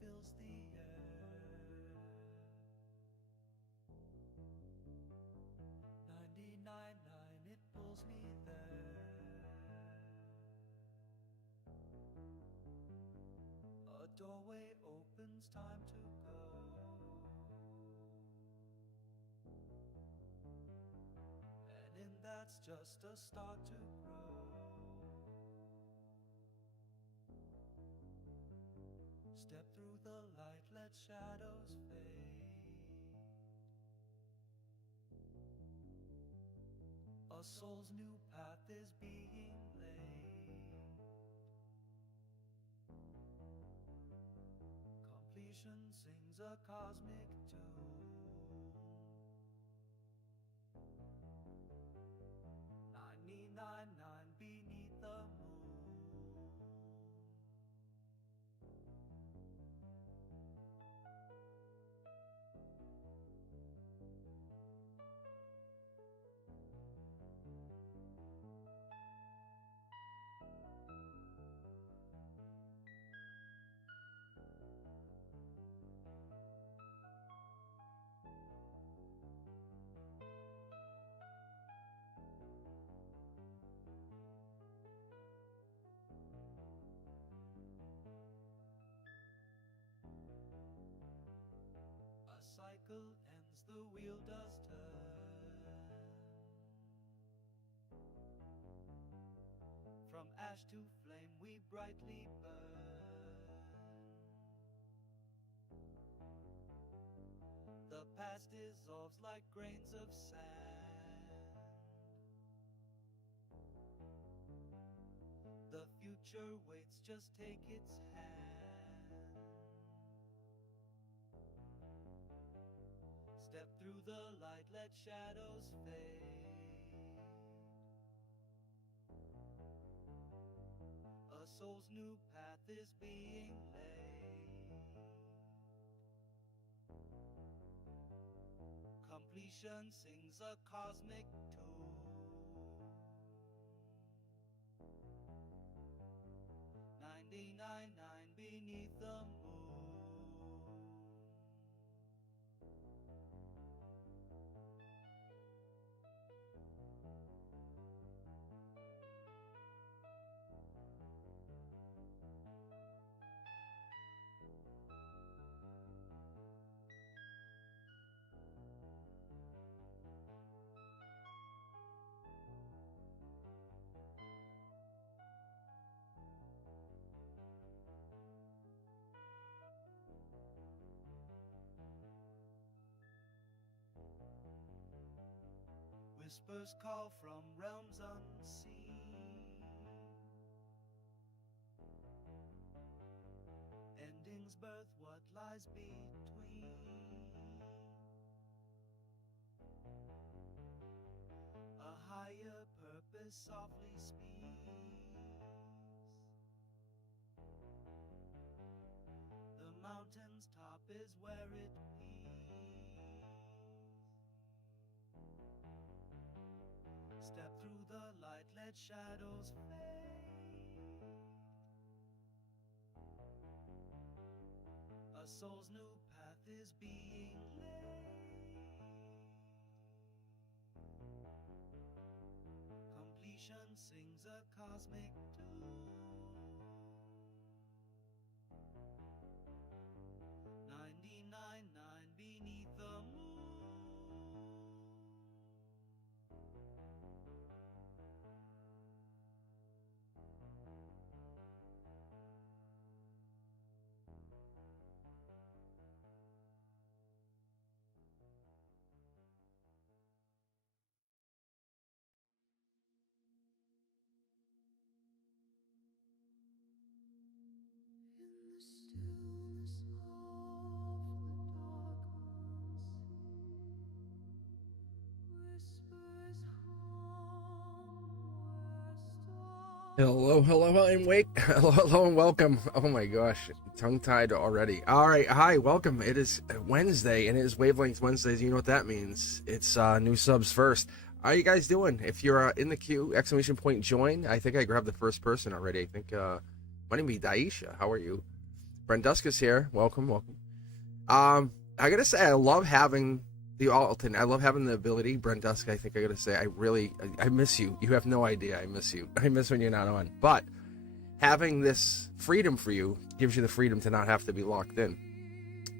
fills the air. 99.9, it pulls me there. A doorway opens, time to go. And in that's just a start to grow. Step through the light, let shadows fade. A soul's new path is being laid. Completion sings a cosmic tune. 99.9 beneath the moon. A cycle ends, the wheel does turn. From ash to flame we brightly burn. The past dissolves like grains of sand. The future waits, just take its hand. Step through the light, let shadows fade. A soul's new path is being laid. Completion sings a cosmic tune. 99.9 beneath the moon. Whispers call from realms unseen. Endings birth what lies between. A higher purpose softly speaks. The mountain's top is where it peaks. Step through the light, let shadows fade. A soul's new path is being laid. Completion sings a cosmic tune. 99.9 beneath the moon. In the stillness of the dark whispers Hello, hello, and wait. Hello, and welcome. Oh my gosh, tongue-tied already. All right, hi, welcome. It is Wednesday, and it is Wavelength Wednesdays. You know what that means. It's new subs first. How are you guys doing? If you're in the queue, exclamation point join. I think I grabbed the first person already. I think might even be Daisha. How are you? Brenduska's here. Welcome. I gotta say, I love having the alternate. I love having the ability. Brenduska, I think I gotta say, I miss you. You have no idea. I miss you. I miss when you're not on. But having this freedom for you gives you the freedom to not have to be locked in.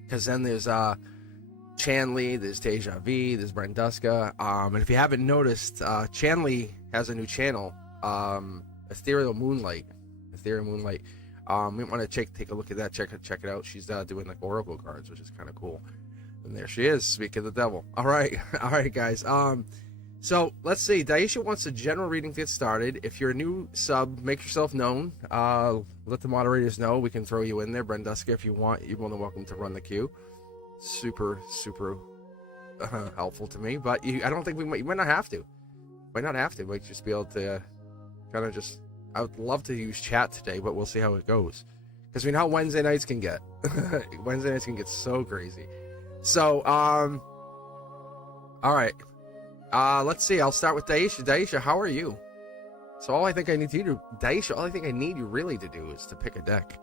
Because then there's Chanley, there's Deja V, there's Brenduska. And if you haven't noticed, Chanley has a new channel, Ethereal Moonlight. We want to take a look at that, check it out. She's doing like oracle cards, which is kind of cool. And there she is, speaking of the devil. All right, guys. So let's see. Daisha wants a general reading to get started. If you're a new sub, make yourself known. Let the moderators know. We can throw you in there. Brenduska, if you want, you're more than welcome to run the queue. Super helpful to me. But I don't think you might not have to. Might not have to. Might just be able to kind of just. I would love to use chat today, but we'll see how it goes. Because we know how Wednesday nights can get. Wednesday nights can get so crazy. So, all right. Let's see. I'll start with Daisha. Daisha, how are you? So all I think I need you to, Daisha, all I think I need you really to do is to pick a deck.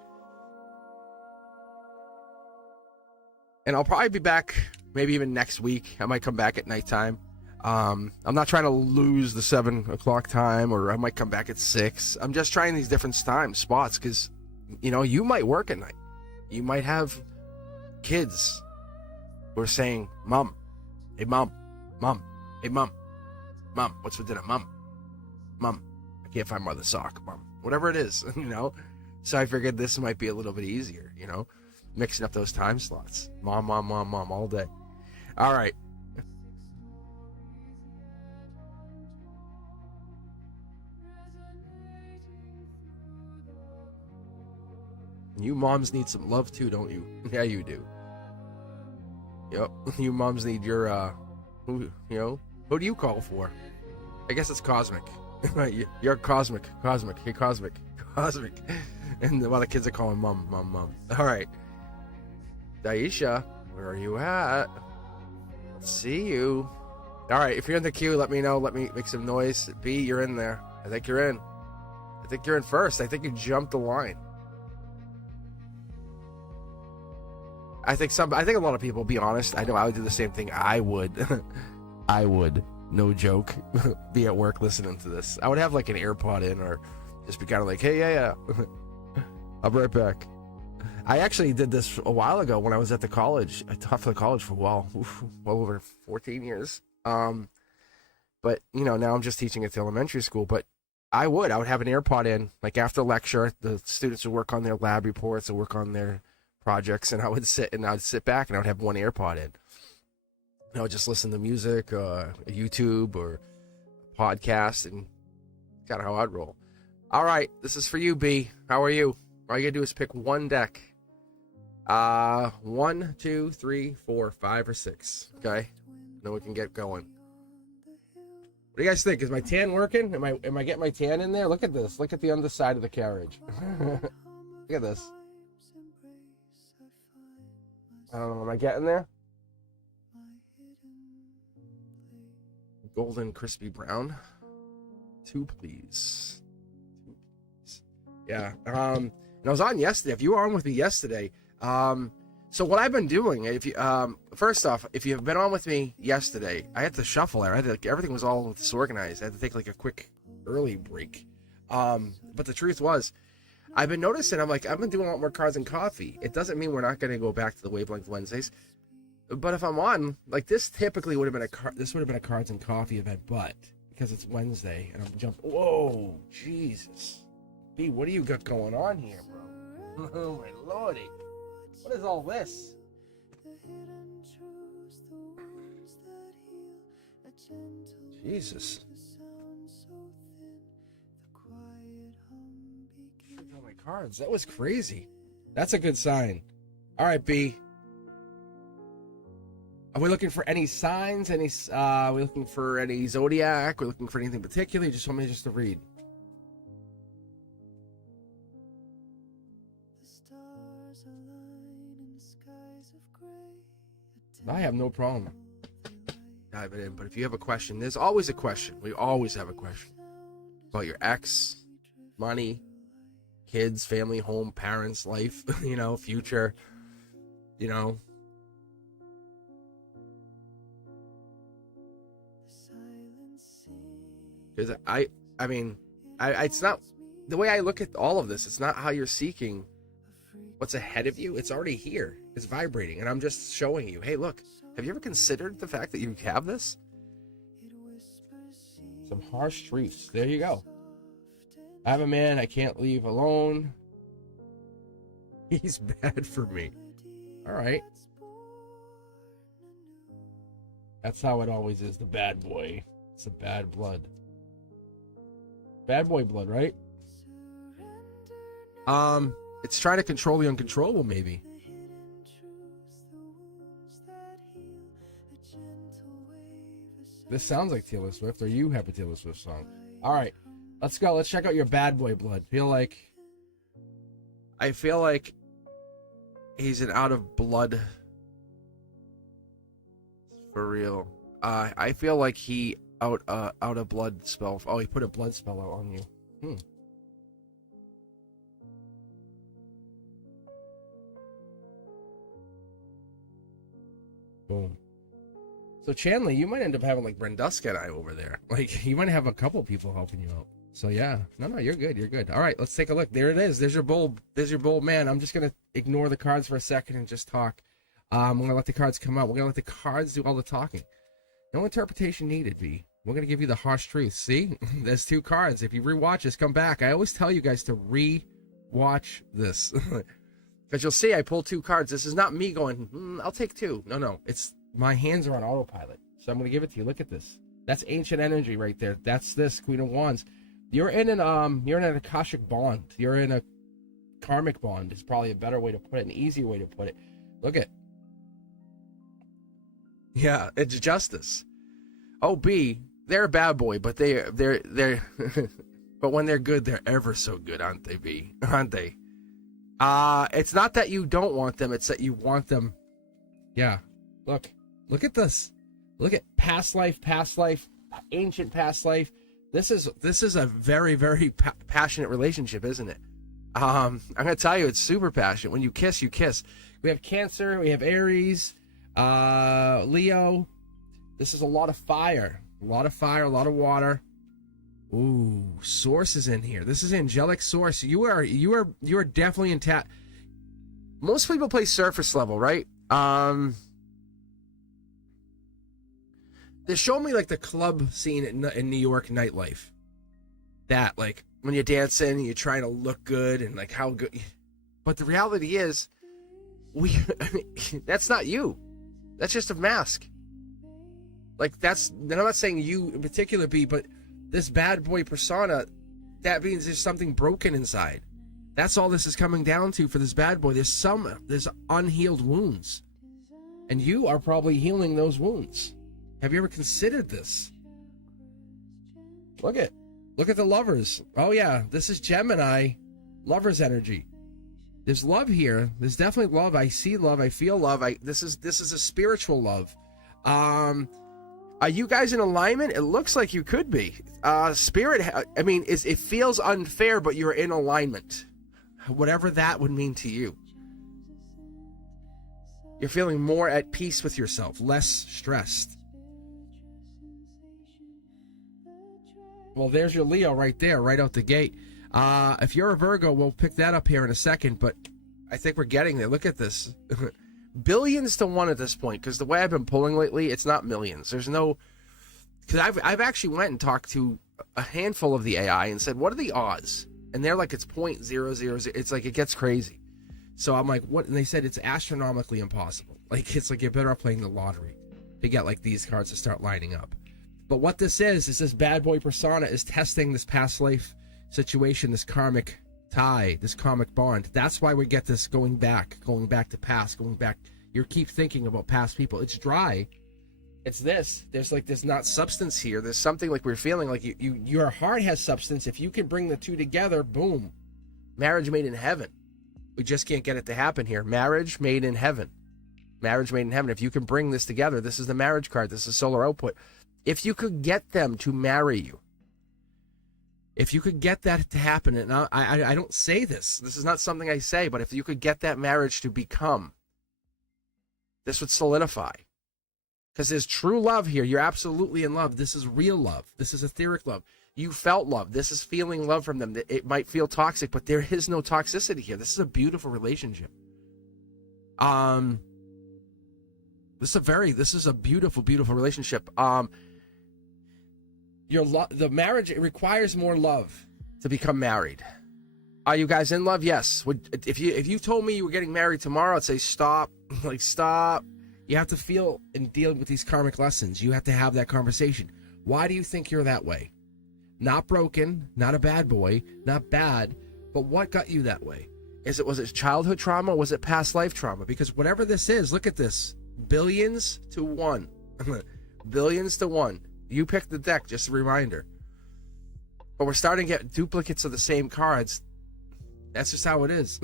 And I'll probably be back maybe even next week. I might come back at nighttime. I'm not trying to lose the 7 o'clock time, or I might come back at 6. I'm just trying these different spots because, you might work at night. You might have kids who are saying, Mom, hey, Mom, hey, Mom, what's for dinner? Mom, I can't find Mother's sock, Mom. Whatever it is, So I figured this might be a little bit easier, mixing up those time slots. Mom, all day. All right. You moms need some love too, don't you? Yeah, you do. Yep. You moms need your, who do you call for? I guess it's Cosmic. You're Cosmic. Hey, Cosmic. And the other kids are calling Mom. All right. Daisha, where are you at? Let's see you. All right, if you're in the queue, let me know. Let me make some noise. B, you're in there. I think you're in. first. I think you jumped the line. I think a lot of people, be honest, I know I would do the same thing. I would, no joke, be at work listening to this. I would have like an AirPod in, or just be kind of like, hey, yeah. I'll be right back. I actually did this a while ago when I was at the college. I taught for the college for a while, well over 14 years. But, now I'm just teaching at the elementary school. But I would have an AirPod in, like after lecture, the students would work on their lab reports, and work on their projects, and I would sit back and I would have one AirPod in. I would just listen to music, YouTube or podcast, and kind of how I'd roll. All right, this is for you, B. How are you? All you gotta do is pick one deck. 1, 2, 3, 4, 5, or 6. Okay, then we can get going. What do you guys think? Is my tan working? Am I getting my tan in there? Look at this. Look at the underside of the carriage. Look at this. I don't know. Am I getting there? Golden crispy brown. 2, please. Yeah. And I was on yesterday. If you were on with me yesterday, so what I've been doing, if you first off, if you've been on with me yesterday, I had to shuffle it. Everything was all disorganized. I had to take like a quick early break. But the truth was, I've been noticing, I've been doing a lot more cards and coffee. It doesn't mean we're not going to go back to the Wavelength Wednesdays. But if I'm on, like, this typically would have been a cards and coffee event, but because it's Wednesday and I'm jumping. Whoa, Jesus. B, what do you got going on here, bro? Oh, my lordy. What is all this? Jesus. My cards. That was crazy. That's a good sign. All right, B. Are we looking for any signs? Are we looking for any zodiac? We're looking for anything particular? You just want me to read? I have no problem diving in, but if you have a question, there's always a question. We always have a question about your ex, money, kids, family, home, parents, life, future, you know. Because I mean, it's not the way I look at all of this. It's not how you're seeking what's ahead of you. It's already here. It's vibrating, and I'm just showing you. Hey, look. Have you ever considered the fact that you have this? Some harsh truths. There you go. I have a man I can't leave alone. He's bad for me. All right. That's how it always is. The bad boy. It's the bad blood. Bad boy blood, right? It's trying to control the uncontrollable, maybe. This sounds like Taylor Swift, or you have a Taylor Swift song. All right, let's go. Let's check out your bad boy blood. I feel like he's an out of blood. For real. I feel like he out of blood spell. Oh, he put a blood spell out on you. Boom. So Chandler, you might end up having like Brenduska and I over there. Like you might have a couple people helping you out. So yeah, no, you're good. You're good. All right, let's take a look. There it is. There's your bold man. I'm just gonna ignore the cards for a second and just talk. I'm gonna let the cards come out. We're gonna let the cards do all the talking. No interpretation needed, V. We're gonna give you the harsh truth. See, there's 2 cards. If you rewatch this, come back. I always tell you guys to rewatch this because you'll see I pulled 2 cards. This is not me going. I'll take 2. No, it's. My hands are on autopilot, so I'm going to give it to you. Look at this. That's ancient energy right there. That's this Queen of Wands. You're in an Akashic bond. You're in a karmic bond. Is probably a better way to put it, an easier way to put it. Look at. Yeah, it's justice. Oh, B, they're a bad boy, but they're but when they're good, they're ever so good, aren't they, B? Aren't they? It's not that you don't want them, it's that you want them. Yeah. Look at this. Look at past life, ancient past life. This is a very, very passionate relationship, isn't it? I'm going to tell you, it's super passionate. When you kiss, you kiss. We have Cancer, we have Aries, Leo. This is a lot of fire, a lot of water. Ooh, Source is in here. This is angelic Source. You are definitely in tap. Most people play surface level, right? They show me like the club scene in New York nightlife. That like when you're dancing, you're trying to look good and like how good. But the reality is, that's not you. That's just a mask. Like I'm not saying you in particular, B, but this bad boy persona, that means there's something broken inside. That's all this is coming down to for this bad boy. There's unhealed wounds. And you are probably healing those wounds. Have you ever considered this? Look at the lovers. Oh yeah, this is Gemini lovers energy. There's love here. There's definitely love. I see love. I feel love. This is a spiritual love. Are you guys in alignment? It looks like you could be. Spirit, it feels unfair, but you're in alignment. Whatever that would mean to you. You're feeling more at peace with yourself, less stressed. Well, there's your Leo right there, right out the gate. If you're a Virgo, we'll pick that up here in a second, but I think we're getting there. Look at this. Billions to 1 at this point, because the way I've been pulling lately, it's not millions. There's no... Because I've actually went and talked to a handful of the AI and said, what are the odds? And they're like, it's 0.000. It's like, it gets crazy. So I'm like, what? And they said it's astronomically impossible. Like, it's like you're better off playing the lottery to get like these cards to start lining up. But what this is this bad boy persona is testing this past life situation, this karmic tie, this karmic bond. That's why we get this going back to past, going back. You keep thinking about past people. It's dry. It's this. There's not substance here. There's something like we're feeling like your heart has substance. If you can bring the 2 together, boom. Marriage made in heaven. We just can't get it to happen here. Marriage made in heaven. Marriage made in heaven. If you can bring this together, this is the marriage card. This is solar output. If you could get them to marry you, If you could get that to happen, and I don't say this is not something I say, but if you could get that marriage to become, this would solidify. Because there's true love here. You're absolutely in love. This is real love. This is etheric love. You felt love. This is feeling love from them. It might feel toxic, but there is no toxicity here. This is a beautiful relationship. This is a beautiful, beautiful relationship. The marriage, it requires more love to become married. Are you guys in love? Yes. If you told me you were getting married tomorrow, I'd say stop. Like, stop. You have to feel and deal with these karmic lessons. You have to have that conversation. Why do you think you're that way? Not broken, not a bad boy, not bad, but what got you that way? Was it childhood trauma? Was it past life trauma? Because whatever this is, look at this. Billions to one. Billions to one. You picked the deck, just a reminder. But we're starting to get duplicates of the same cards. That's just how it is.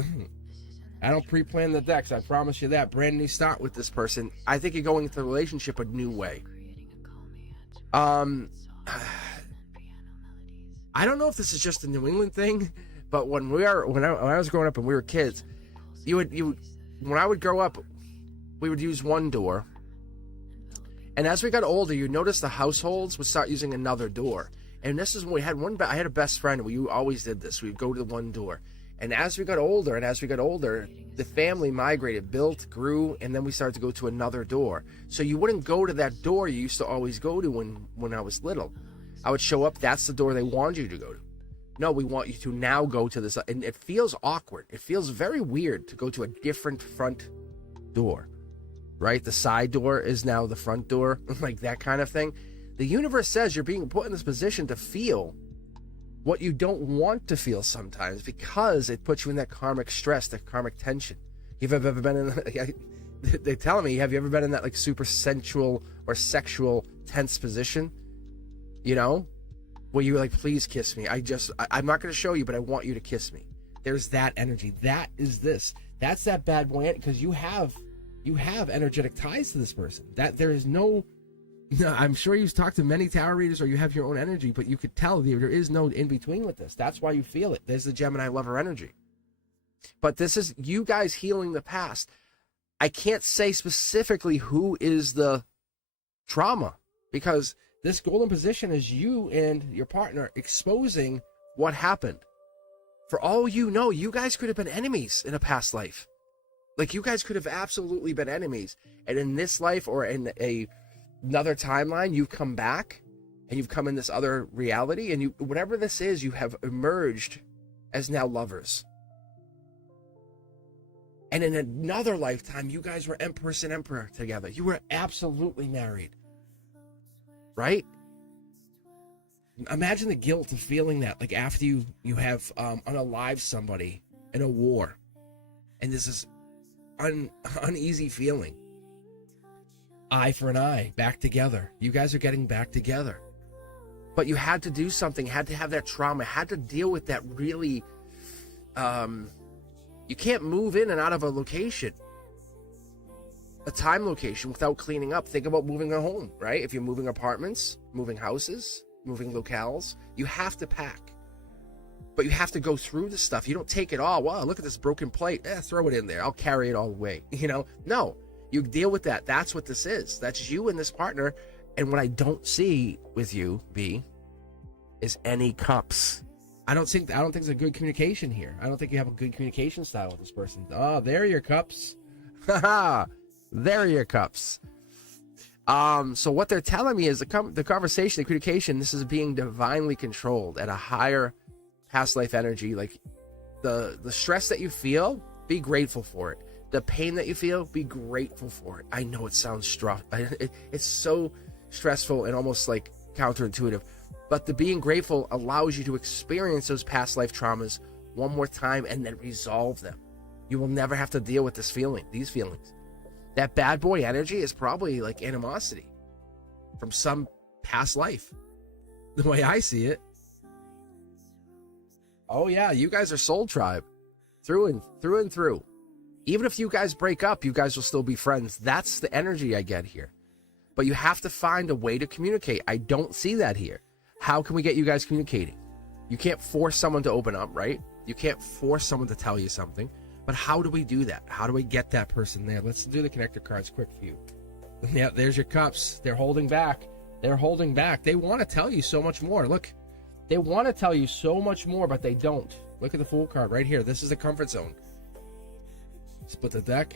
I don't pre-plan the decks, I promise you that. Brand new start with this person. I think you're going into the relationship a new way. I don't know if this is just a New England thing, but when I was growing up and we were kids, when I would grow up, we would use one door. And as we got older, you notice the households would start using another door. And this is when we had I had a best friend, and we always did this. We'd go to the one door. And as we got older, the family migrated, built, grew, and then we started to go to another door. So you wouldn't go to that door you used to always go to when I was little. I would show up, that's the door they wanted you to go to. No, we want you to now go to this. And it feels awkward. It feels very weird to go to a different front door, right? The side door is now the front door, like that kind of thing. The universe says you're being put in this position to feel what you don't want to feel sometimes, because it puts you in that karmic stress, that karmic tension. You've ever been in, they're telling me, have you ever been in that like super sensual or sexual tense position? You know, where you're like, please kiss me. I'm not going to show you, but I want you to kiss me. There's that energy. That is this. That's that bad boy, because you have energetic ties to this person. That there is no, I'm sure you've talked to many tarot readers, or you have your own energy, but you could tell there is no in between with this. That's why you feel it. There's the Gemini lover energy. But this is you guys healing the past. I can't say specifically who is the trauma, because this golden position is you and your partner exposing what happened. For all you know, you guys could have been enemies in a past life. Like, you guys could have absolutely been enemies. And in this life, or in another timeline, you've come back and you've come in this other reality, and you, whatever this is, you have emerged as now lovers. And in another lifetime, you guys were Empress and Emperor together. You were absolutely married. Right? Imagine the guilt of feeling that, like, after you have unalived somebody in a war, and this is uneasy feeling. Eye for an eye, back together. You guys are getting back together. But you had to do something, had to have that trauma, had to deal with that really, you can't move in and out of a location, a time location, without cleaning up. Think about moving a home, right? If you're moving apartments, moving houses, moving locales, you have to pack. But you have to go through the stuff. You don't take it all. Wow, look at this broken plate. Throw it in there. I'll carry it all the way. You know? No. You deal with that. That's what this is. That's you and this partner. And what I don't see with you, B, is any cups. I don't think it's a good communication here. I don't think you have a good communication style with this person. Oh, there are your cups. Haha. There are your cups. So what they're telling me is the conversation, the communication, this is being divinely controlled at a higher past life energy. Like, the stress that you feel, be grateful for it. The pain that you feel, be grateful for it. I know it sounds it's so stressful and almost like counterintuitive, but the being grateful allows you to experience those past life traumas one more time and then resolve them. You will never have to deal with these feelings. That bad boy energy is probably like animosity from some past life, the way I see it. Oh yeah, you guys are soul tribe through and through. Even if you guys break up, you guys will still be friends. That's the energy I get here. But you have to find a way to communicate. I don't see that here. How can we get you guys communicating? You can't force someone to open up, right? You can't force someone to tell you something. But how do we do that? How do we get that person there? Let's do the connector cards quick for you. Yeah, there's your cups. They're holding back. They're holding back. They want to tell you so much more. Look, they want to tell you so much more, but they don't. Look at the Fool card right here. This is the comfort zone. Split the deck.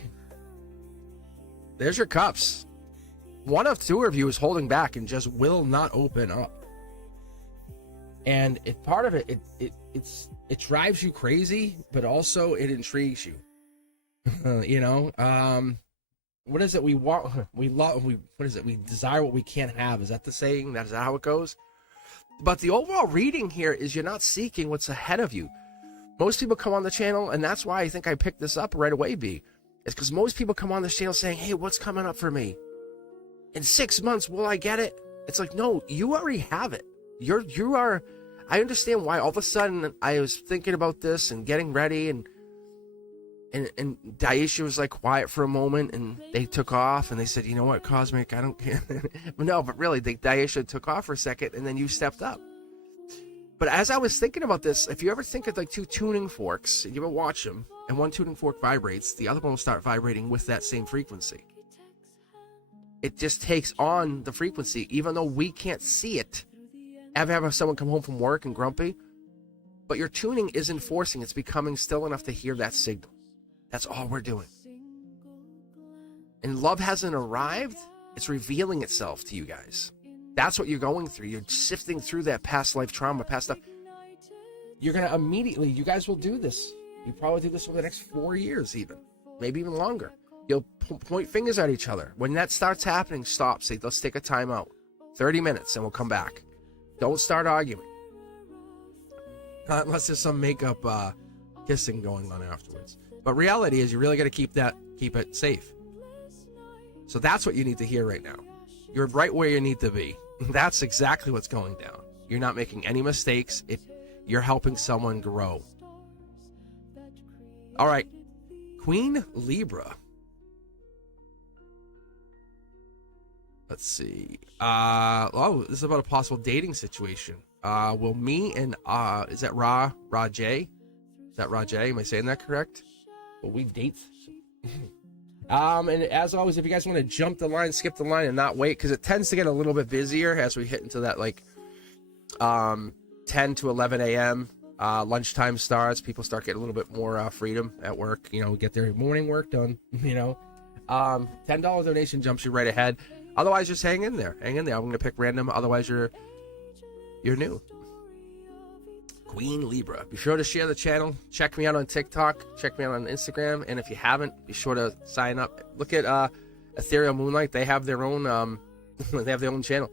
There's your cups. One of two of you is holding back and just will not open up. And part of it drives you crazy, but also it intrigues you. You know, what is it we want? We love. What is it? We desire what we can't have. Is that the saying? Is that how it goes? But the overall reading here is you're not seeking what's ahead of you. Most people come on the channel, and that's why I think I picked this up right away, B. It's because most people come on the channel saying, hey, what's coming up for me? In 6 months, will I get it? It's like, no, you already have it. You are. I understand why all of a sudden I was thinking about this and getting ready, and Daisha was like quiet for a moment, and they took off, and they said, you know what, Cosmic, I don't care. No, but really, Daisha took off for a second, and then you stepped up. But as I was thinking about this, if you ever think of like two tuning forks, and you ever watch them, and one tuning fork vibrates, the other one will start vibrating with that same frequency. It just takes on the frequency, even though we can't see it. Ever have someone come home from work and grumpy? But your tuning isn't forcing, it's becoming still enough to hear that signal. That's all we're doing. And love hasn't arrived, it's revealing itself to you guys. That's what you're going through. You're sifting through that past life trauma, past stuff. You're going to immediately, you guys will do this. You probably do this for the next 4 years even, maybe even longer. You'll point fingers at each other. When that starts happening, stop. Say, let's take a time out. 30 minutes and we'll come back. Don't start arguing. Unless there's some makeup kissing going on afterwards. But reality is you really got to keep it safe. So that's what you need to hear right now. You're right where you need to be. That's exactly what's going down. You're not making any mistakes. You're helping someone grow. All right. Queen Libra. Let's see. This is about a possible dating situation. Will me and is that Rajay? Is that Rajay? Am I saying that correct? Will we date? And as always, if you guys want to jump the line, skip the line, and not wait, because it tends to get a little bit busier as we hit into that like 10 to 11 a.m. Lunchtime starts. People start getting a little bit more freedom at work. You know, get their morning work done. You know, $10 donation jumps you right ahead. Otherwise, just hang in there. Hang in there. I'm gonna pick random. Otherwise, you're new. Queen Libra. Be sure to share the channel. Check me out on TikTok. Check me out on Instagram. And if you haven't, be sure to sign up. Look at Ethereal Moonlight. They have their own they have their own channel.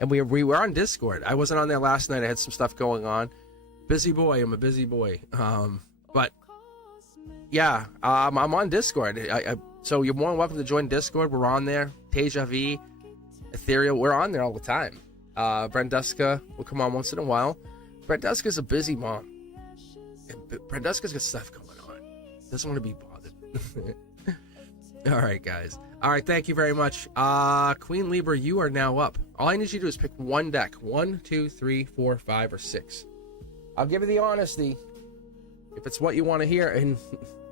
And we were on Discord. I wasn't on there last night. I had some stuff going on. Busy boy. I'm a busy boy. But yeah, I'm on Discord. So you're more than welcome to join Discord. We're on there. Teja V, Ethereal. We're on there all the time. Brenduska will come on once in a while. Brenduska's a busy mom. Brenduska's got stuff going on. Doesn't want to be bothered. All right, guys. All right, thank you very much. Queen Libra, you are now up. All I need you to do is pick one deck. 1, 2, 3, 4, 5, or 6. I'll give you the honesty. If it's what you want to hear. And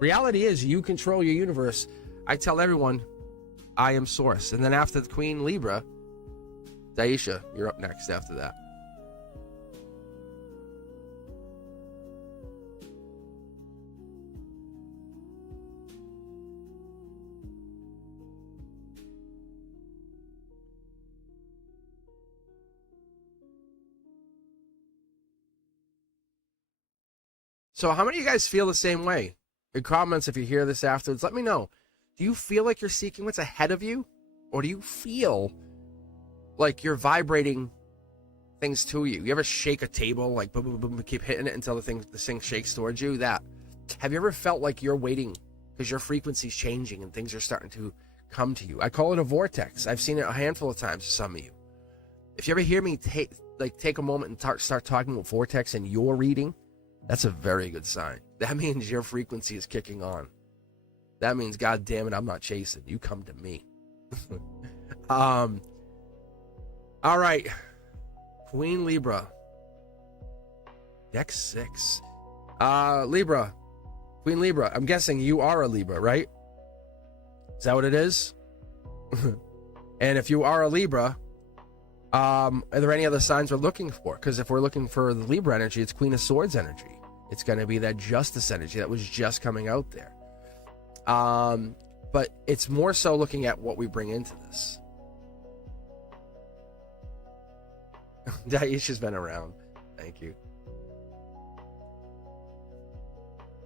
reality is you control your universe. I tell everyone, I am source. And then after the Queen Libra, Daisha, you're up next after that. So how many of you guys feel the same way? In comments, if you hear this afterwards, let me know. Do you feel like you're seeking what's ahead of you? Or do you feel like you're vibrating things to you? You ever shake a table, like boom, boom, boom, keep hitting it until this thing shakes towards you? That. Have you ever felt like you're waiting because your frequency's changing and things are starting to come to you? I call it a vortex. I've seen it a handful of times to some of you. If you ever hear me take a moment and start talking about vortex in your reading, that's a very good sign. That means your frequency is kicking on. That means, God damn it, I'm not chasing. You come to me. All right. Queen Libra. Deck 6. Libra. Queen Libra. I'm guessing you are a Libra, right? Is that what it is? And if you are a Libra, are there any other signs we're looking for? Because if we're looking for the Libra energy, it's Queen of Swords energy. It's going to be that justice energy that was just coming out there. But it's more so looking at what we bring into this. Daisha's been around. Thank you.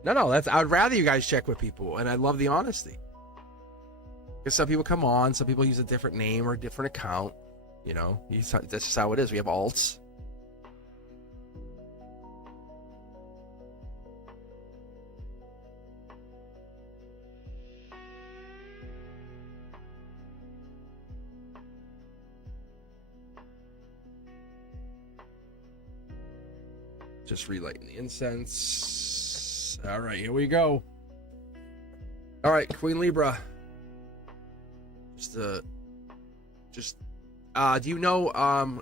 No, I'd rather you guys check with people, and I love the honesty. Because some people come on, some people use a different name or a different account. You know, that's just how it is. We have alts. Just relighting the incense. All right, here we go. All right, Queen Libra. Do you know,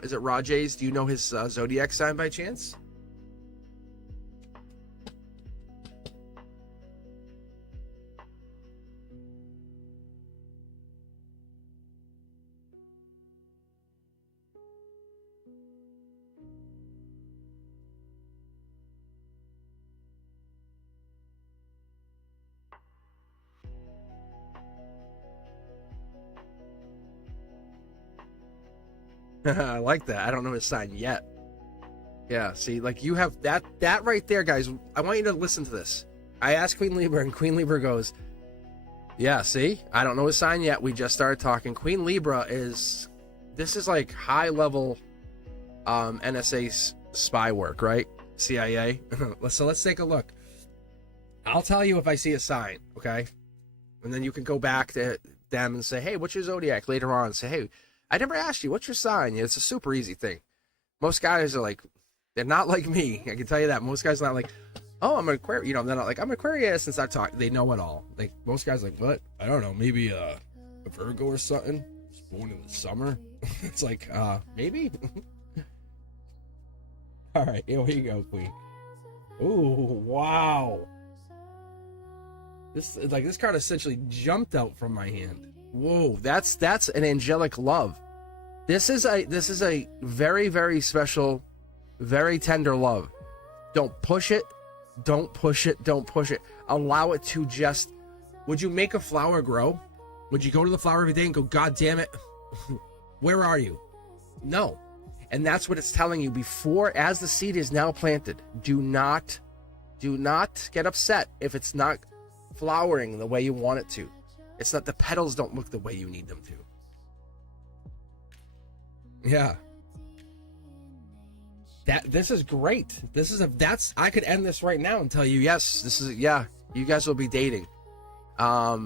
is it Rajay's? Do you know his zodiac sign by chance? I like that. I don't know his sign yet. Yeah, see, like you have that right there, guys. I want you to listen to this. I asked Queen Libra, and Queen Libra goes, yeah, see, I don't know his sign yet. We just started talking. Queen Libra this is like high level NSA spy work, right? CIA. So let's take a look. I'll tell you if I see a sign, okay? And then you can go back to them and say, hey, what's your zodiac later on? Say, hey, I never asked you, what's your sign? It's a super easy thing. Most guys are like, they're not like me. I can tell you that. Most guys are not like, oh, I'm an Aquarius. You know, they're not like, I'm an Aquarius, and start talking. They know it all. Like, most guys are like, what? I don't know. Maybe a Virgo or something. It's born in the summer. It's like, maybe? All right, here we go, Queen. Ooh, wow. This card essentially jumped out from my hand. Whoa, that's an angelic love. This is a very, very special, very tender love. Don't push it. Don't push it. Don't push it. Allow it to just. Would you make a flower grow? Would you go to the flower every day and go, God damn it, where are you? No. And that's what it's telling you before, as the seed is now planted. Do not get upset if it's not flowering the way you want it to. It's not, the petals don't look the way you need them to. Yeah. This is great. I could end this right now and tell you, yes, you guys will be dating. That's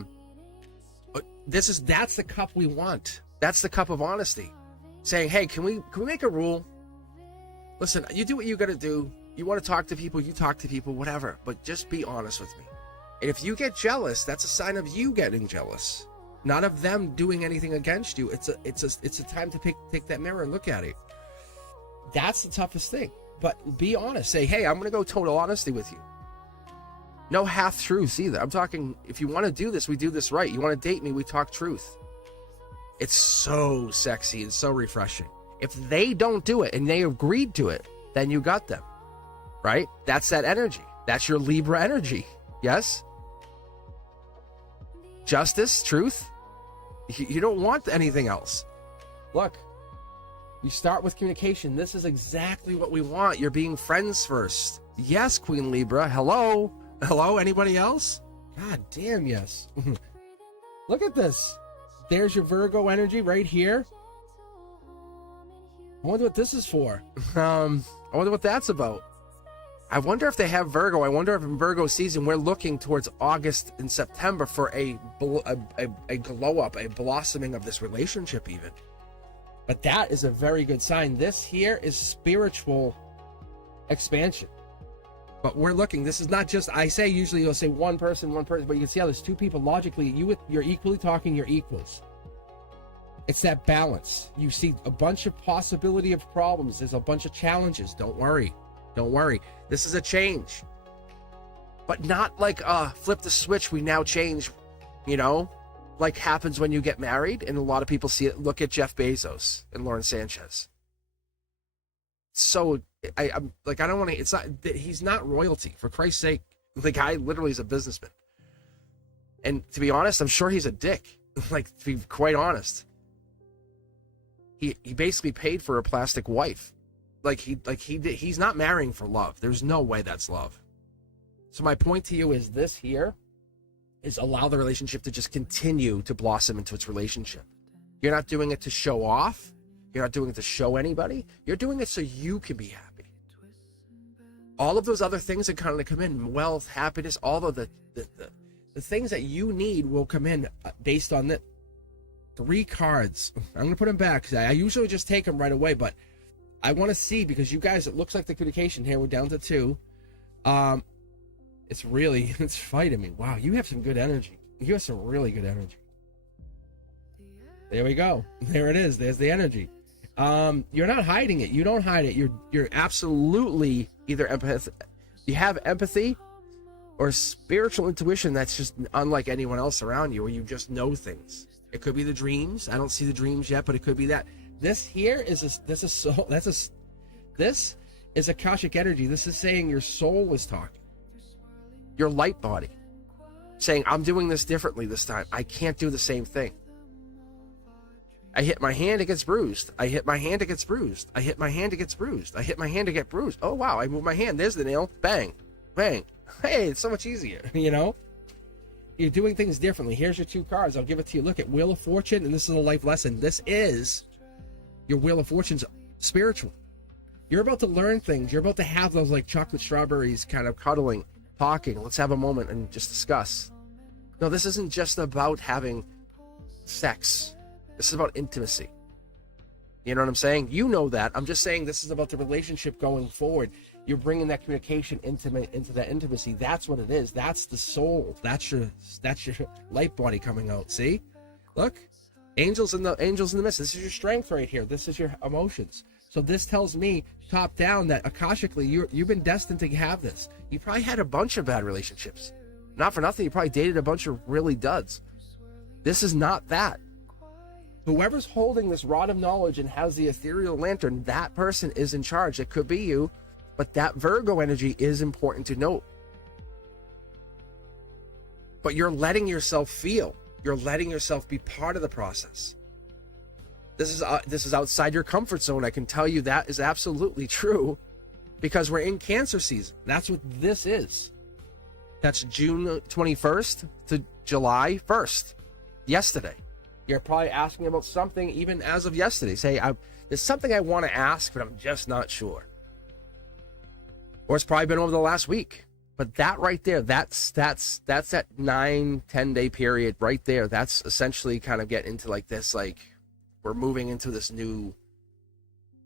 the cup we want. That's the cup of honesty. Saying, hey, can we make a rule? Listen, you do what you got to do. You want to talk to people, you talk to people, whatever. But just be honest with me. And if you get jealous, that's a sign of you getting jealous, not of them doing anything against you. It's a time to take that mirror and look at it. That's the toughest thing. But be honest. Say, hey, I'm going to go total honesty with you. No half truths either. I'm talking, if you want to do this, we do this right. You want to date me, we talk truth. It's so sexy and so refreshing. If they don't do it and they agreed to it, then you got them, right? That's that energy. That's your Libra energy. Yes? Justice, truth. You don't want anything else. Look, you start with communication. This is exactly what we want. You're being friends first. Yes, Queen Libra. Hello? Hello? Anybody else? God damn, yes. Look at this. There's your Virgo energy right here. I wonder what this is for. I wonder what that's about. I wonder if they have Virgo. I wonder if in Virgo season we're looking towards August and September for a glow up, a blossoming of this relationship even. But that is a very good sign. This here is spiritual expansion. But we're looking, this is not just, I say usually you'll say one person, but you can see how there's two people. Logically, you're equally talking, you're equals. It's that balance. You see a bunch of possibility of problems. There's a bunch of challenges. Don't worry. Don't worry. This is a change. But not like flip the switch, we now change, you know, like happens when you get married. And a lot of people see it. Look at Jeff Bezos and Lauren Sanchez. So I'm like, I don't want to, it's not, he's not royalty, for Christ's sake. The guy literally is a businessman. And to be honest, I'm sure he's a dick. Like, to be quite honest. He basically paid for a plastic wife. He's not marrying for love. There's no way that's love. So my point to you is this here is allow the relationship to just continue to blossom into its relationship. You're not doing it to show off. You're not doing it to show anybody. You're doing it so you can be happy. All of those other things that kind of come in, wealth, happiness, all of the things that you need will come in based on the 3 cards. I'm going to put them back because I usually just take them right away, but I want to see, because you guys, it looks like the communication here, we're down to 2. It's fighting me. Wow, you have some good energy. You have some really good energy. There we go. There it is. There's the energy. You're not hiding it. You don't hide it. You're absolutely either you have empathy or spiritual intuition that's just unlike anyone else around you, or you just know things. It could be the dreams. I don't see the dreams yet, but it could be that. This here is this is Akashic energy. This is saying your soul is talking. Your light body saying, I'm doing this differently this time. I can't do the same thing. I hit my hand, it gets bruised. I hit my hand, it gets bruised. I hit my hand, it gets bruised. I hit my hand, it gets bruised. Oh, wow, I move my hand. There's the nail. Bang, bang. Hey, it's so much easier, you know? You're doing things differently. Here's your 2 cards. I'll give it to you. Look at Wheel of Fortune, and this is a life lesson. This is your Wheel of Fortune's spiritual. You're about to learn things. You're about to have those like chocolate strawberries kind of cuddling, talking. Let's have a moment and just discuss. No, this isn't just about having sex. This is about intimacy. You know what I'm saying? You know that. I'm just saying this is about the relationship going forward. You're bringing that communication into that intimacy. That's what it is. That's the soul. That's your light body coming out. See? Look. Angels in the mist. This is your strength right here. This is your emotions. So this tells me top down that Akashically you've been destined to have this. You probably had a bunch of bad relationships. Not for nothing, you probably dated a bunch of really duds. This is not that. Whoever's holding this rod of knowledge and has the ethereal lantern, that person is in charge. It could be you, but that Virgo energy is important to note. But you're letting yourself feel. You're letting yourself be part of the process. This is outside your comfort zone. I can tell you that is absolutely true, because we're in Cancer season. That's what this is. That's June 21st to July 1st. Yesterday. You're probably asking about something even as of yesterday. Say, there's something I want to ask, but I'm just not sure. Or it's probably been over the last week. But that right there, that's that 9-10 day period right there. That's essentially kind of get into like this, like we're moving into this new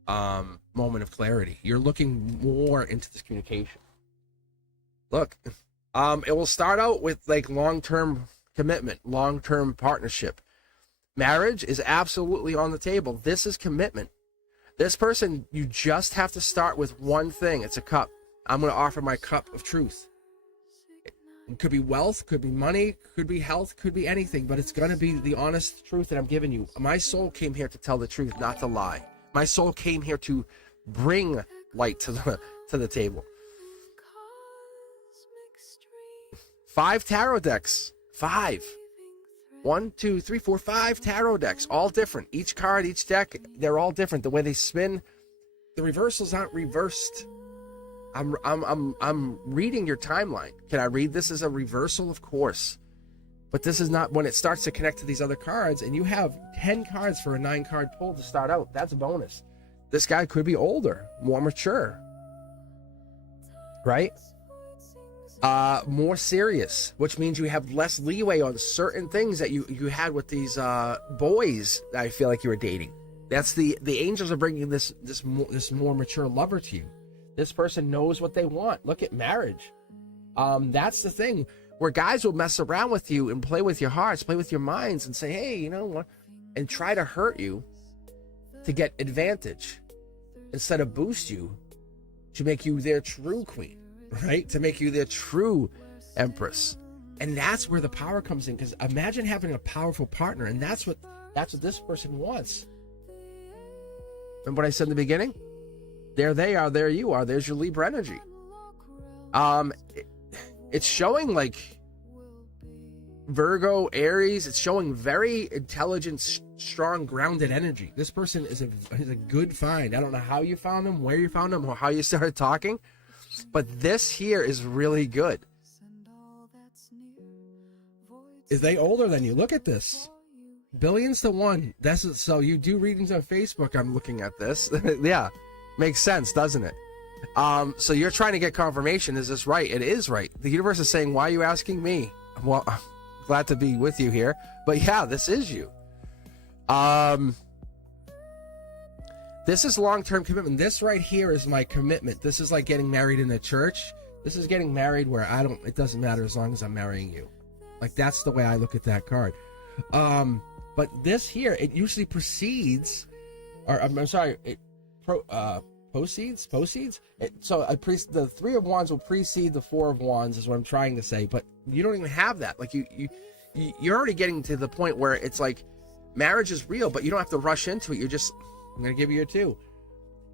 moment of clarity. You're looking more into this communication. Look, it will start out with like long-term commitment, long-term partnership. Marriage is absolutely on the table. This is commitment. This person, you just have to start with one thing. It's a cup. I'm going to offer my cup of truth. It could be wealth, could be money, could be health, could be anything, but it's going to be the honest truth that I'm giving you. My soul came here to tell the truth, not to lie. My soul came here to bring light to the table. 5 tarot decks. 5. 1, 2, 3, 4, 5 tarot decks, all different. Each card, each deck, they're all different. The way they spin, the reversals aren't reversed. I'm reading your timeline. Can I read this as a reversal? Of course. But this is not when it starts to connect to these other cards, and you have 10 cards for a 9-card pull to start out. That's a bonus. This guy could be older, more mature. Right? More serious, which means you have less leeway on certain things that you had with these boys that I feel like you were dating. That's the angels are bringing this more mature lover to you. This person knows what they want. Look at marriage. That's the thing where guys will mess around with you and play with your hearts, play with your minds, and say, hey, you know what, and try to hurt you to get advantage instead of boost you to make you their true queen, right? To make you their true empress. And that's where the power comes in, because imagine having a powerful partner, and that's what this person wants. Remember what I said in the beginning? There they are, there you are. There's your Libra energy. It's showing like Virgo, Aries. It's showing very intelligent, strong, grounded energy. This person is a good find. I don't know how you found them, where you found them, or how you started talking, but this here is really good. Is they older than you? Look at this. Billions to one. So you do readings on Facebook. I'm looking at this. Yeah, makes sense, doesn't it? So you're trying to get confirmation. Is this right? It is right. The universe is saying, why are you asking me? Well, I'm glad to be with you here. But yeah, this is you. This is long-term commitment. This right here is my commitment. This is like getting married in a church. This is getting married where it doesn't matter as long as I'm marrying you. Like, that's the way I look at that card. But this here, it usually precedes, or I'm sorry, it proceeds. The Three of Wands will precede the Four of Wands, is what I'm trying to say. But you don't even have that. Like, you're already getting to the point where it's like marriage is real, but you don't have to rush into it. You're just, I'm gonna give you a 2.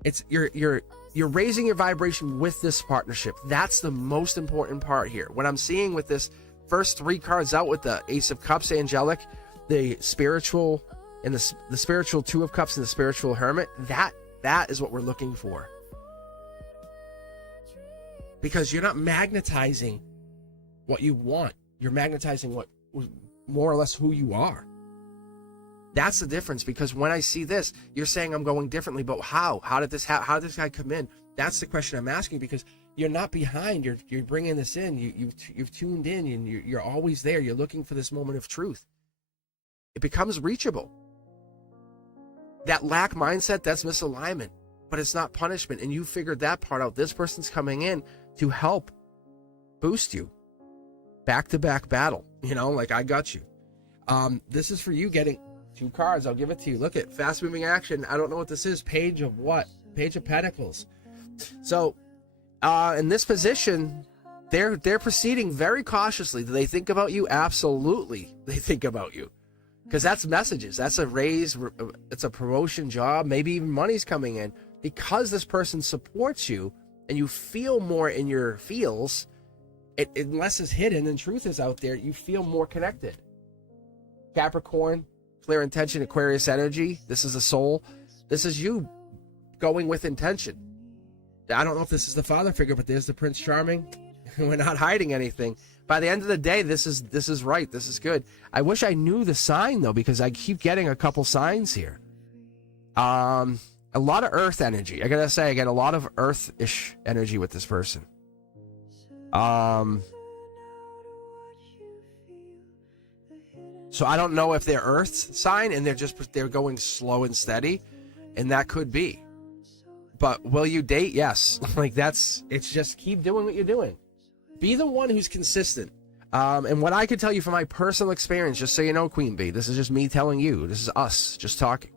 It's you're raising your vibration with this partnership. That's the most important part here. What I'm seeing with this first 3 cards out, with the Ace of Cups, angelic, the spiritual, and the spiritual Two of Cups, and the spiritual Hermit, that is what we're looking for. Because you're not magnetizing what you want. You're magnetizing what, more or less, who you are. That's the difference. Because when I see this, you're saying I'm going differently, but how? How did this guy come in? That's the question I'm asking, because you're not behind. You're bringing this in. You've tuned in, and you're always there. You're looking for this moment of truth. It becomes reachable. That lack mindset, that's misalignment, but it's not punishment. And you figured that part out. This person's coming in to help boost you. Back-to-back battle. Like, I got you. This is for you getting 2 cards. I'll give it to you. Look at fast-moving action. I don't know what this is. Page of what? Page of Pentacles. So, in this position, they're proceeding very cautiously. Do they think about you? Absolutely, they think about you, because that's messages. That's a raise. It's a promotion, job. Maybe even money's coming in, because this person supports you, and you feel more in your feels. Unless it's hidden and truth is out there, you feel more connected. Capricorn, clear intention, Aquarius energy. This is a soul. This is you going with intention. I don't know if this is the father figure, but there's the Prince Charming. We're not hiding anything. By the end of the day, this is right. This is good. I wish I knew the sign, though, because I keep getting a couple signs here. A lot of earth energy. I gotta say, I get a lot of earth-ish energy with this person. So I don't know if they're earth sign and they're going slow and steady, and that could be. But will you date? Yes. It's just keep doing what you're doing. Be the one who's consistent. And what I can tell you from my personal experience, just so you know, Queen Bee, this is just me telling you. This is us just talking.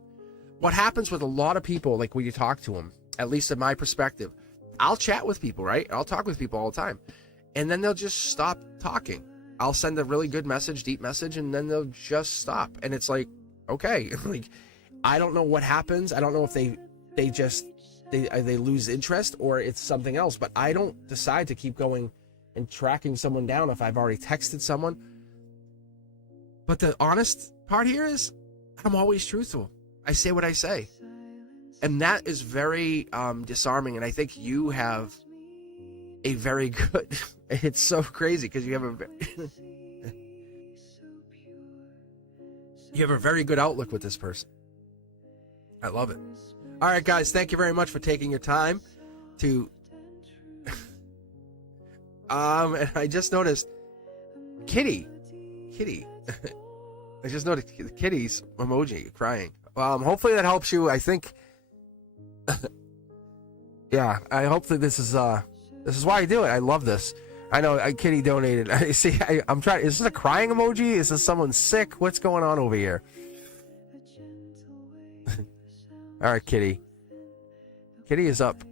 What happens with a lot of people, like when you talk to them, at least in my perspective, I'll chat with people, right? I'll talk with people all the time. And then they'll just stop talking. I'll send a really good message, deep message, and then they'll just stop. And it's like, okay, like, I don't know what happens. I don't know if they lose interest or it's something else, but I don't decide to keep going and tracking someone down if I've already texted someone. But the honest part here is I'm always truthful. I say what I say. And that is very disarming. And I think you have a very good, it's so crazy because you have a very good outlook with this person. I love it. All right, guys, thank you very much for taking your time to and I just noticed Kitty. I just noticed the kitty's emoji crying. Hopefully that helps you. I think yeah, I hope that this is why I do it. I love this. I know Kitty donated. I see. I'm trying. Is this a crying emoji? Is this someone sick? What's going on over here? All right, Kitty. Kitty is up.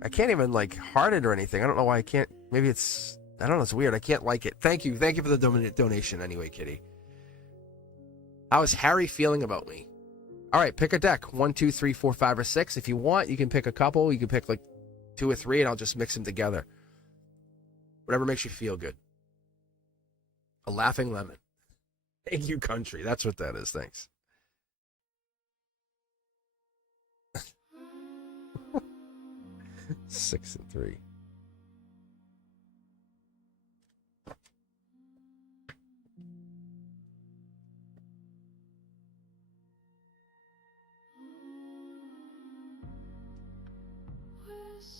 I can't even like heart it or anything. I don't know why I can't. Maybe it's, I don't know. It's weird. I can't like it. Thank you for the donation anyway, Kitty. How is Harry feeling about me? All right, pick a deck. 1, 2, 3, 4, 5, or 6. If you want, you can pick a couple. You can pick like 2 or 3, and I'll just mix them together. Whatever makes you feel good. A laughing lemon. Thank you, country. That's what that is. Thanks. Six and 3.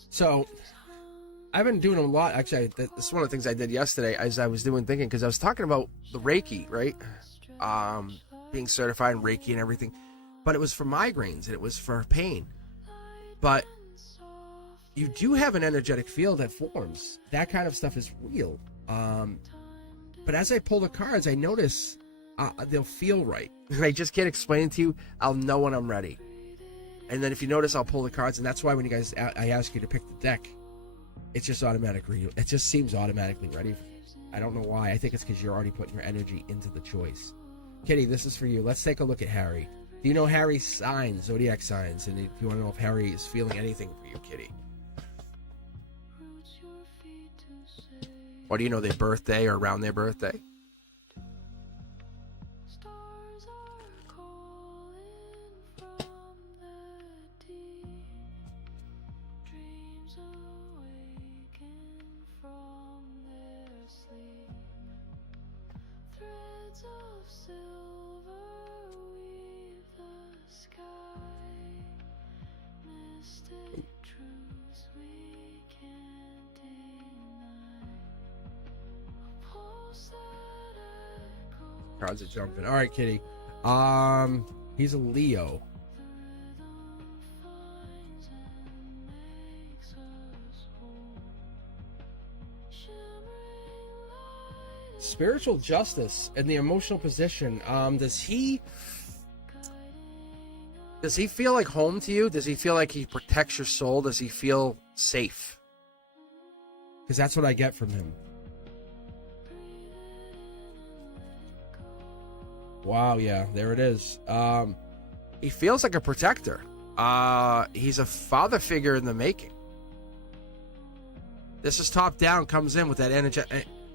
So, I've been doing a lot. Actually, this is one of the things I did yesterday as I was thinking, because I was talking about the Reiki, right? Being certified in Reiki and everything. But it was for migraines and it was for pain. But you do have an energetic field that forms. That kind of stuff is real. But as I pull the cards, I notice they'll feel right. And I just can't explain it to you. I'll know when I'm ready. And then if you notice, I'll pull the cards. And that's why when you guys, I ask you to pick the deck, it's just automatically, it just seems automatically ready. I don't know why. I think it's because you're already putting your energy into the choice. Kitty, this is for you. Let's take a look at Harry. Do you know Harry's signs, zodiac signs? And if you want to know if Harry is feeling anything for you, Kitty. Or do you know their birthday or around their birthday? Cards are jumping. All right, Kitty. He's a Leo. Spiritual justice and the emotional position. Does he feel like home to you? Does he feel like he protects your soul? Does he feel safe? Because that's what I get from him. Wow, yeah, there it is. He feels like a protector. He's a father figure in the making. This is top down, comes in with that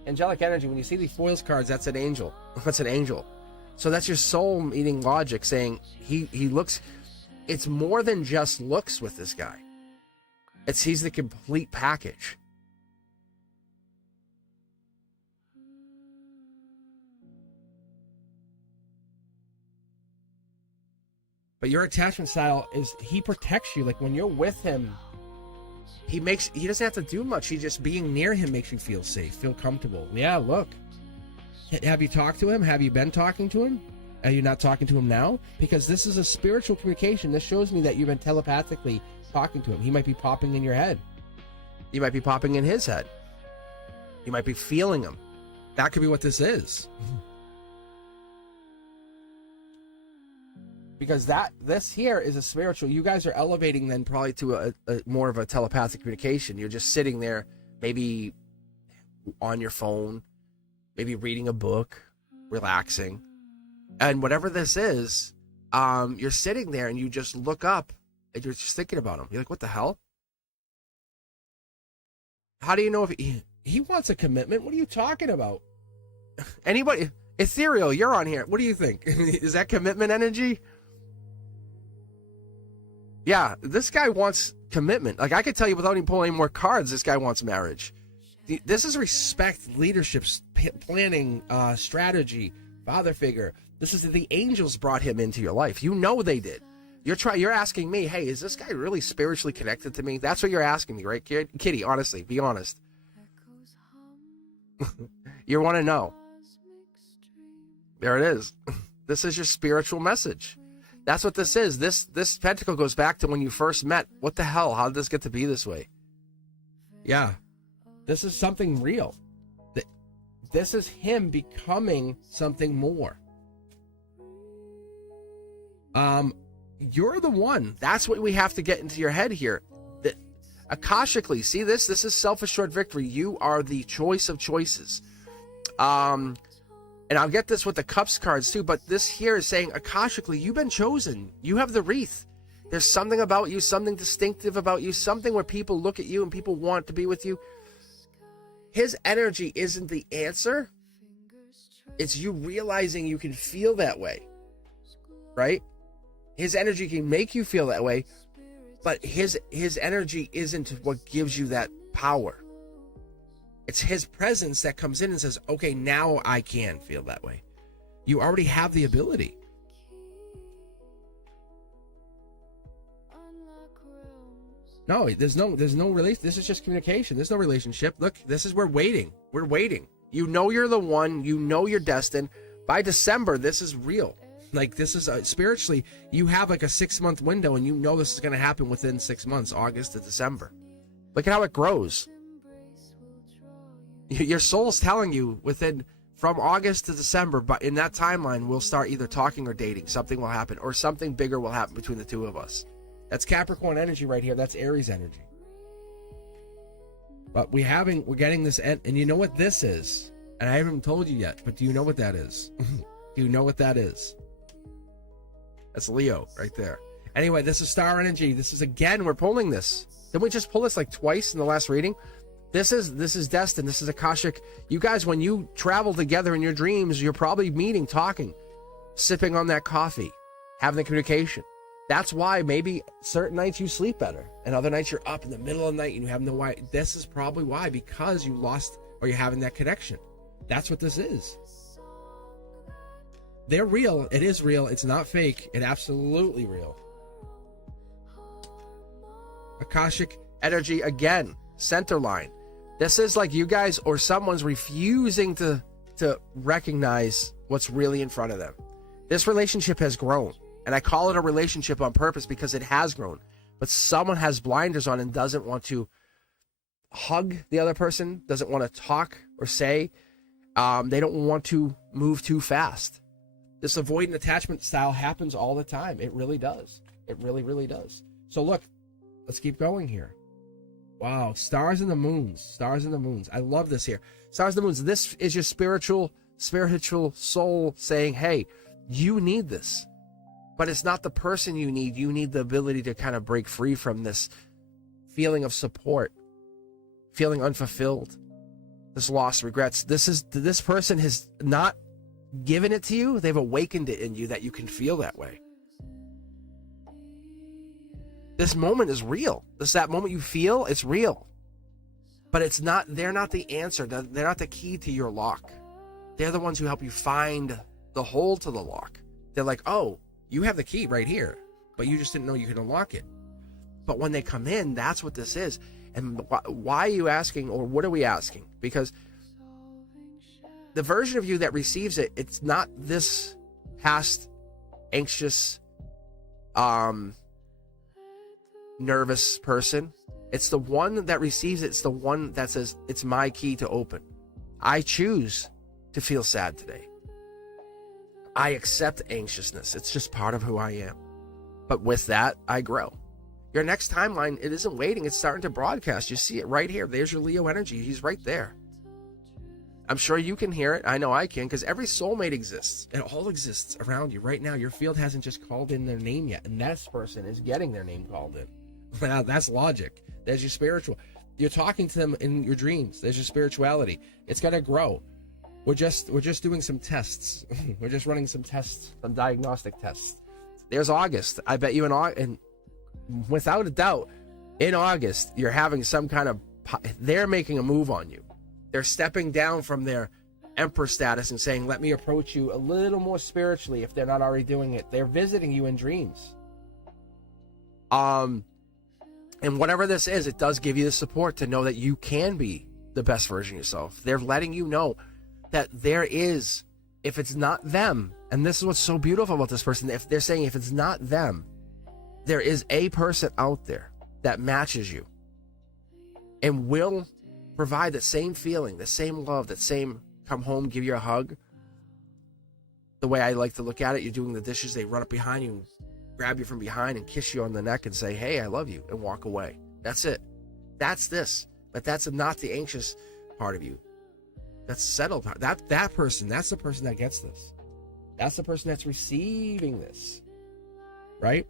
angelic energy. When you see these foils cards, that's an angel. That's an angel. So that's your soul meeting logic saying he looks, it's more than just looks with this guy. He's the complete package. But your attachment style is he protects you. Like when you're with him, he doesn't have to do much. He just being near him makes you feel safe, feel comfortable. Yeah, look. Have you talked to him? Have you been talking to him? Are you not talking to him now? Because this is a spiritual communication. This shows me that you've been telepathically talking to him. He might be popping in your head. You might be popping in his head. You might be feeling him. That could be what this is. Because this here is a spiritual. You guys are elevating then probably to a more of a telepathic communication. You're just sitting there, maybe on your phone, maybe reading a book, relaxing. And whatever this is, you're sitting there and you just look up and you're just thinking about him. You're like, what the hell? How do you know if he wants a commitment? What are you talking about? Anybody? Ethereal, you're on here. What do you think? Is that commitment energy? Yeah, this guy wants commitment. Like, I could tell you without even pulling any more cards, this guy wants marriage. This is respect, leadership, planning, strategy, father figure. This is the angels brought him into your life. You know they did. You're asking me, hey, is this guy really spiritually connected to me? That's what you're asking me, right, Kitty? Honestly, be honest. You want to know. There it is. This is your spiritual message. That's what this is. This pentacle goes back to when you first met. What the hell? How did this get to be this way? Yeah. This is something real. This is him becoming something more. You're the one. That's what we have to get into your head here. Akashically, see this? This is self-assured victory. You are the choice of choices. And I'll get this with the cups cards too, but this here is saying, Akashically, you've been chosen. You have the wreath. There's something about you, something distinctive about you, something where people look at you and people want to be with you. His energy isn't the answer. It's you realizing you can feel that way, right? His energy can make you feel that way, but his energy isn't what gives you that power. It's his presence that comes in and says, okay, now I can feel that way. You already have the ability. No, there's no relation. This is just communication. There's no relationship. Look, this is, we're waiting. We're waiting. You know you're the one. You know you're destined. By December, this is real. Like, this is spiritually, you have like a 6-month window, and you know this is going to happen within 6 months, August to December. Look at how it grows. Your soul's telling you from August to December, but in that timeline, we'll start either talking or dating. Something will happen, or something bigger will happen between the two of us. That's Capricorn energy right here. That's Aries energy. But we're getting this, and you know what this is? And I haven't told you yet, but do you know what that is? Do you know what that is? That's Leo right there. Anyway, this is star energy. This is, again, we're pulling this. Didn't we just pull this like twice in the last reading? This is destined. This is Akashic. You guys, when you travel together in your dreams, you're probably meeting, talking, sipping on that coffee, having the communication. That's why maybe certain nights you sleep better, and other nights you're up in the middle of the night and you have no why. This is probably why, because you lost, or you're having that connection. That's what this is. They're real. It is real. It's not fake. It's absolutely real. Akashic energy again. Center line. This is like you guys or someone's refusing to recognize what's really in front of them. This relationship has grown. And I call it a relationship on purpose because it has grown. But someone has blinders on and doesn't want to hug the other person, doesn't want to talk or say. They don't want to move too fast. This avoidant attachment style happens all the time. It really does. It really, really does. So look, let's keep going here. Wow, stars and the moons. Stars and the moons. I love this here. Stars and the moons. This is your spiritual soul saying, hey, you need this. But it's not the person you need. You need the ability to kind of break free from this feeling of support, feeling unfulfilled, this loss, regrets. This person has not given it to you. They've awakened it in you that you can feel that way. This moment is real. That moment you feel, it's real. But it's not. They're not the answer. They're not the key to your lock. They're the ones who help you find the hole to the lock. They're like, oh, you have the key right here, but you just didn't know you could unlock it. But when they come in, that's what this is. And why are you asking, or what are we asking? Because the version of you that receives it, it's not this past, anxious, nervous person. It's the one that receives it. It's the one that says, it's my key to open. I choose to feel sad today. I accept anxiousness. It's just part of who I am. But with that, I grow. Your next timeline, it isn't waiting. It's starting to broadcast. You see it right here. There's your Leo energy. He's right there. I'm sure you can hear it. I know I can, because every soulmate exists. It all exists around you right now. Your field hasn't just called in their name yet, and that person is getting their name called in. Now, that's logic. There's your spiritual. You're talking to them in your dreams. There's your spirituality. It's going to grow. We're just doing some tests. We're just running some tests, some diagnostic tests. There's August. I bet you and without a doubt, in August, you're having some kind of, they're making a move on you. They're stepping down from their emperor status and saying, let me approach you a little more spiritually if they're not already doing it. They're visiting you in dreams. And whatever this is, it does give you the support to know that you can be the best version of yourself. They're letting you know that there is, if it's not them, and this is what's so beautiful about this person, if they're saying if it's not them, there is a person out there that matches you and will provide the same feeling, the same love, that same come home, give you a hug. The way I like to look at it, you're doing the dishes, they run up behind you and grab you from behind and kiss you on the neck and say, hey, I love you, and walk away. That's it. That's this. But that's not the anxious part of you. That's settled part. That person, that's the person that gets this. That's the person that's receiving this. Right?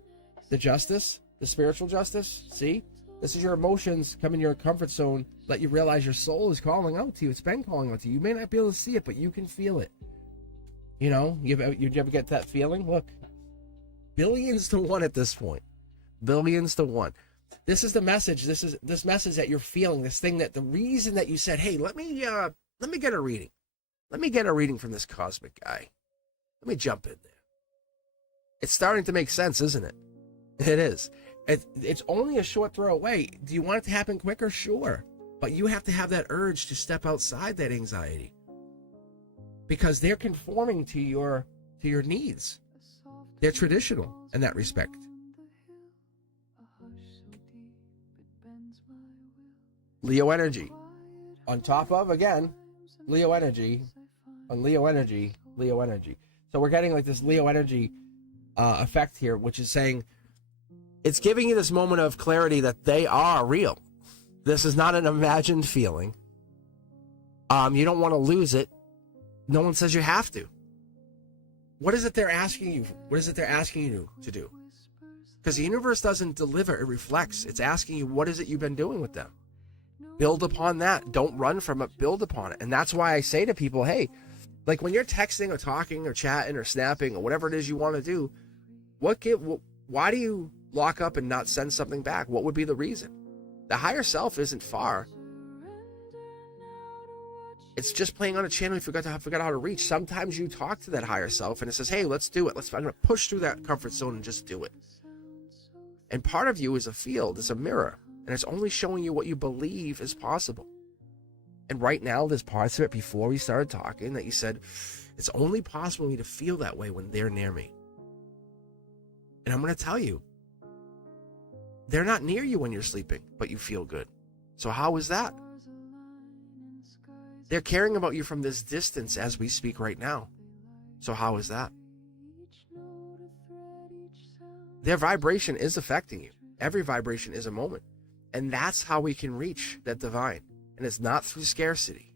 The justice, the spiritual justice. See? This is your emotions come in your comfort zone, let you realize your soul is calling out to you. It's been calling out to you. You may not be able to see it, but you can feel it. You know, you ever get that feeling? Look, billions to one at this point. Billions to one. This is the message. This message that you're feeling. This thing that the reason that you said, "Hey, let me get a reading. Let me get a reading from this cosmic guy. Let me jump in there." It's starting to make sense, isn't it? It is. It's only a short throw away. Do you want it to happen quicker? Sure. But you have to have that urge to step outside that anxiety. Because they're conforming to your needs. They're traditional in that respect. Leo energy. On top of, again, Leo energy. On Leo energy, Leo energy. So we're getting like this Leo energy effect here, which is saying, it's giving you this moment of clarity that they are real. This is not an imagined feeling. You don't want to lose it. No one says you have to. What is it they're asking you? What is it they're asking you to do? Because the universe doesn't deliver, it reflects. It's asking you, what is it you've been doing with them? Build upon that. Don't run from it. Build upon it. And that's why I say to people, hey, like when you're texting or talking or chatting or snapping or whatever it is you want to do, why do you lock up and not send something back? What would be the reason? The higher self isn't far. It's just playing on a channel you forgot how to reach. Sometimes you talk to that higher self and it says, hey, let's do it. I'm going to push through that comfort zone and just do it. And part of you is a field, it's a mirror, and it's only showing you what you believe is possible. And right now, there's parts of it before we started talking that you said, it's only possible for me to feel that way when they're near me. And I'm going to tell you, they're not near you when you're sleeping, but you feel good. So how is that? They're caring about you from this distance as we speak right now. So how is that? Their vibration is affecting you. Every vibration is a moment. And that's how we can reach that divine. And it's not through scarcity.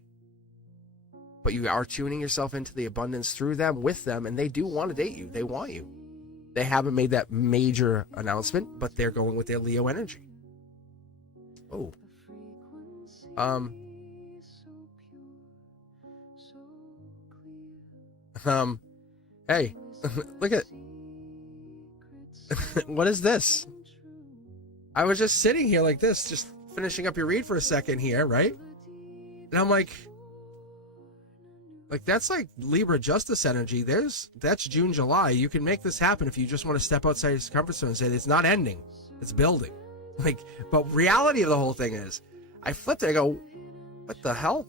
But you are tuning yourself into the abundance through them, with them, and they do want to date you. They want you. They haven't made that major announcement, but they're going with their Leo energy. Oh. Hey, look at what is this? I was just sitting here like this, just finishing up your read for a second here, right? And I'm like that's like Libra justice energy. That's June, July. You can make this happen if you just want to step outside your comfort zone and say it's not ending, it's building. But reality of the whole thing is, I flipped it. I go, what the hell?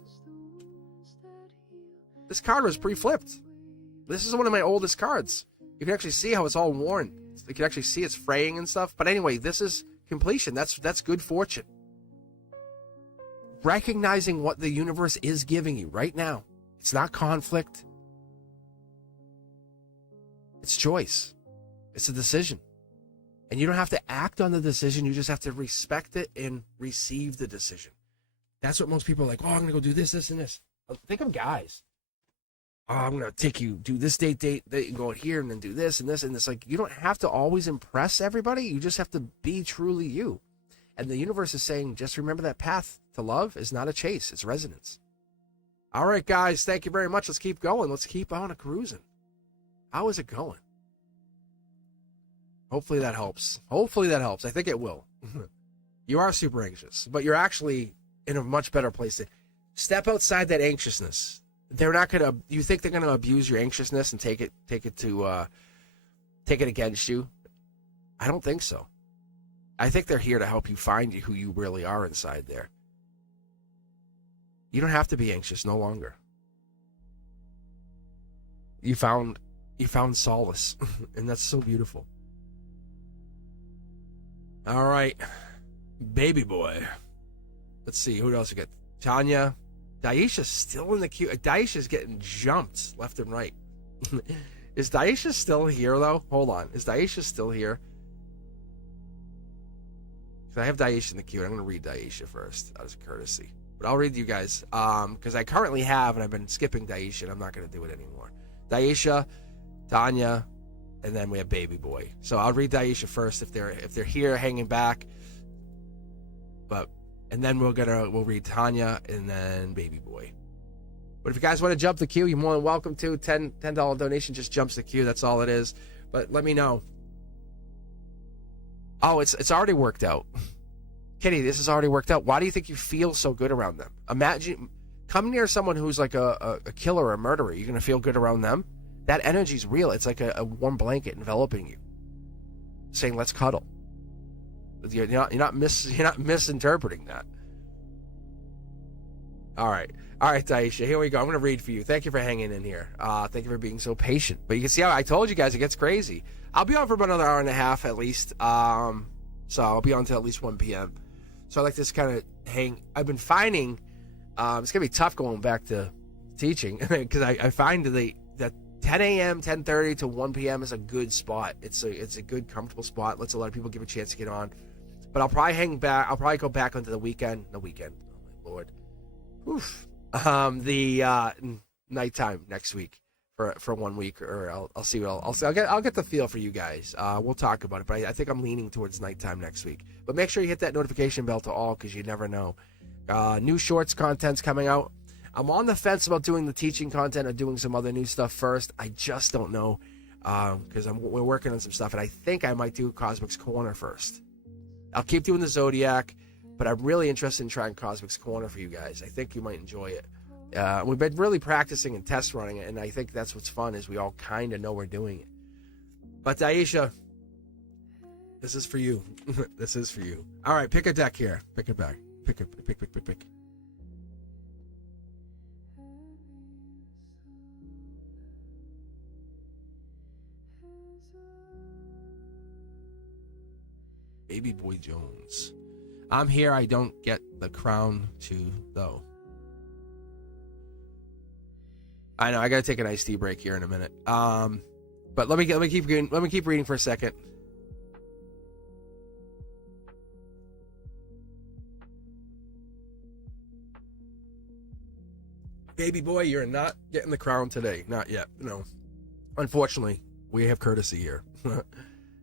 This card was pre-flipped. This is one of my oldest cards. You can actually see how it's all worn. You can actually see it's fraying and stuff. But anyway, this is completion. That's good fortune. Recognizing what the universe is giving you right now. It's not conflict. It's choice. It's a decision. And you don't have to act on the decision. You just have to respect it and receive the decision. That's what most people are like, oh, I'm going to go do this, this, and this. Think of guys. Oh, I'm going to take you, do this date, and go here, and then do this and this. And it's like, you don't have to always impress everybody. You just have to be truly you. And the universe is saying, just remember that path to love is not a chase. It's resonance. All right, guys, thank you very much. Let's keep going. Let's keep on cruising. How is it going? Hopefully that helps. I think it will. You are super anxious, but you're actually in a much better place. To step outside that anxiousness. They're not going to, you think they're going to abuse your anxiousness and take it against you? I don't think so. I think they're here to help you find who you really are inside there. You don't have to be anxious no longer. You found solace, and that's so beautiful. All right, baby boy. Let's see, who else we got? Tanya. Daisha's still in the queue. Daisha's getting jumped left and right. Is Daisha still here, though? Hold on. Is Daisha still here? I have Daisha in the queue, and I'm going to read Daisha first, out of courtesy. But I'll read you guys, because I currently have, and I've been skipping Daisha, and I'm not going to do it anymore. Daisha, Tanya, and then we have Baby Boy. So I'll read Daisha first if they're here hanging back. And then we'll read Tanya and then Baby Boy. But if you guys want to jump the queue, you're more than welcome to. $10 donation just jumps the queue. That's all it is. But let me know. Oh, it's already worked out. Kitty, this is already worked out. Why do you think you feel so good around them? Imagine, come near someone who's like a killer or a murderer. You're going to feel good around them? That energy's real. It's like a warm blanket enveloping you, saying, let's cuddle. You're not misinterpreting that. All right, Daisha, here we go. I'm going to read for you. Thank you for hanging in here. Thank you for being so patient. But you can see how I told you guys it gets crazy. I'll be on for about another hour and a half at least. So I'll be on until at least 1 p.m. So I like this kind of hang. I've been finding it's going to be tough going back to teaching because I find that 10 a.m., 10:30 to 1 p.m. is a good spot. It's a good, comfortable spot. Lets a lot of people give a chance to get on. But I'll probably hang back. I'll probably go back onto the weekend. Oh my Lord. Oof. The nighttime next week for 1 week, or I'll see what I'll get the feel for you guys. We'll talk about it. But I think I'm leaning towards nighttime next week. But make sure you hit that notification bell to all, because you never know. New shorts content's coming out. I'm on the fence about doing the teaching content or doing some other new stuff first. I just don't know, because we're working on some stuff, and I think I might do Cosmic's Corner first. I'll keep doing the Zodiac, but I'm really interested in trying Cosmic's Corner for you guys. I think you might enjoy it. We've been really practicing and test running it, and I think that's what's fun, is we all kind of know we're doing it. But Daisha, this is for you. This is for you. All right, pick a deck here. Pick it back. Pick. Baby Boy Jones. I'm here. I don't get the crown too, though. I know. I gotta take an iced tea break here in a minute. But let me keep reading for a second. Baby Boy, you're not getting the crown today. Not yet. No. Unfortunately, we have courtesy here.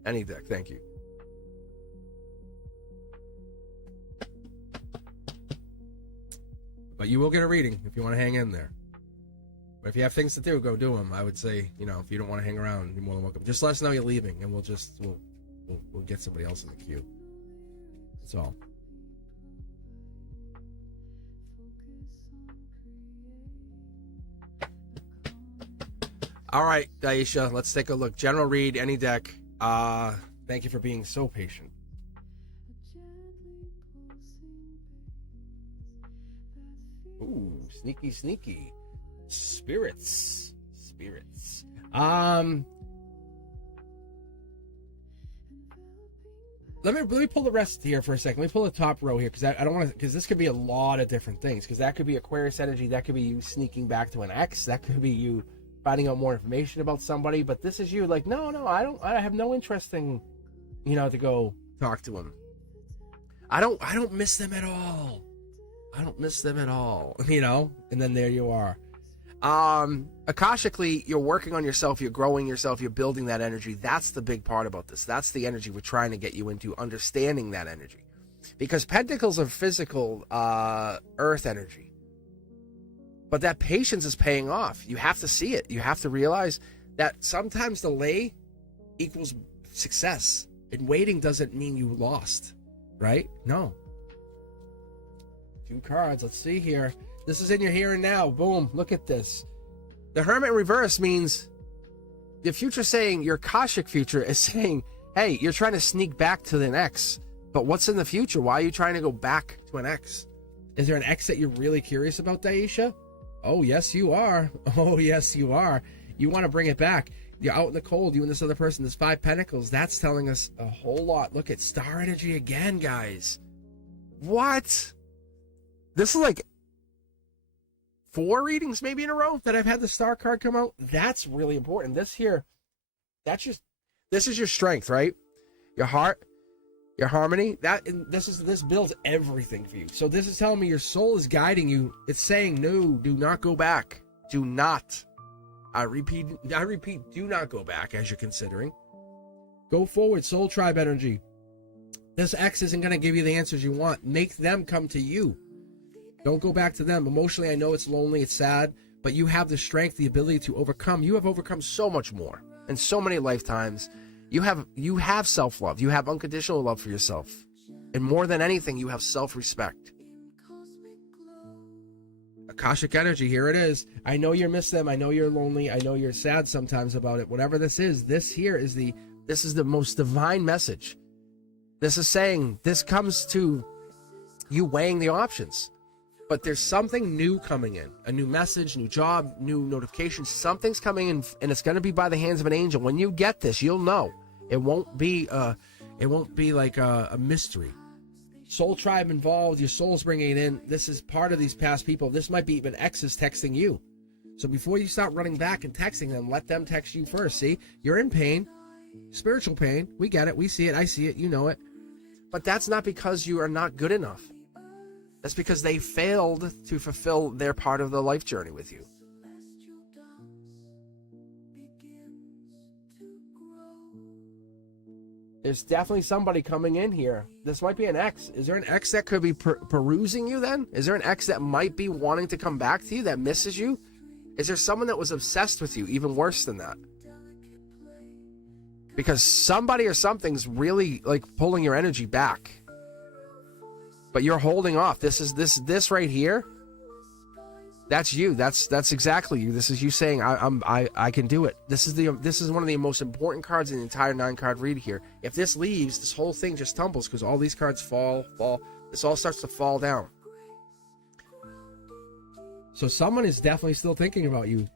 Any deck. Thank you. But you will get a reading if you want to hang in there. But if you have things to do, go do them. I would say, if you don't want to hang around, you're more than welcome. Just let us know you're leaving, and we'll get somebody else in the queue. That's all. All right, Daisha, let's take a look. General read, any deck. Thank you for being so patient. Ooh, sneaky. Spirits. Let me pull the rest here for a second. Let me pull the top row here, because I don't want to, because this could be a lot of different things. Because that could be Aquarius energy, that could be you sneaking back to an ex, that could be you finding out more information about somebody. But this is you like, no, I have no interest in, to go talk to him. I don't miss them at all. And then there you are. Akashically, you're working on yourself, you're growing yourself, you're building that energy. That's the big part about this. That's the energy we're trying to get you into, understanding that energy. Because Pentacles are physical, earth energy. But that patience is paying off. You have to see it. You have to realize that sometimes delay equals success. And waiting doesn't mean you lost, right? No. 2 cards. Let's see here. This is in your here and now. Boom. Look at this. The Hermit in reverse means the future saying, your Akashic future is saying, hey, you're trying to sneak back to an ex. But what's in the future? Why are you trying to go back to an ex? Is there an ex that you're really curious about, Daisha? Oh, yes, you are. Oh, yes, you are. You want to bring it back. You're out in the cold. You and this other person. There's 5 pentacles. That's telling us a whole lot. Look at star energy again, guys. What? This is like 4 readings maybe in a row that I've had the star card come out. That's really important. This is your strength, right? Your heart, your harmony. This builds everything for you. So this is telling me your soul is guiding you. It's saying, no, do not go back. Do not. I repeat, do not go back as you're considering. Go forward, soul tribe energy. This X isn't going to give you the answers you want. Make them come to you. Don't go back to them. Emotionally, I know it's lonely, it's sad, but you have the strength, the ability to overcome. You have overcome so much more in so many lifetimes. You have self-love. You have unconditional love for yourself. And more than anything, you have self-respect. Akashic energy, here it is. I know you miss them. I know you're lonely. I know you're sad sometimes about it. Whatever this is the most divine message. This is saying, this comes to you weighing the options. But there's something new coming in. A new message, new job, new notification. Something's coming in, and it's going to be by the hands of an angel. When you get this, you'll know. It won't be like a mystery. Soul tribe involved, your soul's bringing it in. This is part of these past people. This might be even exes texting you. So before you start running back and texting them, let them text you first. See, you're in pain, spiritual pain. We get it. We see it. I see it. You know it. But that's not because you are not good enough. That's because they failed to fulfill their part of the life journey with you. There's definitely somebody coming in here. This might be an ex. Is there an ex that could be perusing you then? Is there an ex that might be wanting to come back to you, that misses you? Is there someone that was obsessed with you, even worse than that? Because somebody or something's really like pulling your energy back. But you're holding off. This right here. That's you. That's exactly you. This is you saying I can do it. This is one of the most important cards in the entire 9-card read here. If this leaves, this whole thing just tumbles because all these cards fall. This all starts to fall down. So someone is definitely still thinking about you.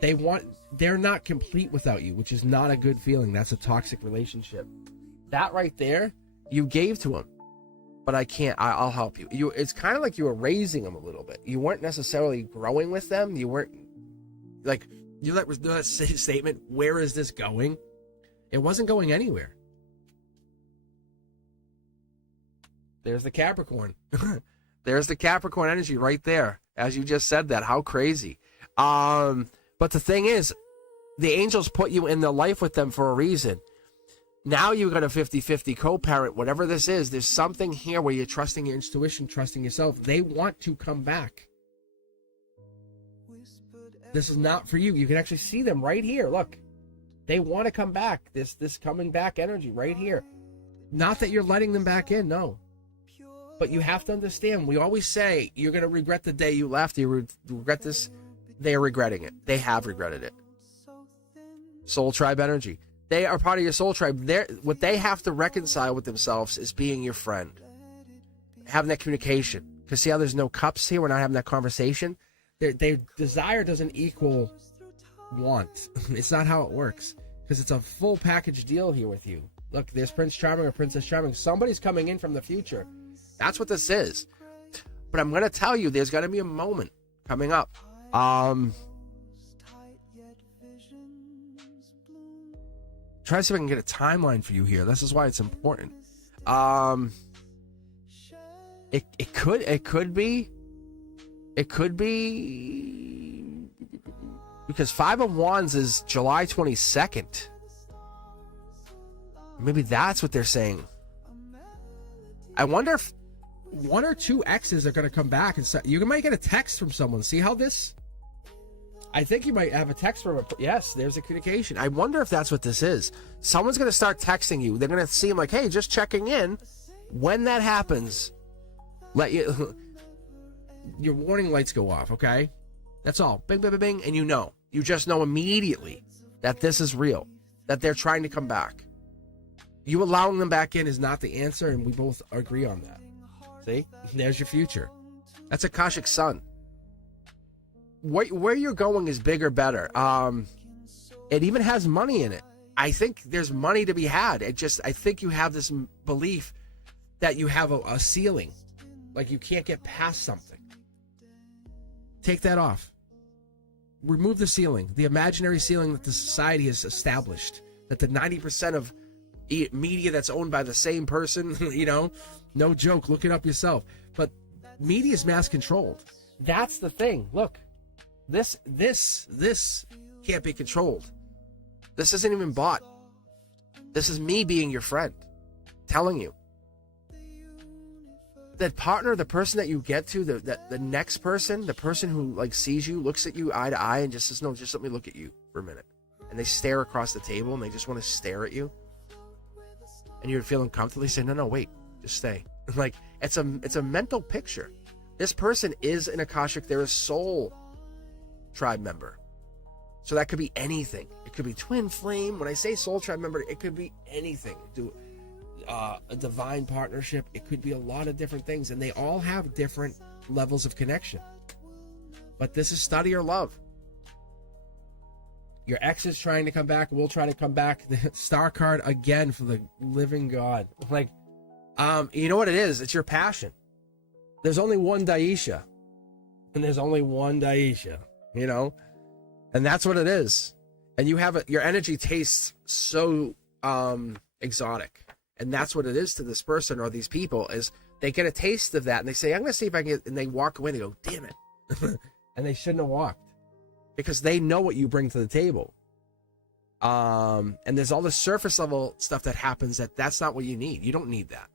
They're not complete without you, which is not a good feeling. That's a toxic relationship. That right there, you gave to him. But I can't. I'll help you. It's kind of like you were raising them a little bit. You weren't necessarily growing with them. You weren't like that statement. Where is this going? It wasn't going anywhere. There's the Capricorn. There's the Capricorn energy right there. As you just said that. How crazy. But the thing is, the angels put you in their life with them for a reason. Now you got a 50-50 co-parent, whatever this is. There's something here where you're trusting your intuition, trusting yourself. They want to come back. This is not for you. You can actually see them right here. Look, they want to come back. This coming back energy right here. Not that you're letting them back in, no. But you have to understand, we always say you're going to regret the day you left. You regret this. They are regretting it. They have regretted it. Soul tribe energy. They are part of your soul tribe. What they have to reconcile with themselves is being your friend. Having that communication. Because see how there's no cups here? We're not having that conversation. Their desire doesn't equal want. It's not how it works. Because it's a full package deal here with you. Look, there's Prince Charming or Princess Charming. Somebody's coming in from the future. That's what this is. But I'm going to tell you, there's going to be a moment coming up. Try to see if I can get a timeline for you here. This is why it's important. It could be because 5 of Wands is July 22nd. Maybe that's what they're saying. I wonder if 1 or 2 exes are going to come back and you might get a text from someone. See how this? I think you might have a text from a... Yes, there's a communication. I wonder if that's what this is. Someone's going to start texting you. They're going to seem like, hey, just checking in. When that happens, your warning lights go off, okay? That's all. Bing, bing, bing, bing, and you know. You just know immediately that this is real, that they're trying to come back. You allowing them back in is not the answer, and we both agree on that. See? There's your future. That's Akashic Sun. Where you're going is bigger, better. It even has money in it. I think there's money to be had. I think you have this belief that you have a ceiling. Like you can't get past something. Take that off. Remove the ceiling, the imaginary ceiling that the society has established. That the 90% of media that's owned by the same person. You know, no joke. Look it up yourself. But media is mass controlled. That's the thing. Look, this can't be controlled. This isn't even bought. This is me being your friend, telling you that partner, the person that you get to, the next person, the person who like sees you, looks at you eye to eye, and just says, "No, just let me look at you for a minute," and they stare across the table and they just want to stare at you, and you're feeling comfortable. They say, "No, wait, just stay." Like it's a mental picture. This person is an Akashic. They're a soul tribe member. So that could be anything. It could be twin flame. When I say soul tribe member, it could be anything. A divine partnership. It could be a lot of different things, and they all have different levels of connection. But this is study or love. Your ex is trying to come back. We'll try to come back. The star card again for the living God. Like, you know what it is? It's your passion. There's only one Daisha, and there's only one Daisha. You know. And that's what it is. And you have your energy tastes so exotic. And that's what it is to this person or these people, is they get a taste of that and they say, I'm going to see if I can get, and they walk away and they go, damn it. And they shouldn't have walked, because they know what you bring to the table. And there's all the surface level stuff that happens that's not what you need. You don't need that.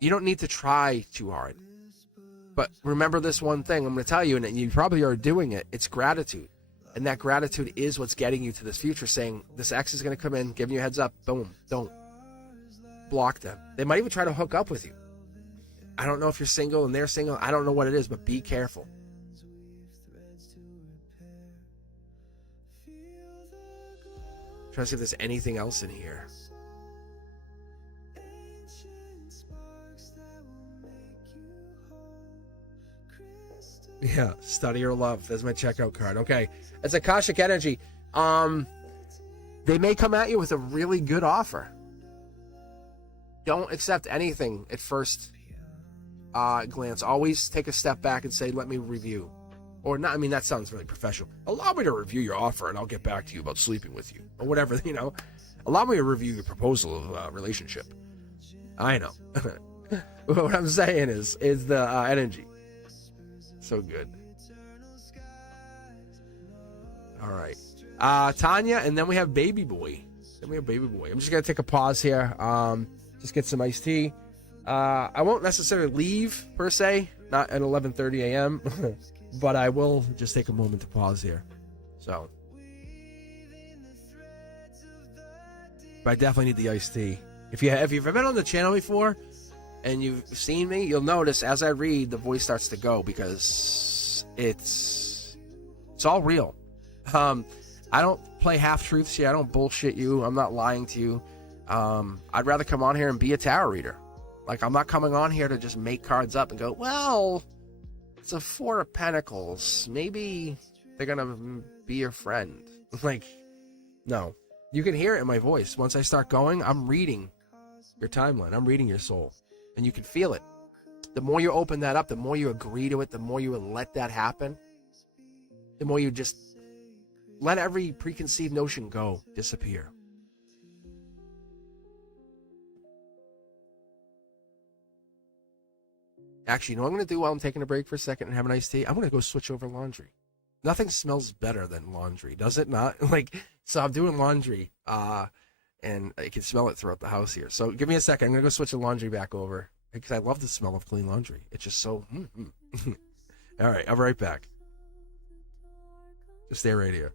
You don't need to try too hard. But remember this one thing I'm going to tell you, and you probably are doing it. It's gratitude. And that gratitude is what's getting you to this future, saying this ex is going to come in, giving you a heads up. Boom. Don't. Block them. They might even try to hook up with you. I don't know if you're single and they're single. I don't know what it is, but be careful. Trying to see if there's anything else in here. Yeah, study or love. There's my checkout card. Okay, it's Akashic energy. They may come at you with a really good offer. Don't accept anything at first glance. Always take a step back and say, let me review. Or not, I mean, that sounds really professional. Allow me to review your offer and I'll get back to you about sleeping with you. Or whatever, you know. Allow me to review your proposal of relationship. I know. What I'm saying is the energy. So good. All right. Tanya, and then we have Baby Boy. I'm just going to take a pause here. Just get some iced tea. I won't necessarily leave, per se. Not at 11:30 a.m. But I will just take a moment to pause here. So. But I definitely need the iced tea. If you've been on the channel before, and you've seen me, you'll notice as I read, the voice starts to go, because it's all real. I don't play half-truths here. I don't bullshit you. I'm not lying to you. I'd rather come on here and be a tarot reader. Like, I'm not coming on here to just make cards up and go, well, it's a Four of Pentacles. Maybe they're going to be your friend. Like, no. You can hear it in my voice. Once I start going, I'm reading your timeline. I'm reading your soul. And you can feel it. The more you open that up, the more you agree to it, the more you let that happen, the more you just let every preconceived notion go, disappear. Actually, you know what I'm going to do while I'm taking a break for a second and have a nice tea? I'm going to go switch over laundry. Nothing smells better than laundry, does it not? Like, so I'm doing laundry, and I can smell it throughout the house here. So give me a second. I'm going to go switch the laundry back over, because I love the smell of clean laundry. It's just so... All right, I'll be right back. Just stay right here.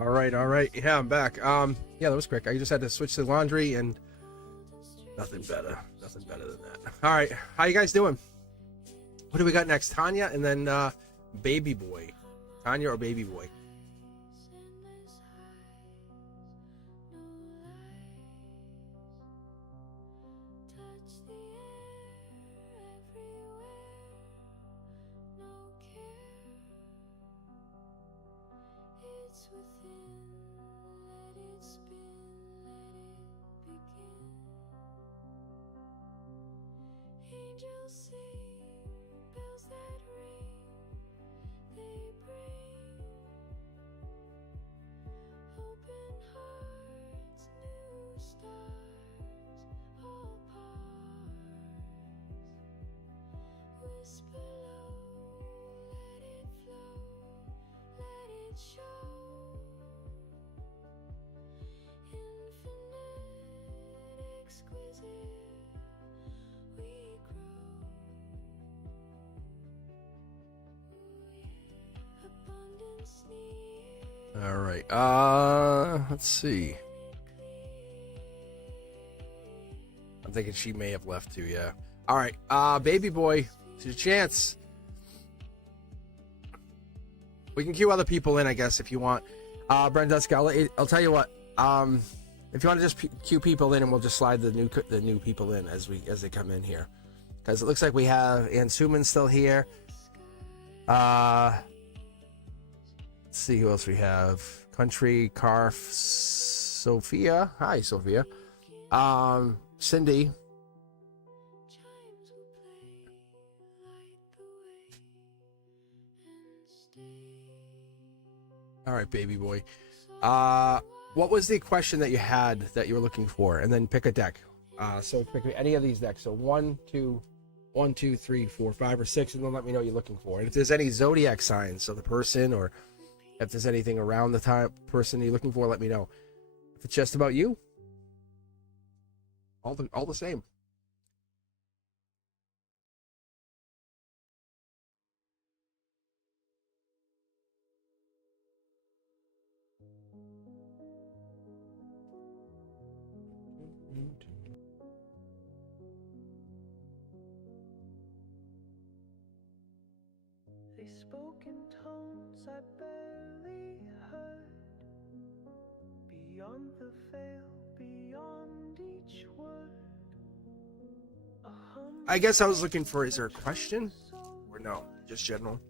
All right. Yeah, I'm back. Yeah, that was quick. I just had to switch to laundry and nothing better than that. All right, how you guys doing? What do we got next? Tanya and then Baby Boy. Tanya or Baby Boy? All right. Let's see. I'm thinking she may have left too. Yeah. All right. Baby Boy, it's your chance. We can queue other people in, I guess, if you want. Brenduska, I'll tell you what. If you want to just queue people in, and we'll just slide the new people in as they come in here, because it looks like we have Ansuman still here. Let's see who else we have. Country Carf, Sophia. Hi, Sophia. Cindy. All right, Baby Boy. What was the question that you had that you were looking for? And then pick a deck. So pick any of these decks. So 1, 2, 3, 4, 5, or 6, and then let me know what you're looking for. And if there's any zodiac signs, so the person, or if there's anything around the time person you're looking for, let me know. If it's just about you, all the same. They spoke in tones I barely heard. Beyond the veil, beyond each word. I guess I was looking for, is there a question? Or no, just general?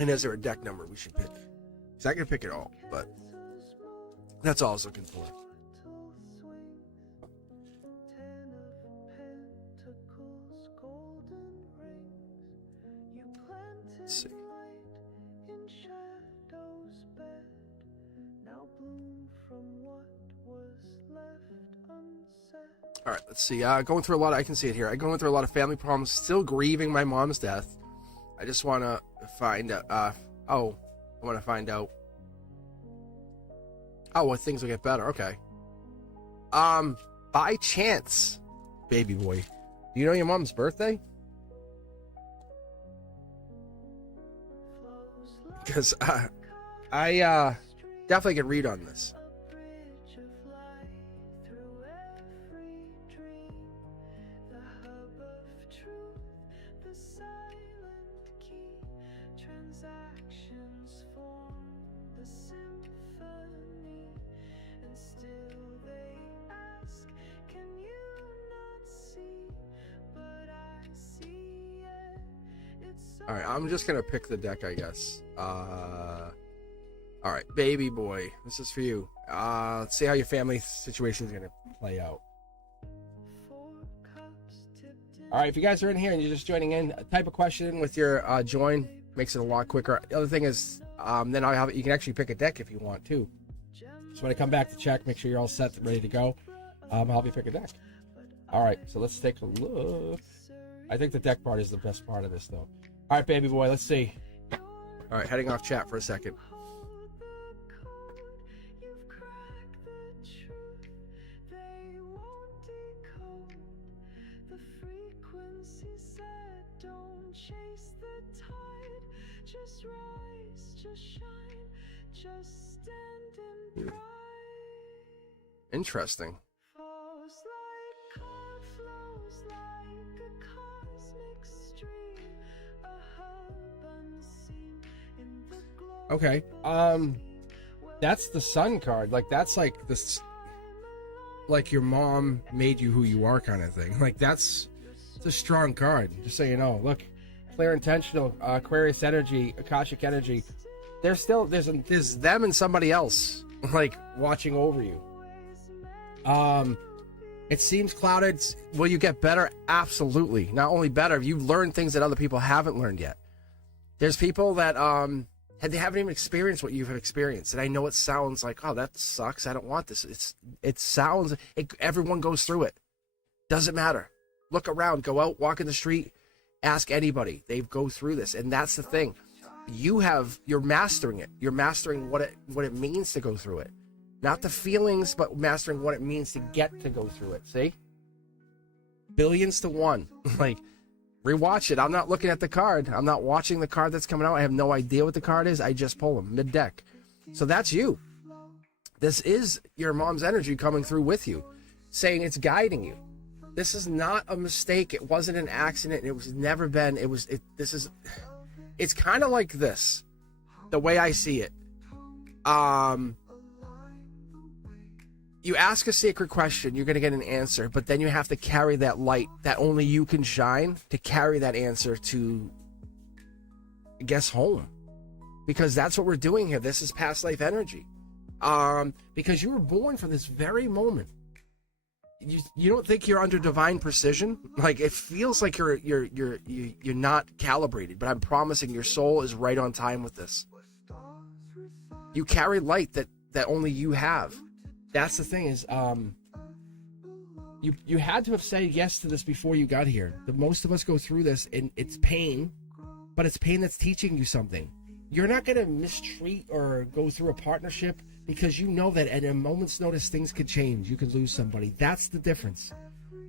And is there a deck number we should pick? Because I can pick it all, but that's all I was looking for. Let's see. All right, let's see. Going through a lot. I can see it here. I'm going through a lot of family problems. Still grieving my mom's death. I just want to find out. I want to find out. Oh, well, things will get better. Okay. By chance, Baby Boy, do you know your mom's birthday? Because I definitely can read on this. All right, I'm just gonna pick the deck, I guess. All All right, baby boy, this is for you. Let's see how your family situation is gonna play out. All right, if you guys are in here and you're just joining in, type a question with your join. Makes it a lot quicker. The other thing is, then I'll have you can actually pick a deck if you want too. So when I come back to check, make sure you're all set, ready to go. I'll help you pick a deck. All right, so let's take a look. I think the deck part is the best part of this, though. All right, baby boy, let's see. All right, heading off chat for a second. Interesting. Okay. That's the sun card. Like, that's like this, like your mom made you who you are kind of thing. Like, it's a strong card, just so you know. Look, clear intentional, Aquarius energy, Akashic energy. There's them and somebody else like watching over you. It seems clouded. Will you get better? Absolutely. Not only better, you've learned things that other people haven't learned yet. There's people that they haven't even experienced what you've experienced, and I know it sounds like, oh, that sucks, I don't want this. Everyone goes through it. Doesn't matter. Look around, go out, walk in the street, ask anybody. They go through this, and that's the thing. You're mastering it. You're mastering what it means to go through it. Not the feelings, but mastering what it means to get to go through it. See? Billions to one. Like, rewatch it. I'm not looking at the card. I'm not watching the card that's coming out. I have no idea what the card is. I just pull them mid-deck. So that's you. This is your mom's energy coming through with you, saying it's guiding you. This is not a mistake. It wasn't an accident. It was never been. It's kind of like this, the way I see it. You ask a sacred question, you're going to get an answer, but then you have to carry that light that only you can shine to carry that answer to, I guess, home. Because that's what we're doing here. This is past life energy. Because you were born for this very moment. You don't think you're under divine precision? Like, it feels like you're not calibrated, but I'm promising your soul is right on time with this. You carry light that only you have. That's the thing is, you had to have said yes to this before you got here. The most of us go through this, and it's pain, but it's pain that's teaching you something. You're not going to mistreat or go through a partnership because you know that at a moment's notice things could change. You could lose somebody. That's the difference.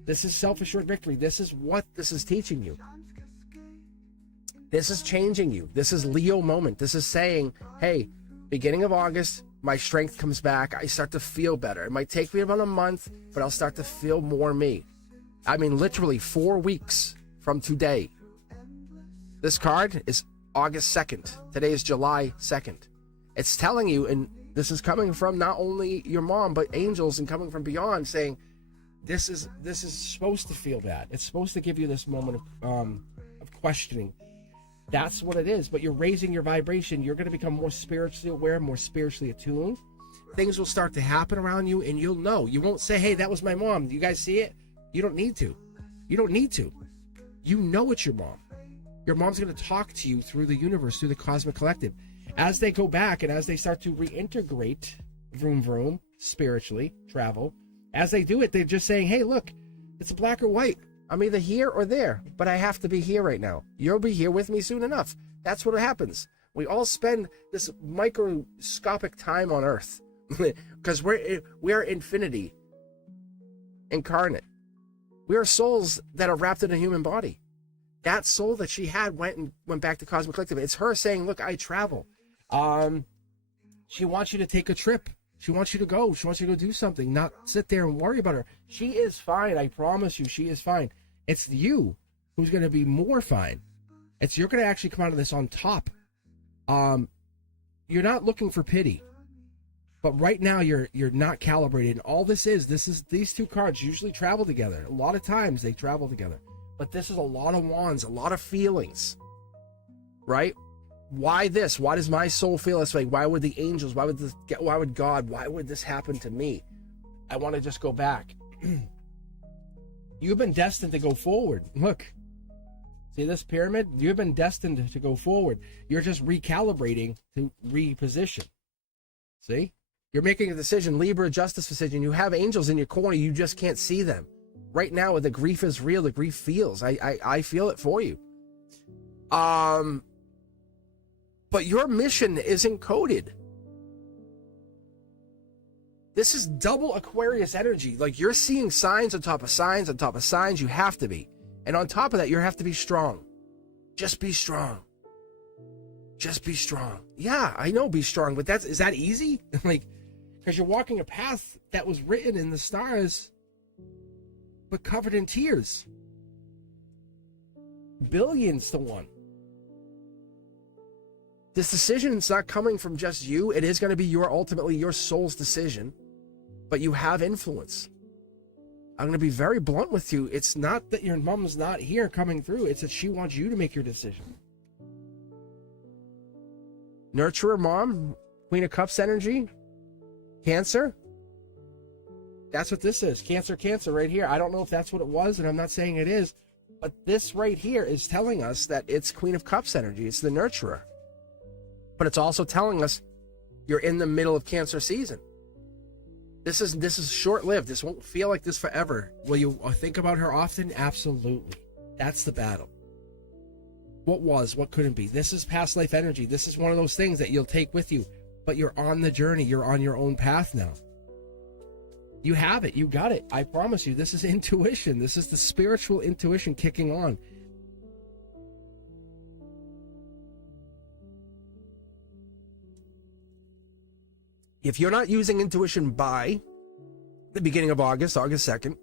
This is self-assured victory. This is what this is teaching you. This is changing you. This is Leo moment. This is saying, hey, beginning of August, my strength comes back. I start to feel better. It might take me about a month, but I'll start to feel more me. I mean, literally 4 weeks from today. This card is August 2nd. Today is July 2nd. It's telling you, and this is coming from not only your mom, but angels and coming from beyond, saying this is supposed to feel bad. It's supposed to give you this moment of questioning. That's what it is, but you're raising your vibration. You're going to become more spiritually aware, more spiritually attuned. Things will start to happen around you, and you'll know. You won't say, hey, that was my mom. Do you guys see it? You don't need to. You don't need to. You know it's your mom. Your mom's going to talk to you through the universe, through the Cosmic Collective. As they go back and as they start to reintegrate, vroom, vroom, spiritually, travel, as they do it, they're just saying, hey, look, it's black or white. I'm either here or there, but I have to be here right now. You'll be here with me soon enough. That's what happens. We all spend this microscopic time on Earth because we're infinity incarnate. We are souls that are wrapped in a human body. That soul that she had went back to Cosmic Collective. It's her saying, look, I travel. She wants you to take a trip. She wants you to go. She wants you to do something, not sit there and worry about her. She is fine. I promise you, she is fine. It's you who's going to be more fine. You're going to actually come out of this on top. You're not looking for pity, but right now you're not calibrated. And all this is these two cards usually travel together. A lot of times they travel together, but this is a lot of wands, a lot of feelings, right? Why this? Why does my soul feel this way? Why would the angels, why would God, why would this happen to me? I want to just go back. You've been destined to go forward. Look, see this pyramid? You've been destined to go forward. You're just recalibrating to reposition. See? You're making a decision, Libra justice decision. You have angels in your corner. You just can't see them. Right now, the grief is real. The grief feels. I feel it for you. But your mission is encoded. This is double Aquarius energy. Like, you're seeing signs on top of signs on top of signs. You have to be. And on top of that, you have to be strong. Just be strong. Just be strong. Yeah, I know, be strong. But is that easy? Like, because you're walking a path that was written in the stars, but covered in tears. Billions to one. This decision is not coming from just you. It is going to be ultimately your soul's decision, but you have influence. I'm going to be very blunt with you. It's not that your mom's not here coming through. It's that she wants you to make your decision. Nurturer mom, Queen of Cups energy, Cancer. That's what this is. Cancer right here. I don't know if that's what it was, and I'm not saying it is, but this right here is telling us that it's Queen of Cups energy. It's the nurturer. But it's also telling us you're in the middle of Cancer season. This is short-lived. This won't feel like this forever. Will you think about her often? Absolutely. That's the battle. What was, what couldn't be. This is past life energy. This is one of those things that you'll take with you, but you're on the journey. You're on your own path now. You have it. You got it. I promise you. This is intuition. This is the spiritual intuition kicking on. If you're not using intuition by the beginning of August 2nd,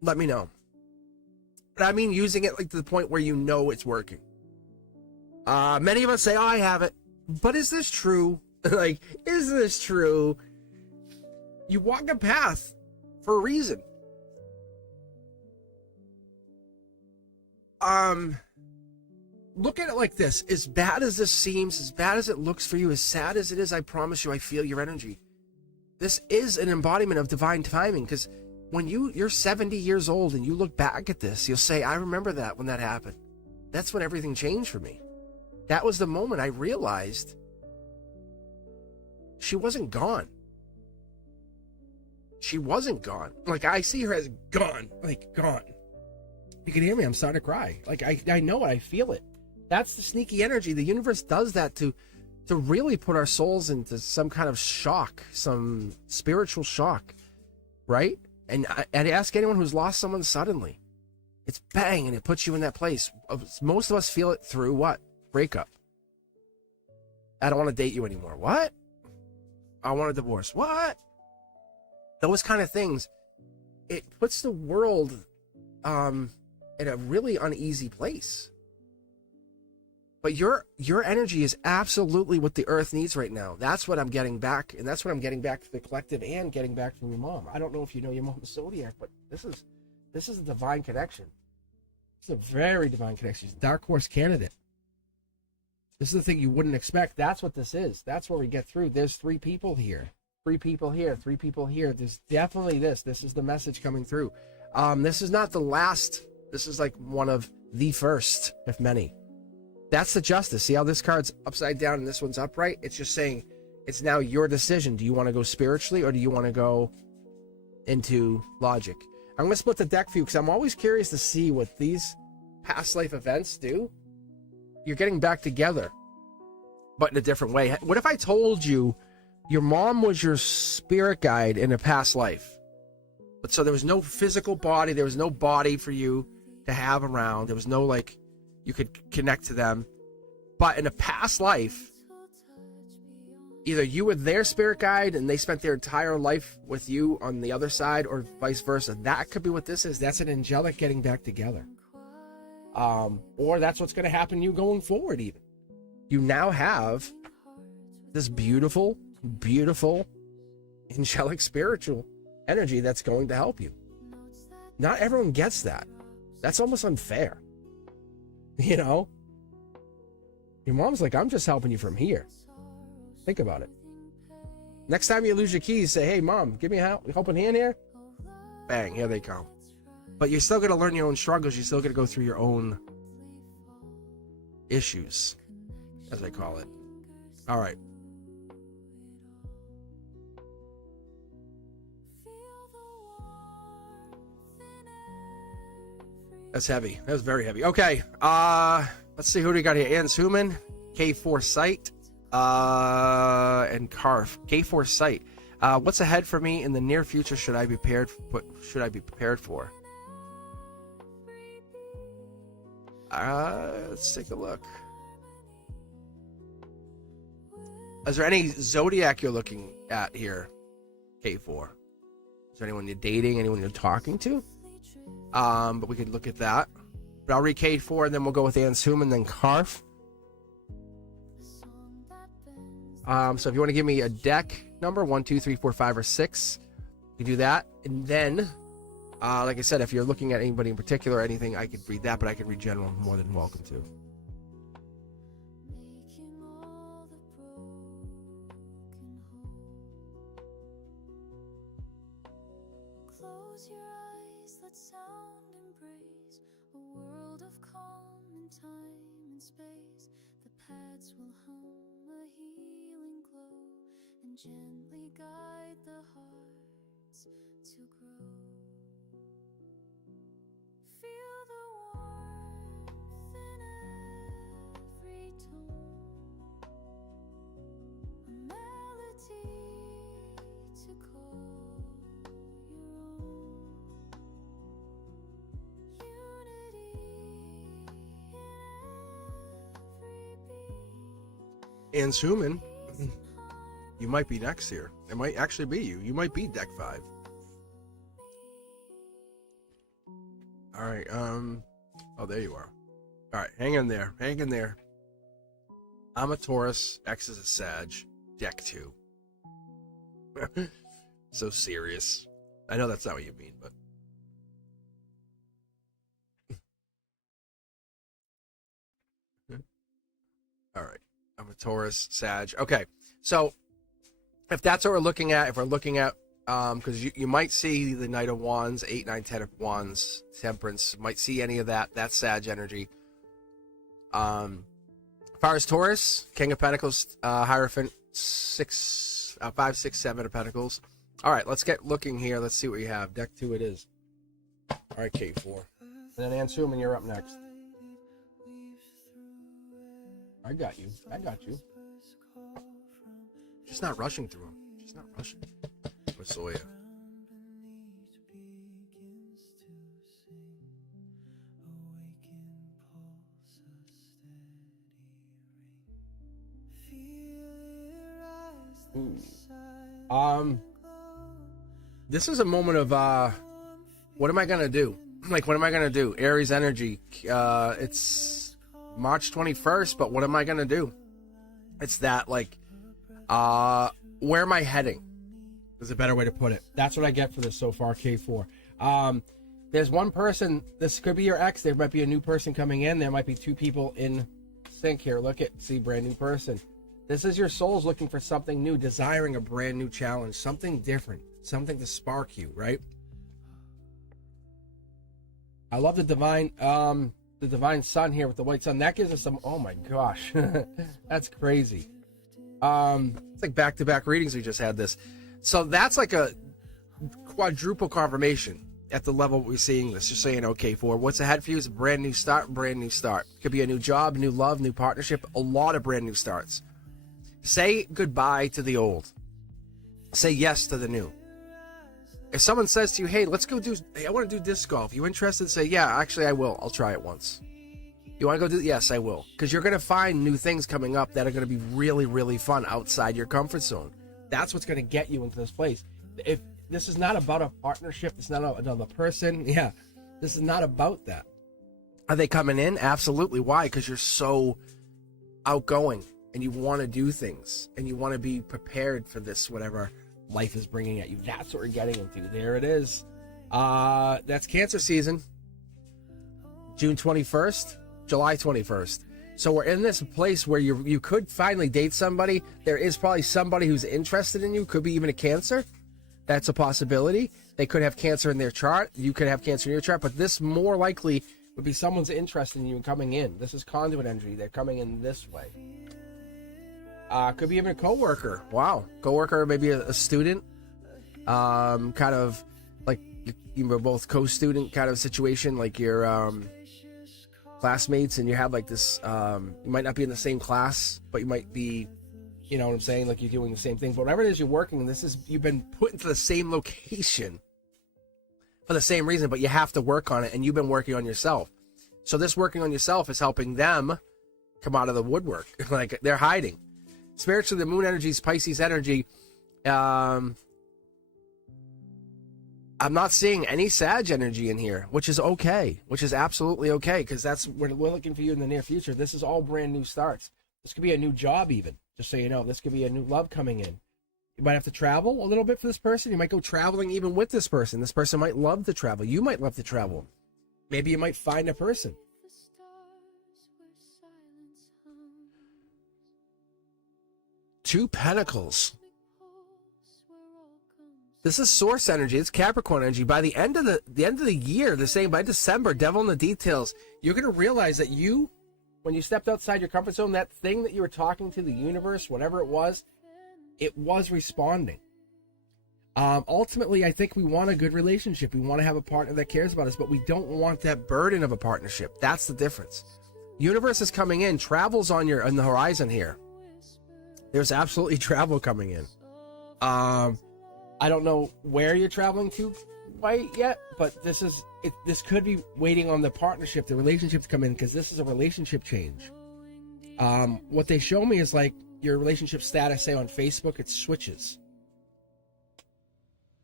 let me know. But I mean using it like to the point where you know it's working. Many of us say, oh, I have it. But is this true? Like, is this true? You walk a path for a reason. Look at it like this. As bad as this seems, as bad as it looks for you, as sad as it is, I promise you, I feel your energy. This is an embodiment of divine timing, because when you're 70 years old and you look back at this, you'll say, I remember that when that happened. That's when everything changed for me. That was the moment I realized she wasn't gone. She wasn't gone. Like, I see her as gone. Like, gone. You can hear me. I'm starting to cry. Like, I know it. I feel it. That's the sneaky energy. The universe does that to really put our souls into some kind of shock, some spiritual shock, right? And ask anyone who's lost someone suddenly. It's bang, and it puts you in that place. Most of us feel it through what? Breakup. I don't want to date you anymore. What? I want a divorce. What? Those kind of things. It puts the world in a really uneasy place. But your energy is absolutely what the earth needs right now. That's what I'm getting back, and that's what I'm getting back to the collective and getting back from your mom. I don't know if you know your mom's zodiac, but this is a divine connection. It's a very divine connection. She's a dark horse candidate. This is the thing you wouldn't expect. That's what this is. That's where we get through. There's 3 people here. 3 people here. 3 people here. There's definitely this. This is the message coming through. This is not the last. This is like one of the first, if many. That's the justice. See how this card's upside down and this one's upright? It's just saying it's now your decision. Do you want to go spiritually or do you want to go into logic? I'm going to split the deck for you because I'm always curious to see what these past life events do. You're getting back together, but in a different way. What if I told you your mom was your spirit guide in a past life? But so there was no physical body. There was no body for you to have around. There was no, like, you could connect to them. But in a past life, either you were their spirit guide and they spent their entire life with you on the other side, or vice versa. That could be what this is. That's an angelic getting back together. Or that's what's going to happen to you going forward even. You now have this beautiful, beautiful, angelic spiritual energy that's going to help you. Not everyone gets that. That's almost unfair. You know? Your mom's like, I'm just helping you from here. Think about it. Next time you lose your keys, say, hey, Mom, give me a helping hand here. Bang, here they come. But you're still going to learn your own struggles. You're still going to go through your own issues, as I call it. All right. That's heavy. That was very heavy. Okay. Let's see who do we got here. Anshuman, K4 Sight, and Karf. K4 Sight. What's ahead for me in the near future? Should I be prepared? What should I be prepared for? Let's take a look. Is there any zodiac you're looking at here, K4? Is there anyone you're dating? Anyone you're talking to? But we could look at that. But I'll read K4 and then we'll go with Ansum and then Karf. So if you want to give me a deck number, 1, 2, 3, 4, 5, or 6, you can do that. And then, like I said, if you're looking at anybody in particular or anything, I could read that, but I could read general, more than welcome to. Close your eyes, let sound embrace a world of calm in time and space. The pads will hum a healing glow and gently guide the hearts to grow. Feel the warmth in every tone, a melody to call Anshuman, you might be next here. It might actually be you. You might be deck 5. All right. Oh, there you are. All right. Hang in there. Hang in there. I'm a Taurus. X is a Sag. Deck 2. So serious. I know that's not what you mean, but. All right. I'm a Taurus, Sag. Okay, so if that's what we're looking at, if we're looking at, because you might see the Knight of Wands, 8, 9, 10 of Wands, Temperance, might see any of that. That's Sag energy. As far as Taurus, King of Pentacles, Hierophant, 5, 6, 7 of Pentacles. All right, let's get looking here. Let's see what you have. Deck 2 it is. All right, K4. And then Anshuman, you're up next. I got you. I got you. She's not rushing through them. She's not rushing. Masoya. Ooh. This is a moment of what am I gonna do? Like, what am I gonna do? Aries energy. It's March 21st, but what am I going to do? It's that, like, where am I heading? Is a better way to put it. That's what I get for this so far, K4. There's one person, this could be your ex, there might be a new person coming in, there might be 2 people in sync here. Look at, see, brand new person. This is your soul's looking for something new, desiring a brand new challenge, something different, something to spark you, right? I love the divine sun here with the white sun. That gives us some, oh my gosh, that's crazy. It's like back-to-back readings. We just had this, so that's like a quadruple confirmation at the level we're seeing this. Just saying, okay, for what's ahead for you is a brand new start. Could be a new job, new love, new partnership, a lot of brand new starts. Say goodbye to the old, say yes to the new. If someone says to you, hey, let's go do, hey, I want to do disc golf. You interested? Say, yeah, actually I will. I'll try it once. You want to go do, yes, I will. Because you're going to find new things coming up that are going to be really, really fun outside your comfort zone. That's what's going to get you into this place. If this is not about a partnership, it's not another person. Yeah, this is not about that. Are they coming in? Absolutely. Why? Because you're so outgoing and you want to do things and you want to be prepared for this, whatever life is bringing at you. That's what we're getting into. There it is. That's Cancer season. June 21st, July 21st. So we're in this place where you could finally date somebody. There is probably somebody who's interested in you. Could be even a Cancer. That's a possibility. They could have Cancer in their chart. You could have Cancer in your chart. But this more likely would be someone's interested in you and coming in. This is conduit energy. They're coming in this way. Could be even a coworker. Wow. Coworker, maybe a student. Kind of like you were both co-student kind of situation. Like you're classmates and you have like this, you might not be in the same class, but you might be, you know what I'm saying? Like you're doing the same thing. But whatever it is you're working, you've been put into the same location for the same reason, but you have to work on it, and you've been working on yourself. So this working on yourself is helping them come out of the woodwork. Like they're hiding. Spiritually, the moon energy is Pisces energy. I'm not seeing any Sag energy in here, which is okay, which is absolutely okay, because that's what we're looking for you in the near future. This is all brand new starts. This could be a new job even, just so you know. This could be a new love coming in. You might have to travel a little bit for this person. You might go traveling even with this person. This person might love to travel. You might love to travel. Maybe you might find a person. Two Pentacles. This is Source energy. It's Capricorn energy. By the end of the year, the same by December, devil in the details, you're going to realize that when you stepped outside your comfort zone, that thing that you were talking to the universe, whatever it was responding. Ultimately, I think we want a good relationship. We want to have a partner that cares about us, but we don't want that burden of a partnership. That's the difference. Universe is coming in. Travel's on the horizon here. There's absolutely travel coming in. I don't know where you're traveling to quite yet, but this could be waiting on the partnership, the relationship to come in, because this is a relationship change. What they show me is like your relationship status, say on Facebook, it switches.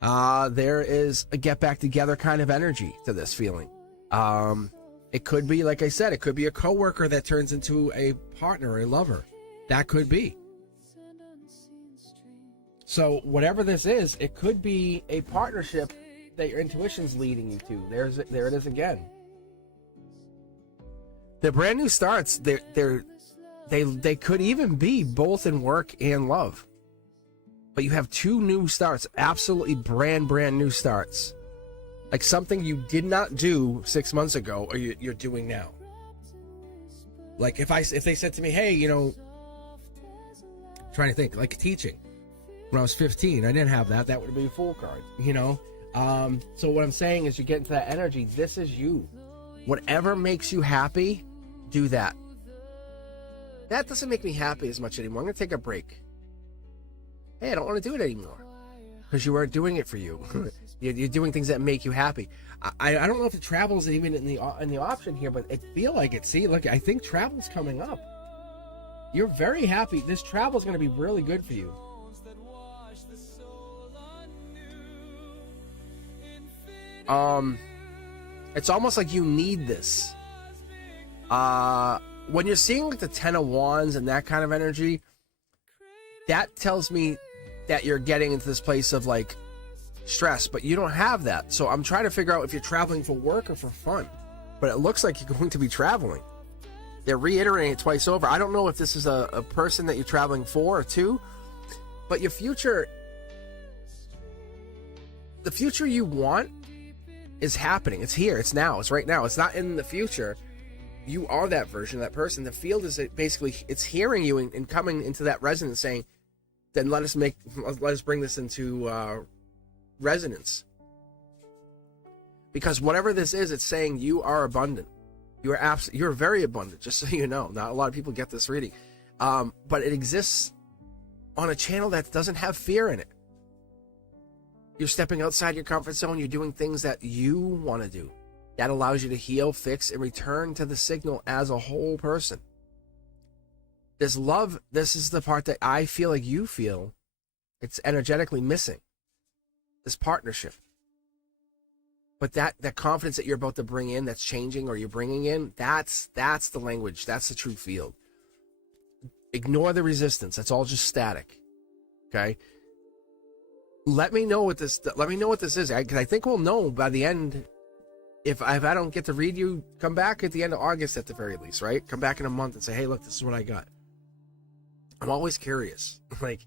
There is a get back together kind of energy to this feeling. It could be, like I said, it could be a coworker that turns into a partner, a lover. That could be. So whatever this is, it could be a partnership that your intuition's leading you to. There it is again. The brand new starts, they could even be both in work and love. But you have two new starts, absolutely brand new starts. Like something you did not do 6 months ago, or you're doing now. Like if they said to me, hey, trying to think, like teaching. When I was 15, I didn't have that. That would have been a Fool card, So what I'm saying is you get into that energy. This is you. Whatever makes you happy, do that. That doesn't make me happy as much anymore. I'm going to take a break. Hey, I don't want to do it anymore. Because you weren't doing it for you. You're doing things that make you happy. I don't know if the travel is even in the option here, but I feel like it. See, look, I think travel's coming up. You're very happy. This travel is going to be really good for you. It's almost like you need this. When you're seeing like the 10 of Wands and that kind of energy, that tells me that you're getting into this place of like stress, but you don't have that. So I'm trying to figure out if you're traveling for work or for fun, but it looks like you're going to be traveling. They're reiterating it twice over. I don't know if this is a person that you're traveling for or to, but your future, the future you want is happening. It's here. It's now. It's right now. It's not in the future. You are that version of that person. The field is basically, it's hearing you and coming into that resonance saying, then let us bring this into resonance. Because whatever this is, it's saying you are abundant. You're very abundant, just so you know. Not a lot of people get this reading. But it exists on a channel that doesn't have fear in it. You're stepping outside your comfort zone. You're doing things that you want to do. That allows you to heal, fix, and return to the signal as a whole person. This love, this is the part that I feel like you feel it's energetically missing. This partnership. But that confidence that you're about to bring in, that's changing, or you're bringing in, that's the language. That's the true field. Ignore the resistance. That's all just static. Okay? Let me know what this is, because I think we'll know by the end if I don't get to read you, come back at the end of August at the very least, right? Come back in a month and say, hey, look, this is what I got. I'm always curious. Like,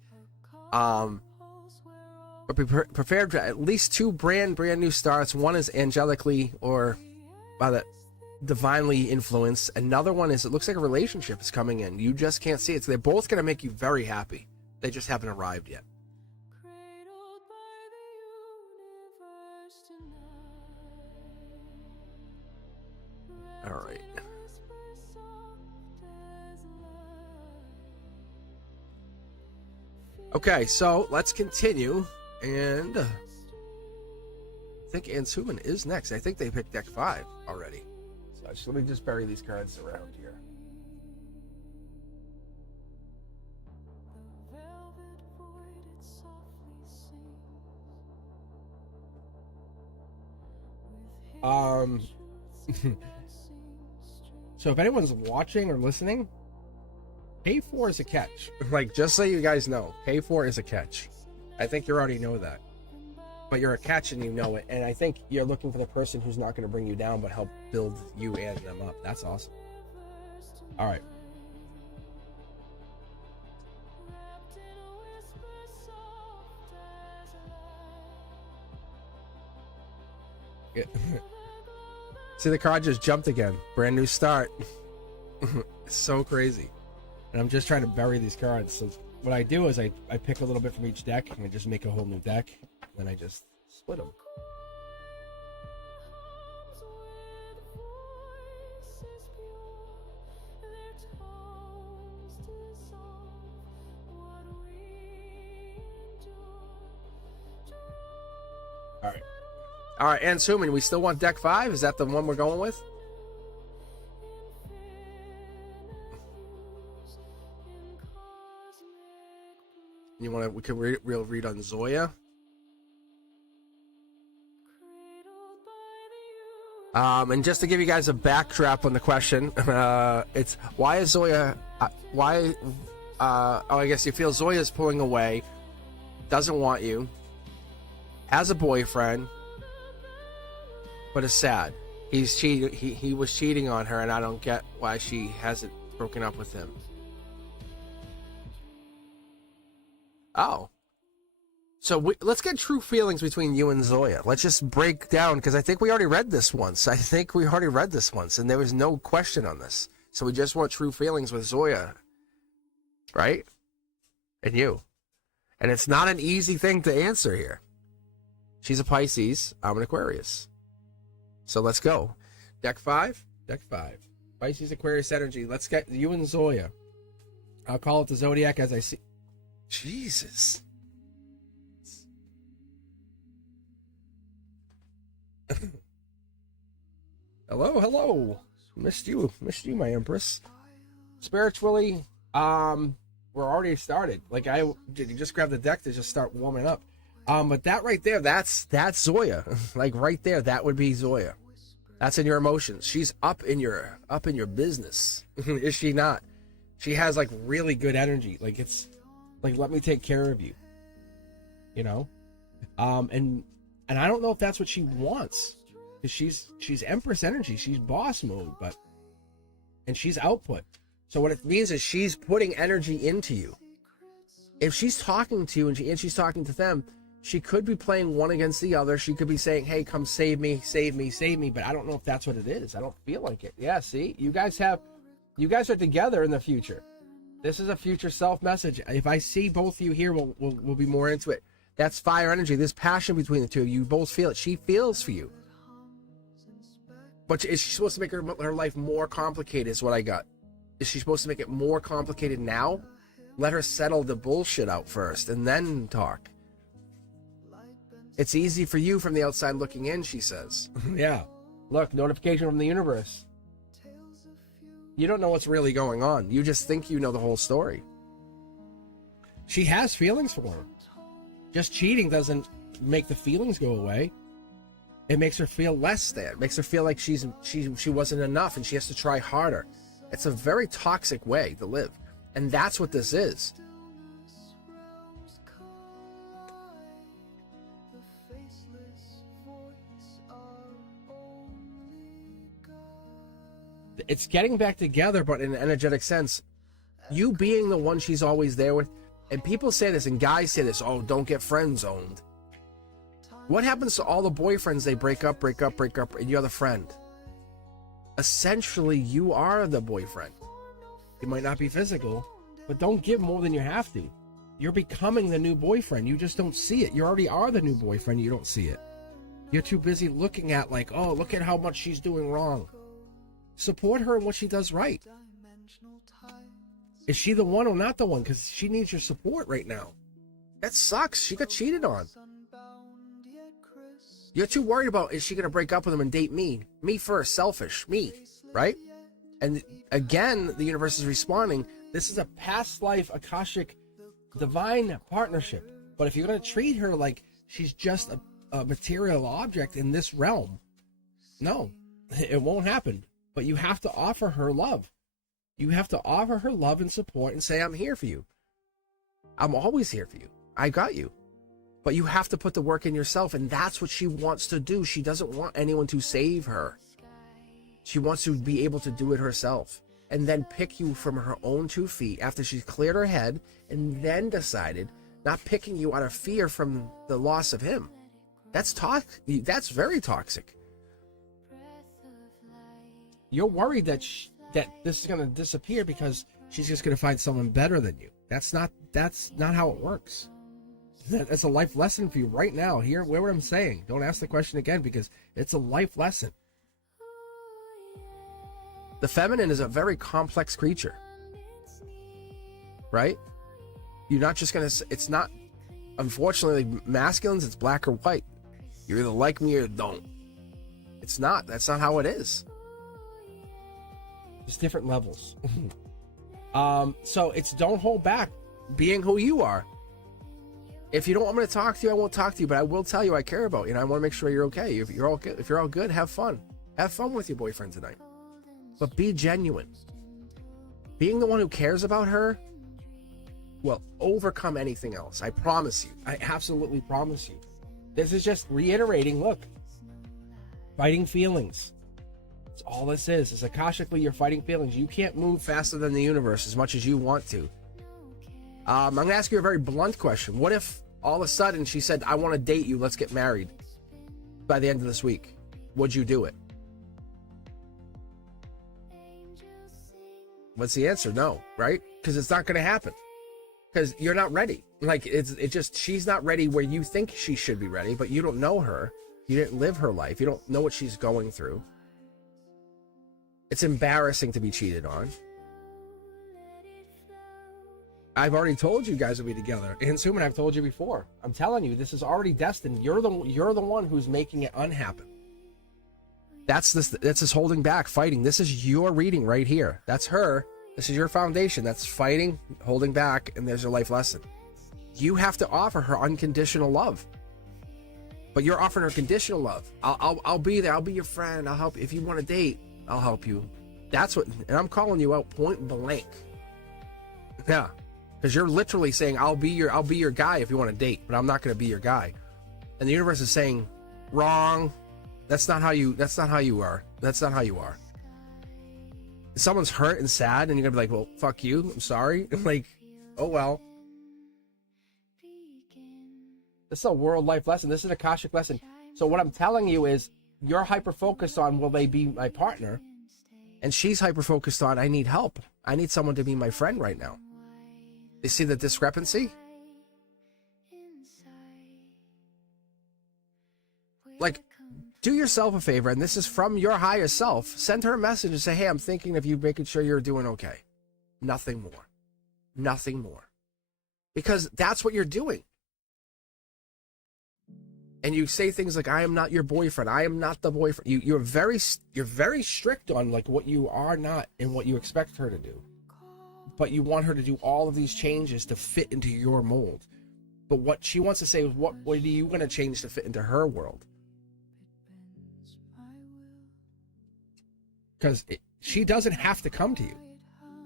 but be prepared for at least 2 brand new starts. One is angelically or by the divinely influenced. Another one is, it looks like a relationship is coming in. You just can't see it. So they're both going to make you very happy. They just haven't arrived yet. All right. Okay, so let's continue. And I think Ansuman is next. I think they picked deck 5 already. So let me just bury these cards around here. So if anyone's watching or listening, K4 is a catch. Like, just so you guys know, K4 is a catch. I think you already know that. But you're a catch and you know it. And I think you're looking for the person who's not going to bring you down, but help build you and them up. That's awesome. All right. Yeah. See, the card just jumped again. Brand new start. It's so crazy. And I'm just trying to bury these cards. So what I do is I pick a little bit from each deck and I just make a whole new deck. Then I just split them. All right. All right, and assuming we still want deck 5, is that the one we're going with? You want to? We can read on Zoya. And just to give you guys a backdrop on the question, it's why is Zoya? I guess you feel Zoya's pulling away, doesn't want you, has a boyfriend, but is sad. He's cheating. He was cheating on her, and I don't get why she hasn't broken up with him. Oh. So let's get true feelings between you and Zoya. Let's just break down, because I think we already read this once. And there was no question on this. So we just want true feelings with Zoya. Right? And you. And it's not an easy thing to answer here. She's a Pisces. I'm an Aquarius. So let's go. Deck 5? Deck 5. Pisces, Aquarius energy. Let's get you and Zoya. I'll call it the Zodiac as I see. Jesus. Hello. Missed you, my Empress. Spiritually, we're already started. Like, you just grab the deck to just start warming up. But that right there, that's Zoya. Like, right there, that would be Zoya. That's in your emotions. She's up in your business. Is she not? She has like really good energy. Like, it's like, let me take care of you. You know? And I don't know if that's what she wants. Because she's Empress energy. She's boss mode, and she's output. So what it means is she's putting energy into you. If she's talking to you and she's talking to them, she could be playing one against the other. She could be saying, hey, come save me. But I don't know if that's what it is. I don't feel like it. Yeah, see? You guys are together in the future. This is a future self message. If I see both of you here, we'll be more into it. That's fire energy. There's passion between the two of you. You both feel it. She feels for you. But is she supposed to make her life more complicated is what I got. Is she supposed to make it more complicated now? Let her settle the bullshit out first and then talk. It's easy for you from the outside looking in, she says. Yeah. Look, notification from the universe. You don't know what's really going on. You just think you know the whole story. She has feelings for him. Just cheating doesn't make the feelings go away. It makes her feel less than. It makes her feel like she wasn't enough and she has to try harder. It's a very toxic way to live. And that's what this is. It's getting back together, but in an energetic sense. You being the one she's always there with, and people say this, and guys say this, oh, don't get friend zoned. What happens to all the boyfriends? They break up, and you're the friend. Essentially, you are the boyfriend. It might not be physical, but don't give more than you have to. You're becoming the new boyfriend. You just don't see it. You already are the new boyfriend. You don't see it. You're too busy looking at like, oh, look at how much she's doing wrong. Support her in what she does right. Is she the one or not the one? Because she needs your support right now. That sucks. She got cheated on. You're too worried about, is she going to break up with him and date me? Me first, selfish, me, right? And again, the universe is responding. This is a past life, Akashic, divine partnership. But if you're going to treat her like she's just a material object in this realm, no, it won't happen. But you have to offer her love. You have to offer her love and support and say, I'm here for you. I'm always here for you. I got you. But you have to put the work in yourself, and that's what she wants to do. She doesn't want anyone to save her. She wants to be able to do it herself, and then pick you from her own 2 feet after she's cleared her head, and then decided, not picking you out of fear from the loss of him. That's That's very toxic. You're worried that this is going to disappear because she's just going to find someone better than you. That's not how it works. That's a life lesson for you right now. Hear what I'm saying. Don't ask the question again because it's a life lesson. The feminine is a very complex creature, right? You're not just going to, it's not, unfortunately, masculines, it's black or white. You either like me or don't. It's not. That's not how it is. There's different levels. So it's don't hold back being who you are. If you don't want me to talk to you, I won't talk to you, but I will tell you I care about you, and I want to make sure you're okay. If you're all good, have fun. Have fun with your boyfriend tonight. But be genuine. Being the one who cares about her will overcome anything else. I promise you. I absolutely promise you. This is just reiterating, look, fighting feelings. That's all this is. It's Akashically, you're fighting feelings. You can't move faster than the universe as much as you want to. I'm going to ask you a very blunt question. What if all of a sudden she said, I want to date you, let's get married by the end of this week? Would you do it? What's the answer? No, right? Because it's not going to happen. Because you're not ready. Like, she's not ready where you think she should be ready, but you don't know her. You didn't live her life. You don't know what she's going through. It's embarrassing to be cheated on. I've already told you guys will be together. And Suman, I've told you before. I'm telling you, this is already destined. You're the one who's making it unhappen. That's this holding back, fighting. This is your reading right here. That's her. This is your foundation. That's fighting, holding back, and there's your life lesson. You have to offer her unconditional love. But you're offering her conditional love. I'll be there. I'll be your friend. I'll help you. If you want to date, I'll help you. That's what, and I'm calling you out point blank. Yeah. Because you're literally saying, I'll be your guy if you want to date, but I'm not going to be your guy. And the universe is saying, wrong. That's not how you are. That's not how you are. If someone's hurt and sad, and you're going to be like, well, fuck you. I'm sorry. Like, oh, well. This is a world life lesson. This is an Akashic lesson. So what I'm telling you is, you're hyper-focused on, will they be my partner? And she's hyper-focused on, I need help. I need someone to be my friend right now. You see the discrepancy? Like, do yourself a favor, and this is from your higher self. Send her a message and say, hey, I'm thinking of you, making sure you're doing okay. Nothing more. Nothing more. Because that's what you're doing. And you say things like, I am not your boyfriend. I am not the boyfriend. You're very strict on like what you are not and what you expect her to do. But you want her to do all of these changes to fit into your mold. But what she wants to say is, what are you going to change to fit into her world? Because she doesn't have to come to you.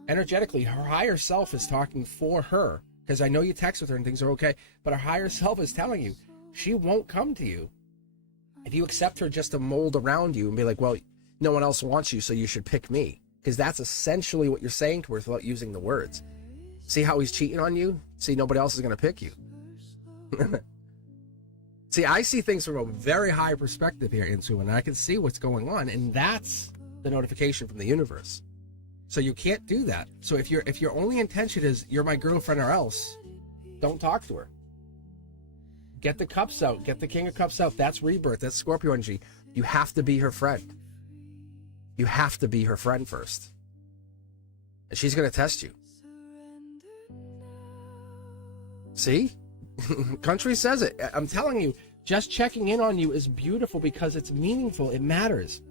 Energetically, her higher self is talking for her. Because I know you text with her and things are okay. But her higher self is telling you, she won't come to you. If you accept her just to mold around you and be like, well, no one else wants you, so you should pick me. because that's essentially what you're saying to her without using the words. See how he's cheating on you? See, nobody else is going to pick you. See, I see things from a very high perspective here, Insu, and I can see what's going on, and that's the notification from the universe. So you can't do that. So if your only intention is you're my girlfriend or else, don't talk to her. Get the cups out. Get the King of Cups out. That's rebirth. That's Scorpio energy. You have to be her friend. You have to be her friend first. And she's going to test you. See? Country says it. I'm telling you, just checking in on you is beautiful because it's meaningful. It matters.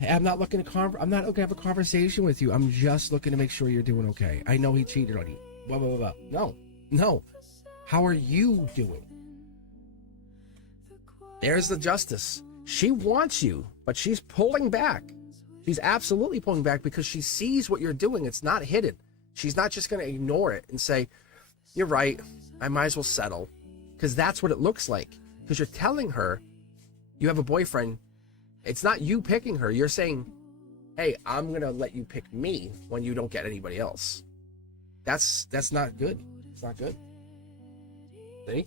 I'm not looking to have a conversation with you. I'm just looking to make sure you're doing okay. I know he cheated on you. Blah, blah, blah, blah. No. How are you doing? There's the justice. She wants you, but she's pulling back. She's absolutely pulling back because she sees what you're doing. It's not hidden. She's not just going to ignore it and say, you're right, I might as well settle. Because that's what it looks like. Because you're telling her you have a boyfriend. It's not you picking her. You're saying, hey, I'm going to let you pick me when you don't get anybody else. That's not good. It's not good. See?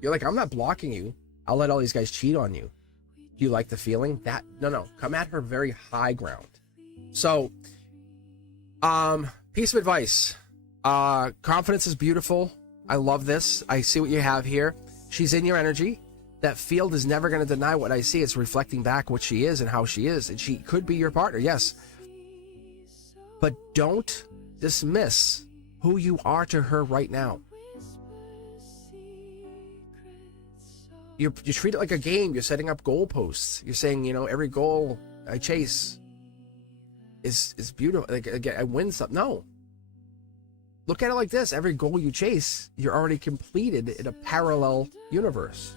You're like, I'm not blocking you. I'll let all these guys cheat on you. Do you like the feeling? No. Come at her very high ground. So, piece of advice. Confidence is beautiful. I love this. I see what you have here. She's in your energy. That field is never going to deny what I see. It's reflecting back what she is and how she is. And she could be your partner, yes. But don't dismiss who you are to her right now. You treat it like a game. You're setting up goalposts. You're saying, every goal I chase is beautiful. Like, I win something. No. Look at it like this. Every goal you chase, you're already completed in a parallel universe.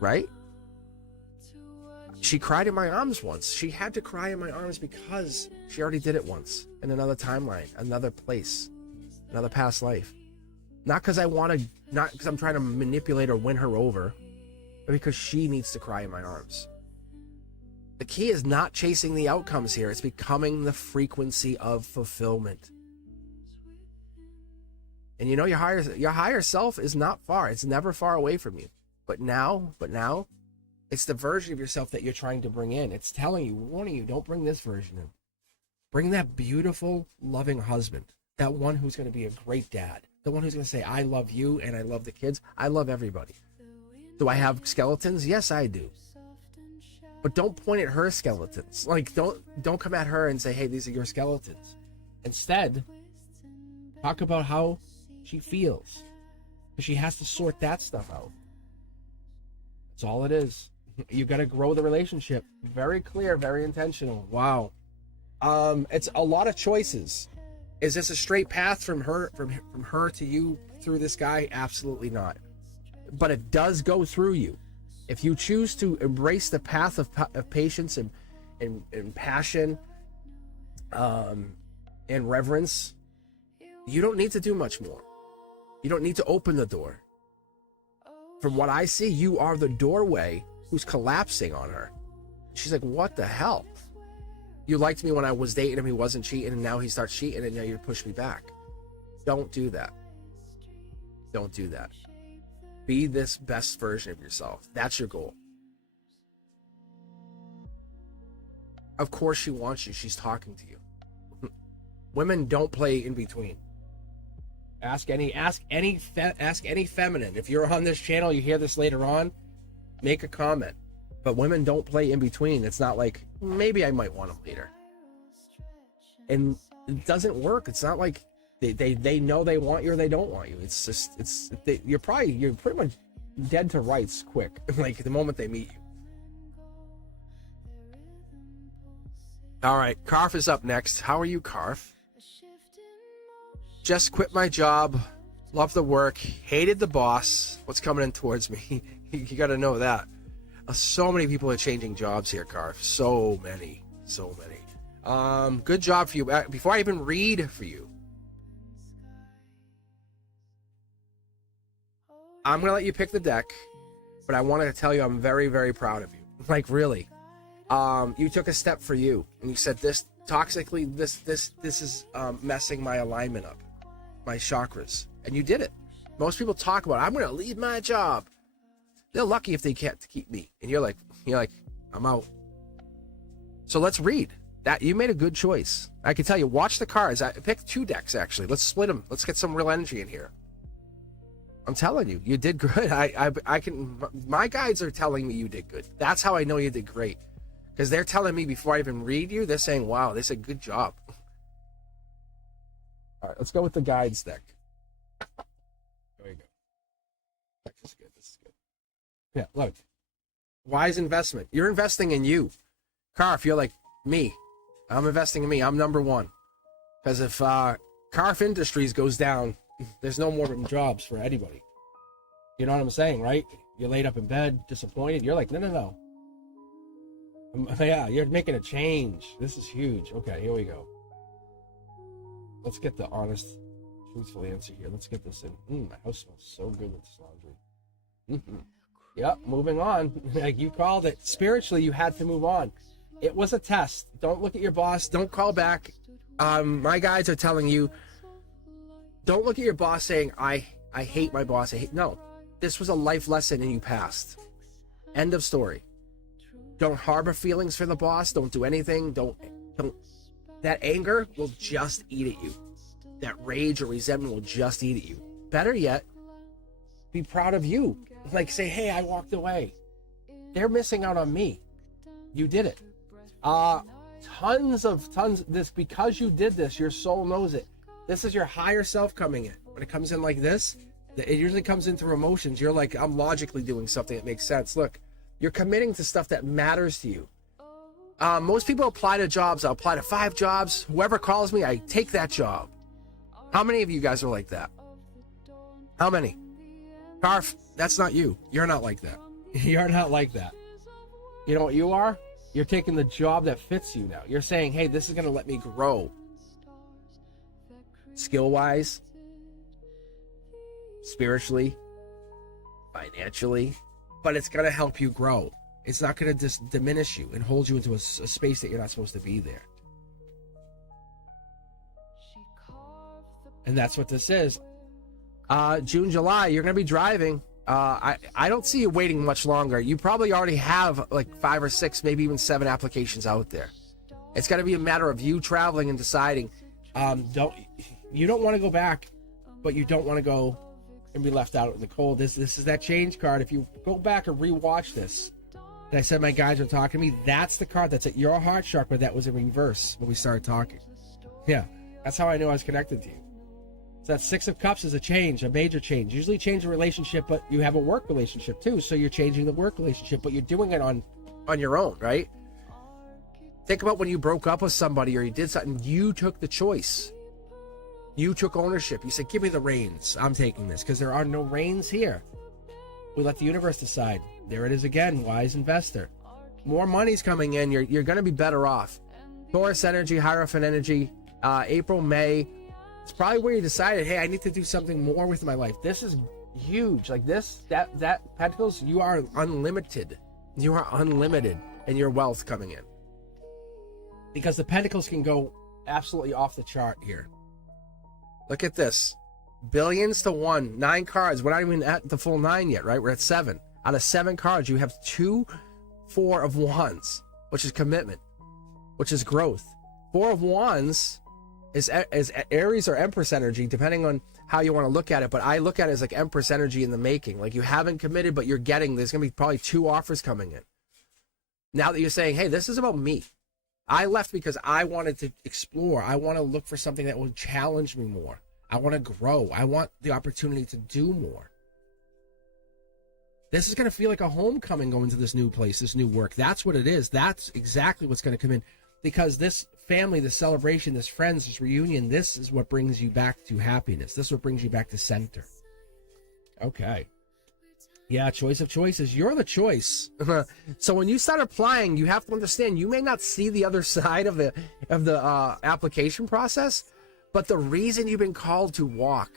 Right? She cried in my arms once. She had to cry in my arms because she already did it once in another timeline, another place, another past life. Not because not because I'm trying to manipulate or win her over, but because she needs to cry in my arms. The key is not chasing the outcomes here. It's becoming the frequency of fulfillment. And your higher self is not far. It's never far away from you. But now, it's the version of yourself that you're trying to bring in. It's telling you, warning you, don't bring this version in. Bring that beautiful, loving husband. That one who's going to be a great dad. The one who's going to say, I love you and I love the kids. I love everybody. Do I have skeletons? Yes, I do. But don't point at her skeletons. Like, don't come at her and say, hey, these are your skeletons. Instead, talk about how she feels. Because she has to sort that stuff out. That's all it is. You got to grow the relationship. Very clear, very intentional. Wow. It's a lot of choices. Is this a straight path from her to you through this guy? Absolutely not. But it does go through you. If you choose to embrace the path of patience and passion and reverence, you don't need to do much more. You don't need to open the door. From what I see, you are the doorway who's collapsing on her. She's like, what the hell? You liked me when I was dating him, he wasn't cheating, and now he starts cheating, and now you push me back. Don't do that. Don't do that. Be this best version of yourself. That's your goal. Of course she wants you. She's talking to you. Women don't play in between. Ask any feminine. If you're on this channel, you hear this later on, make a comment. But women don't play in between. It's not like, maybe I might want him later. And it doesn't work. It's not like they know they want you or they don't want you. It's just, you're pretty much dead to rights quick. Like the moment they meet you. All right, Karf is up next. How are you, Karf? Just quit my job. Love the work. Hated the boss. What's coming in towards me? You got to know that. So many people are changing jobs here, Karf. So many. Good job for you. Before I even read for you, I'm going to let you pick the deck, but I want to tell you I'm very, very proud of you. Like, really. You took a step for you, and you said this toxically, this is messing my alignment up, my chakras. And you did it. Most people talk about, I'm going to leave my job. They're lucky if they can't keep me. And you're like, I'm out. So let's read. That you made a good choice. I can tell you, watch the cards. I picked 2 decks, actually. Let's split them. Let's get some real energy in here. I'm telling you, you did good. I can, my guides are telling me you did good. That's how I know you did great. Because they're telling me before I even read you, they're saying, wow, they said good job. All right, let's go with the guides deck. There you go. This is good. This is good. Yeah, look. Wise investment. You're investing in you. Carf, you're like me. I'm investing in me. I'm number one. Because if Carf Industries goes down, there's no more jobs for anybody. You know what I'm saying, right? You're laid up in bed, disappointed. You're like, no. Yeah, you're making a change. This is huge. Okay, here we go. Let's get the honest, truthful answer here. Let's get this in. My house smells so good with this laundry. Yep, moving on. Like you called it. Spiritually, you had to move on. It was a test. Don't look at your boss. Don't call back. My guides are telling you, don't look at your boss saying, I hate my boss. No, this was a life lesson and you passed. End of story. Don't harbor feelings for the boss. Don't do anything. Don't. That anger will just eat at you. That rage or resentment will just eat at you. Better yet, be proud of you. Like say, hey, I walked away. They're missing out on me. You did it. Tons this, because you did this, your soul knows it. This is your higher self coming in. When it comes in like this, it usually comes in through emotions. You're like, I'm logically doing something that makes sense. Look, you're committing to stuff that matters to you. Most people apply to jobs. I'll apply to 5 jobs. Whoever calls me, I take that job. How many of you guys are like that? How many? Carf, that's not you. You're not like that. You're not like that. You know what you are? You're taking the job that fits you now. You're saying, hey, this is going to let me grow. Skill-wise, spiritually, financially, but it's going to help you grow. It's not going to just diminish you and hold you into a space that you're not supposed to be there. And that's what this is. June, July, you're going to be driving. I don't see you waiting much longer. You probably already have like 5 or 6, maybe even 7 applications out there. It's going to be a matter of you traveling and deciding. You don't want to go back, but you don't want to go and be left out in the cold. This is that change card. If you go back and rewatch this, and I said my guys were talking to me, that's the card that's at your heart chakra that was in reverse when we started talking. Yeah, that's how I knew I was connected to you. So that 6 of Cups is a change, a major change. Usually change a relationship, but you have a work relationship too. So you're changing the work relationship, but you're doing it on your own, right? Think about when you broke up with somebody or you did something, you took the choice. You took ownership. You said, give me the reins. I'm taking this because there are no reins here. We let the universe decide. There it is again, wise investor. More money's coming in. You're going to be better off. Taurus energy, Hierophant energy, April, May. It's probably where you decided, hey, I need to do something more with my life. This is huge. Like this, that Pentacles, you are unlimited. You are unlimited in your wealth coming in. Because the Pentacles can go absolutely off the chart here. Look at this. Billions to 1. 9 cards. We're not even at the full 9 yet, right? We're at 7. Out of 7 cards, you have 2 4 of Wands, which is commitment, which is growth. 4 of Wands is Aries or Empress energy, depending on how you want to look at it. But I look at it as like Empress energy in the making. Like you haven't committed, but you're getting, there's going to be probably 2 offers coming in. Now that you're saying, hey, this is about me. I left because I wanted to explore. I want to look for something that will challenge me more. I want to grow. I want the opportunity to do more. This is going to feel like a homecoming going to this new place, this new work. That's what it is. That's exactly what's going to come in. Because this family, this celebration, this friends, this reunion, this is what brings you back to happiness. This is what brings you back to center. Okay. Yeah, choice of choices. You're the choice. So when you start applying, you have to understand you may not see the other side of the application process, but the reason you've been called to walk,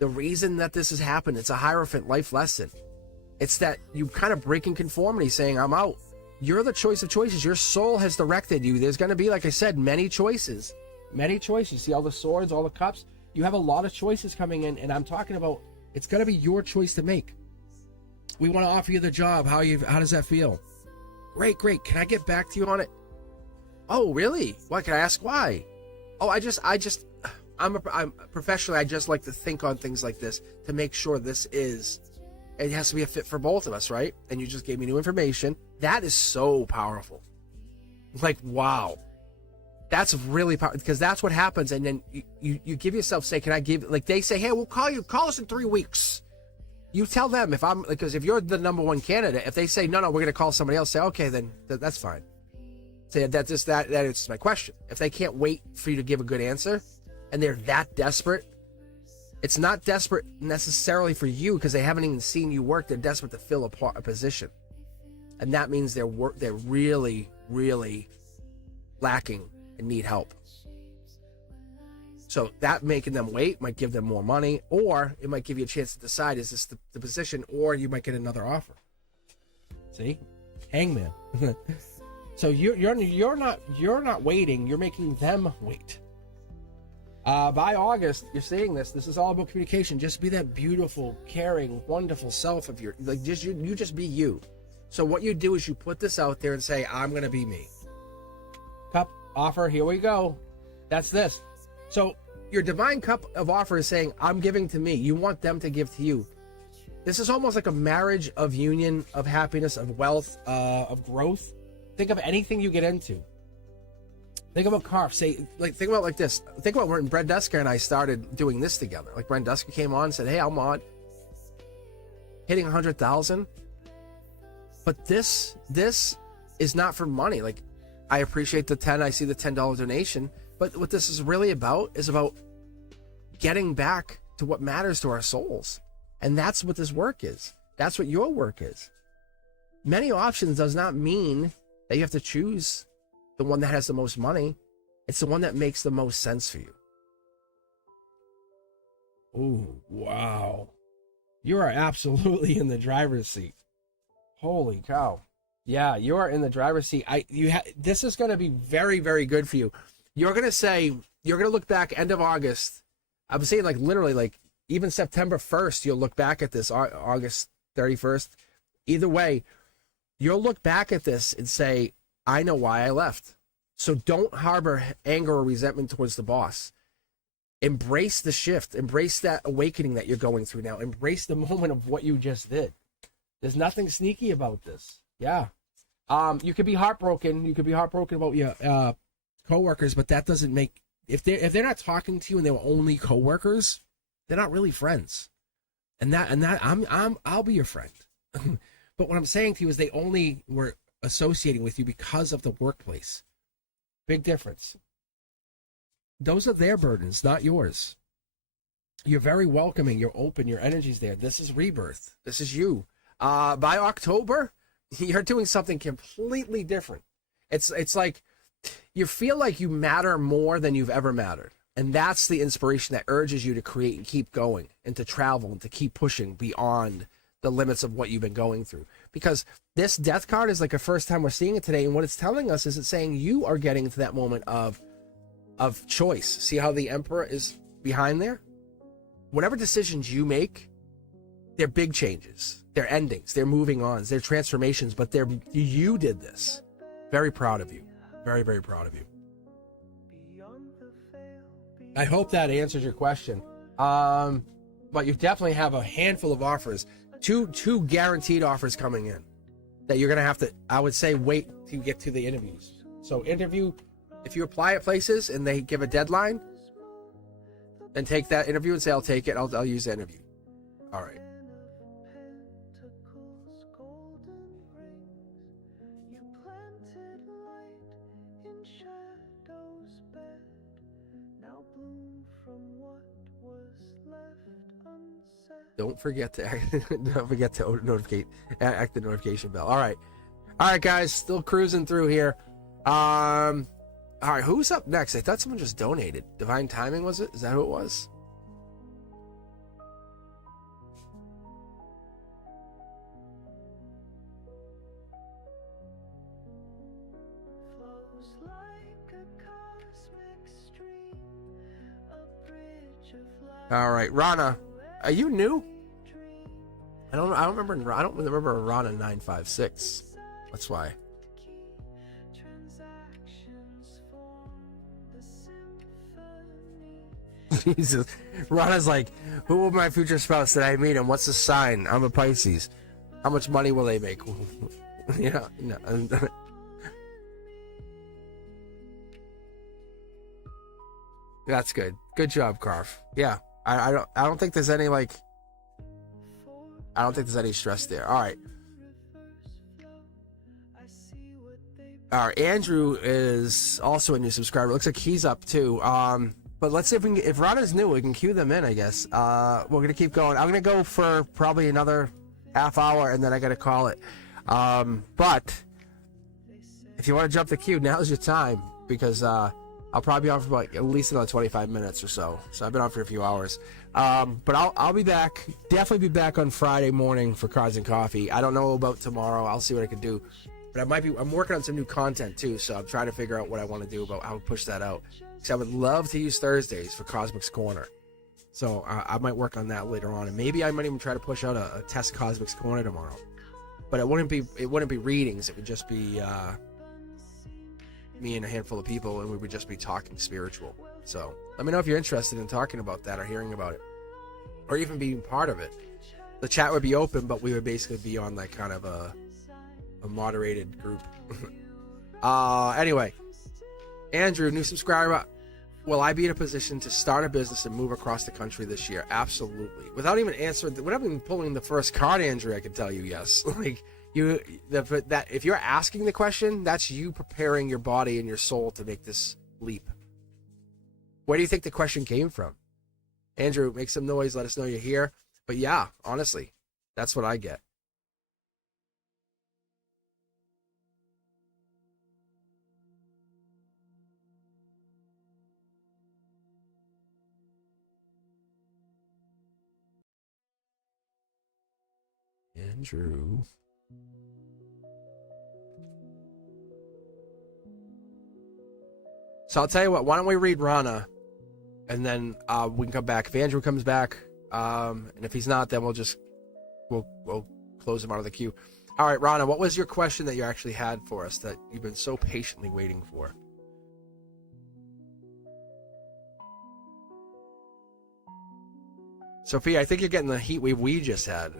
the reason that this has happened, it's a Hierophant life lesson. It's that you kind of breaking conformity, saying, I'm out. You're the choice of choices. Your soul has directed you. There's going to be, like I said, many choices. Many choices. You see all the swords, all the cups. You have a lot of choices coming in, and I'm talking about it's going to be your choice to make. We want to offer you the job. How does that feel? Great. Can I get back to you on it? Oh, really? Why? Can I ask why? Oh, I'm professionally, I just like to think on things like this to make sure it has to be a fit for both of us, right? And you just gave me new information. That is so powerful. Like, wow. That's really powerful, because that's what happens. And then you give yourself, say, can I give, like they say, hey, we'll call us in 3 weeks. You tell them, because if you're the number one candidate, if they say, no, we're going to call somebody else, say, okay, then that's fine. Say that answers my question. If they can't wait for you to give a good answer and they're that desperate, it's not desperate necessarily for you because they haven't even seen you work. They're desperate to fill a position. And that means they're really, really lacking and need help. So that making them wait might give them more money, or it might give you a chance to decide, is this the position, or you might get another offer. See? Hangman. So you're not waiting, you're making them wait. By August, you're seeing this is all about communication. Just be that beautiful, caring, wonderful self of your, like, you just be you. So what you do is you put this out there and say, I'm going to be me. Cup, offer, here we go. That's this. So your divine cup of offer is saying, I'm giving to me. You want them to give to you. This is almost like a marriage of union, of happiness, of wealth, of growth. Think of anything you get into. Think about Carf. Think about it like this. Think about when Brent Dusker and I started doing this together. Like Brent Dusker came on and said, hey, I'm on hitting 100,000. But this is not for money. Like, I appreciate the 10. I see the $10 donation. But what this is really about is about getting back to what matters to our souls. And that's what this work is. That's what your work is. Many options does not mean that you have to choose the one that has the most money. It's the one that makes the most sense for you. Oh, wow. You are absolutely in the driver's seat. Holy cow. Yeah, you are in the driver's seat. This is going to be very, very good for you. You're going to look back end of August. I'm saying, like, literally, like, even September 1st, you'll look back at this, August 31st. Either way, you'll look back at this and say, I know why I left. So don't harbor anger or resentment towards the boss. Embrace the shift. Embrace that awakening that you're going through now. Embrace the moment of what you just did. There's nothing sneaky about this. Yeah. You could be heartbroken. You could be heartbroken about your coworkers, but that doesn't make, if they're not talking to you and they were only coworkers, they're not really friends. And I'll be your friend. But what I'm saying to you is they only were associating with you because of the workplace. Big difference. Those are their burdens, not yours. You're very welcoming. You're open. Your energy's there. This is rebirth. This is you. By October, you're doing something completely different. It's like you feel like you matter more than you've ever mattered. And that's the inspiration that urges you to create and keep going and to travel and to keep pushing beyond the limits of what you've been going through. Because this death card is like a first time we're seeing it today. And what it's telling us is it's saying you are getting to that moment of choice. See how the Emperor is behind there? Whatever decisions you make, they're big changes. They're endings. They're moving on. They're transformations. But you did this. Very proud of you. Very, very proud of you. I hope that answers your question. But you definitely have a handful of offers. Two guaranteed offers coming in that you're going to have to, I would say, wait to get to the interviews. So interview, if you apply at places and they give a deadline, then take that interview and say, I'll take it. I'll use the interview. All right. Don't forget to act the notification bell. All right, guys, still cruising through here. All right, who's up next? I thought someone just donated. Divine Timing, was it? Is that who it was? All right, Rana, are you new? I don't remember. I don't remember Rana 956. That's why. Jesus, Rana's like, who will my future spouse that I meet, and what's the sign? I'm a Pisces. How much money will they make? No. That's good. Good job, Carf. Yeah, I don't think there's any like. I don't think there's any stress there. All right. All right. Andrew is also a new subscriber. Looks like he's up too. But let's see if we can. If Rana's new, we can cue them in. I guess. We're gonna keep going. I'm gonna go for probably another half hour, and then I gotta call it. But if you want to jump the queue, now's your time because I'll probably be on for about at least another 25 minutes or so. So I've been on for a few hours. But I'll be back. Definitely be back on Friday morning for Cards and Coffee. I don't know about tomorrow. I'll see what I can do. But I'm working on some new content too, so I'm trying to figure out what I want to do about how to push that out. Because I would love to use Thursdays for Cosmic's Corner. So I might work on that later on, and maybe I might even try to push out a test Cosmic's Corner tomorrow. But it wouldn't be readings. It would just be me and a handful of people, and we would just be talking spiritual. So let me know if you're interested in talking about that or hearing about it, or even being part of it. The chat would be open, but we would basically be on like kind of a moderated group. Anyway, Andrew, new subscriber. Will I be in a position to start a business and move across the country this year? Absolutely. Without even pulling the first card, Andrew, I can tell you yes. Like that if you're asking the question, that's you preparing your body and your soul to make this leap. Where do you think the question came from? Andrew, make some noise, let us know you're here. But yeah, honestly, that's what I get. Andrew. So I'll tell you what, why don't we read Rana, and then we can come back. If Andrew comes back, and if he's not, then we'll close him out of the queue. All right, Rana, what was your question that you actually had for us that you've been so patiently waiting for? Sophia, I think you're getting the heat wave we just had.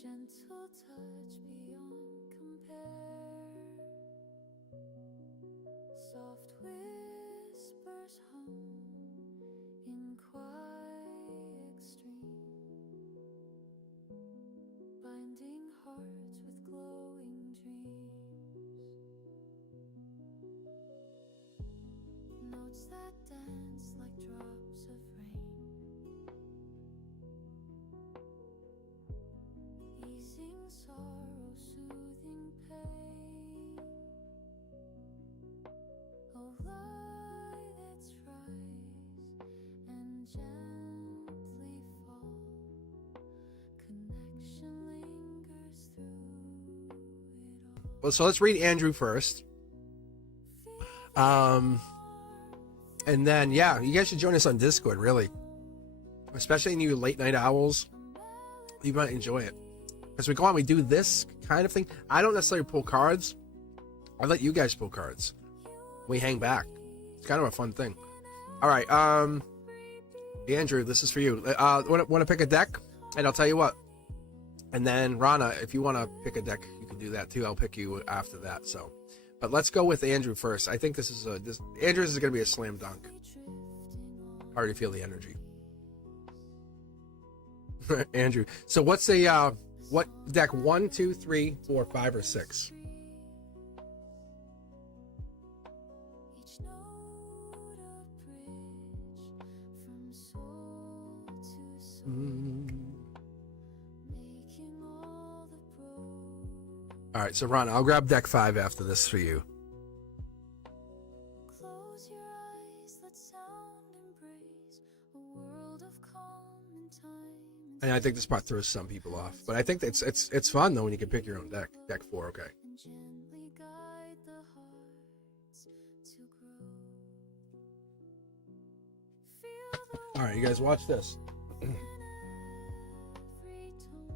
Gentle touch beyond compare. Soft whispers hum in quiet extreme, binding hearts with glowing dreams. Notes that dance like drops of rain, easing sorrow, soothing pain. Oh, violets rise and gently fall. Connection lingers through it all. Well, so let's read Andrew first. And then, yeah, you guys should join us on Discord, really. Especially you late night owls. You might enjoy it. As we go on, we do this kind of thing. I don't necessarily pull cards. I let you guys pull cards. We hang back. It's kind of a fun thing. All right, Andrew, this is for you. Want to pick a deck? And I'll tell you what. And then, Rana, if you want to pick a deck, you can do that too. I'll pick you after that, so... But let's go with Andrew first. I think Andrew's is going to be a slam dunk. I already feel the energy. Andrew. So what's what deck? 1, 2, 3, 4, 5, or 6? All right, so Ron, I'll grab deck 5 after this for you. Close your eyes, let sound embrace a world of calm and time and And I think this part throws some people off, but I think it's fun though when you can pick your own deck. Deck 4, okay. and gently guide the hearts to grow. Feel the All right, you guys watch this. wind in every tone.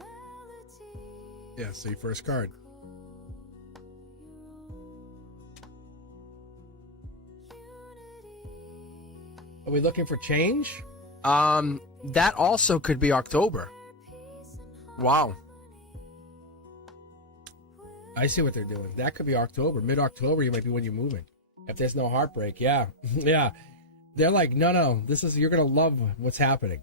A melody Yeah, see, first card. Are we looking for change? That also could be October. Wow. I see what they're doing. That could be October. Mid-October, you might be when you're moving. If there's no heartbreak, yeah. Yeah. They're like, no, you're going to love what's happening.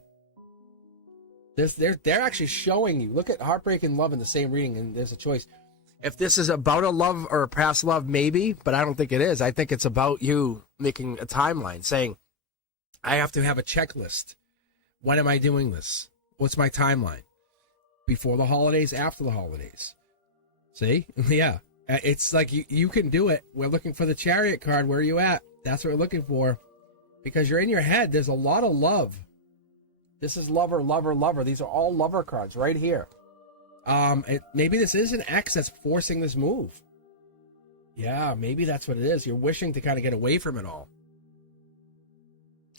They're actually showing you. Look at heartbreak and love in the same reading, and there's a choice. If this is about a love or a past love, maybe, but I don't think it is. I think it's about you making a timeline, saying, I have to have a checklist. When am I doing this? What's my timeline? Before the holidays, after the holidays. See? Yeah. It's like you can do it. We're looking for the Chariot card. Where are you at? That's what we're looking for. Because you're in your head. There's a lot of love. This is lover, lover, lover. These are all lover cards right here. Maybe this is an ex that's forcing this move. Yeah, maybe that's what it is. You're wishing to kind of get away from it all.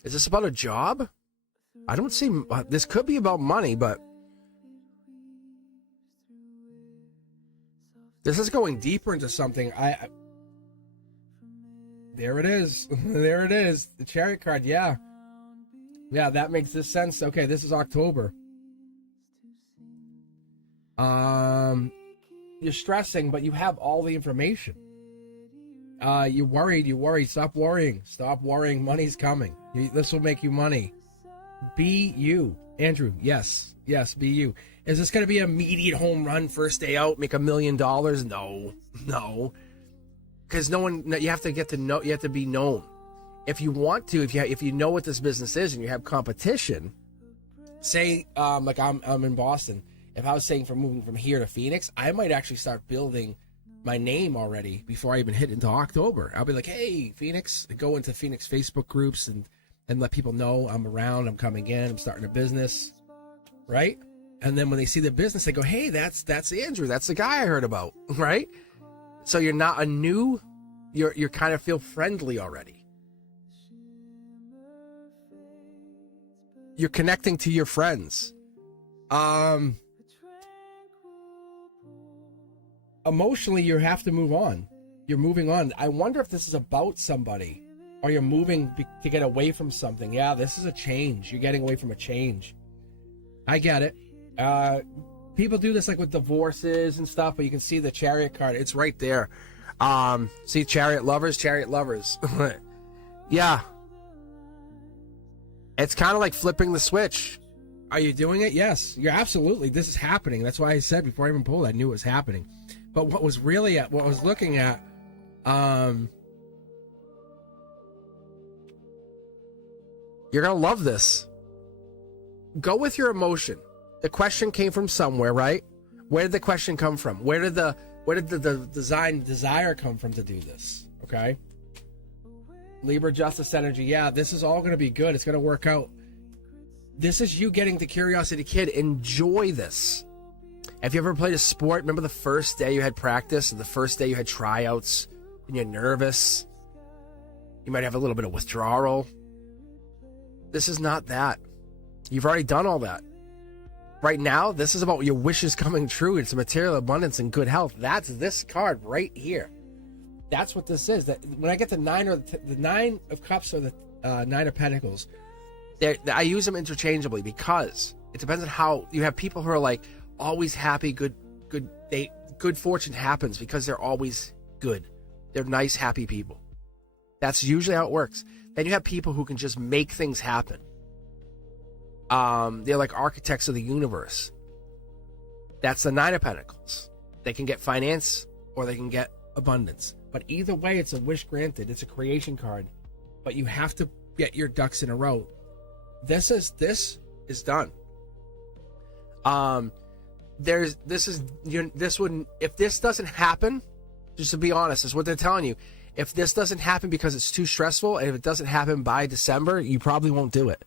Is this about a job? I don't see... this could be about money, but... this is going deeper into something. There it is. There it is. The Chariot card, yeah. Yeah, that makes this sense. Okay, this is October. You're stressing, but you have all the information. You're worried. Stop worrying. Stop worrying. Money's coming. This will make you money. Be you. Andrew, yes, be you. Is this going to be an immediate home run first day out, make $1 million? No. Because you have to get to know, you have to be known. If you want to, if you know what this business is and you have competition, say, like I'm in Boston. If I was saying moving from here to Phoenix, I might actually start building my name already before I even hit into October. I'll be like, hey, Phoenix, go into Phoenix Facebook groups and let people know I'm around, I'm coming in, I'm starting a business, right? And then when they see the business, they go, hey, that's Andrew, that's the guy I heard about, right? So you're not you're kind of feel friendly already. You're connecting to your friends. Emotionally, you have to move on. You're moving on. I wonder if this is about somebody, or you're moving to get away from something. Yeah, this is a change. You're getting away from a change. I get it. People do this like with divorces and stuff, but you can see the Chariot card. It's right there. See Chariot lovers. Yeah. It's kind of like flipping the switch. Are you doing it? Yes, you're absolutely. This is happening. That's why I said before I even pulled, I knew it was happening. But what I was looking at, you're going to love this. Go with your emotion. The question came from somewhere, right? Where did the question come from? Where did the desire come from to do this? Okay. Libra justice energy. Yeah, this is all going to be good. It's going to work out. This is you getting the Curiosity Kid. Enjoy this. Have you ever played a sport? Remember the first day you had practice and the first day you had tryouts and you're nervous? You might have a little bit of withdrawal. This is not that. You've already done all that. Right now, this is about your wishes coming true. It's material abundance and good health. That's this card right here. That's what this is. That when I get the Nine of Cups or the Nine of Pentacles, I use them interchangeably because it depends on how you have people who are like always happy, good fortune happens because they're always good. They're nice, happy people. That's usually how it works. Then you have people who can just make things happen. They're like architects of the universe. That's the Nine of Pentacles. They can get finance or they can get abundance. But either way, it's a wish granted. It's a creation card. But you have to get your ducks in a row. This is done. If this doesn't happen, just to be honest, is what they're telling you. If this doesn't happen because it's too stressful, and if it doesn't happen by December, you probably won't do it.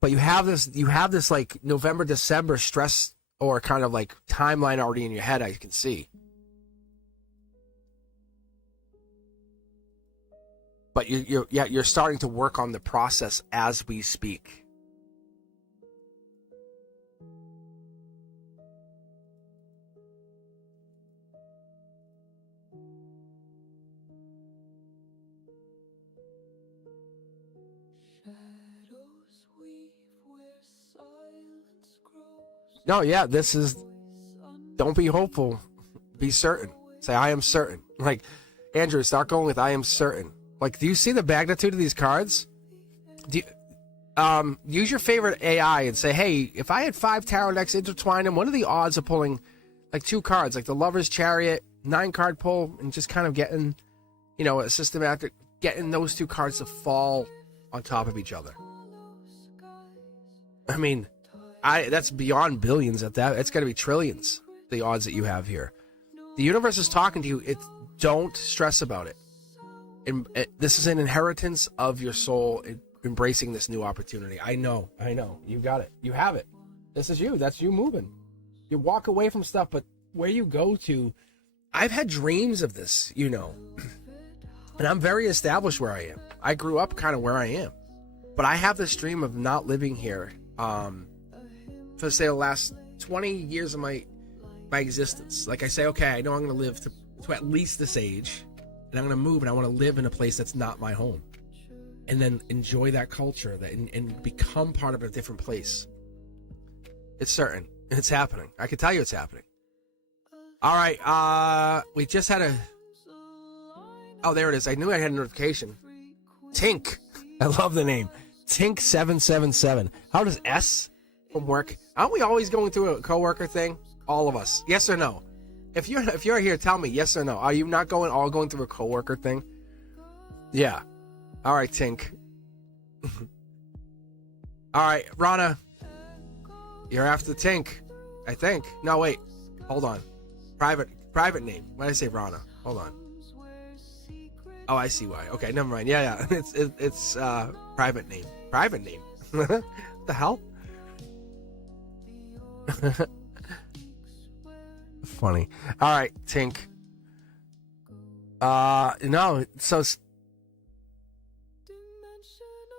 But you have this like November, December stress or kind of like timeline already in your head, I can see. But you're starting to work on the process as we speak. No, yeah, this is, don't be hopeful, be certain. Say, I am certain. Like, Andrew, start going with I am certain. Like, do you see the magnitude of these cards? Do you, use your favorite AI and say, hey, if I had 5 tarot decks intertwined, and what are the odds of pulling like 2 cards, like the Lover's Chariot, 9-card pull, and just kind of getting, you know, a systematic, getting those 2 cards to fall on top of each other. I mean, that's beyond billions at that. It's got to be trillions, the odds that you have here. The universe is talking to you. Don't stress about it. This is an inheritance of your soul embracing this new opportunity. I know. You got it. You have it. This is you. That's you moving. You walk away from stuff, but where you go to, I've had dreams of this, you know. And I'm very established where I am. I grew up kind of where I am. But I have this dream of not living here for, say, the last 20 years of my existence. Like I say, okay, I know I'm going to live to at least this age, and I'm going to move, and I want to live in a place that's not my home, and then enjoy that culture and become part of a different place. It's certain. It's happening. I can tell you it's happening. All right, we just had oh, there it is. I knew I had a notification. Tink. I love the name. Tink777. How does S from work? Aren't we always going through a coworker thing? All of us. Yes or no? If you're here, tell me yes or no. Are you not going through a coworker thing? Yeah. All right, Tink. All right, Rana. You're after Tink, I think. No, wait. Hold on. Private name. Why did I say Rana? Hold on. Oh, I see why. Okay, never mind. Yeah. It's private name. Private name. What the hell? Funny. All right, Tink. No. So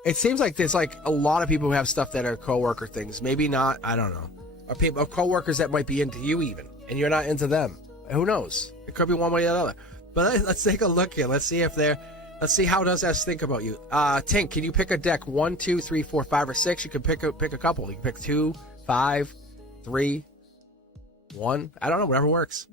it seems like there's like a lot of people who have stuff that are coworker things. Maybe not. I don't know. Or coworkers that might be into you even, and you're not into them. Who knows? It could be one way or the other. But let's take a look here. Let's see how does S think about you. Tink, can you pick a deck? 1, 2, 3, 4, 5, or 6? You can pick a couple. You can pick 2, 5, 3, 1. I don't know. Whatever works.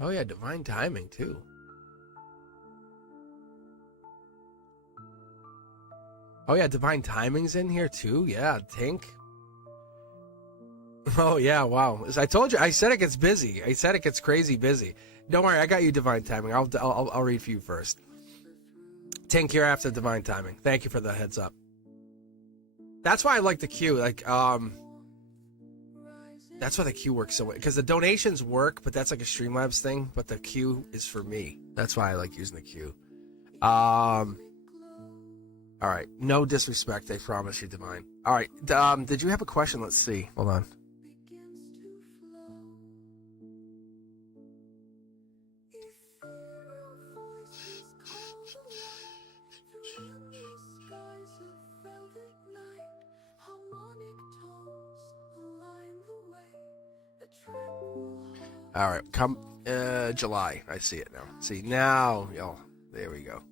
Oh yeah, divine timing too. Oh yeah, divine timing's in here too. Yeah, Tink. Oh yeah, wow. As I told you, I said it gets busy. I said it gets crazy busy. Don't worry, I got you divine timing. I'll read for you first. Tink, you're after divine timing. Thank you for the heads up. That's why I like the queue. Like that's why the queue works so well. Because the donations work, but that's like a Streamlabs thing. But the queue is for me. That's why I like using the queue. All right. No disrespect, I promise you, Divine. All right. Did you have a question? Let's see. Hold on. All right, come July. I see it now. See now, y'all. There we go.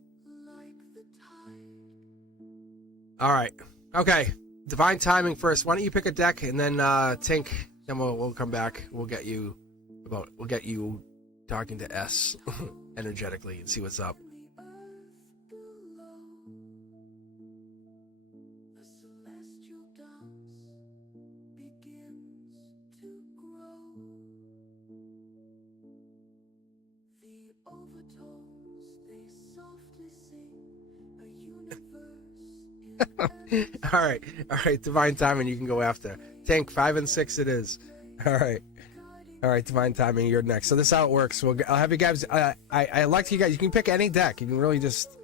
All right. Okay. Divine timing first. Why don't you pick a deck and then Tink? Then we'll come back. We'll get you talking to S energetically and see what's up. All right, divine timing. You can go after Tank. 5 and 6 it is. All right, divine timing. You're next. So this is how it works. I'll have you guys. I like you guys. You can pick any deck. You can really just.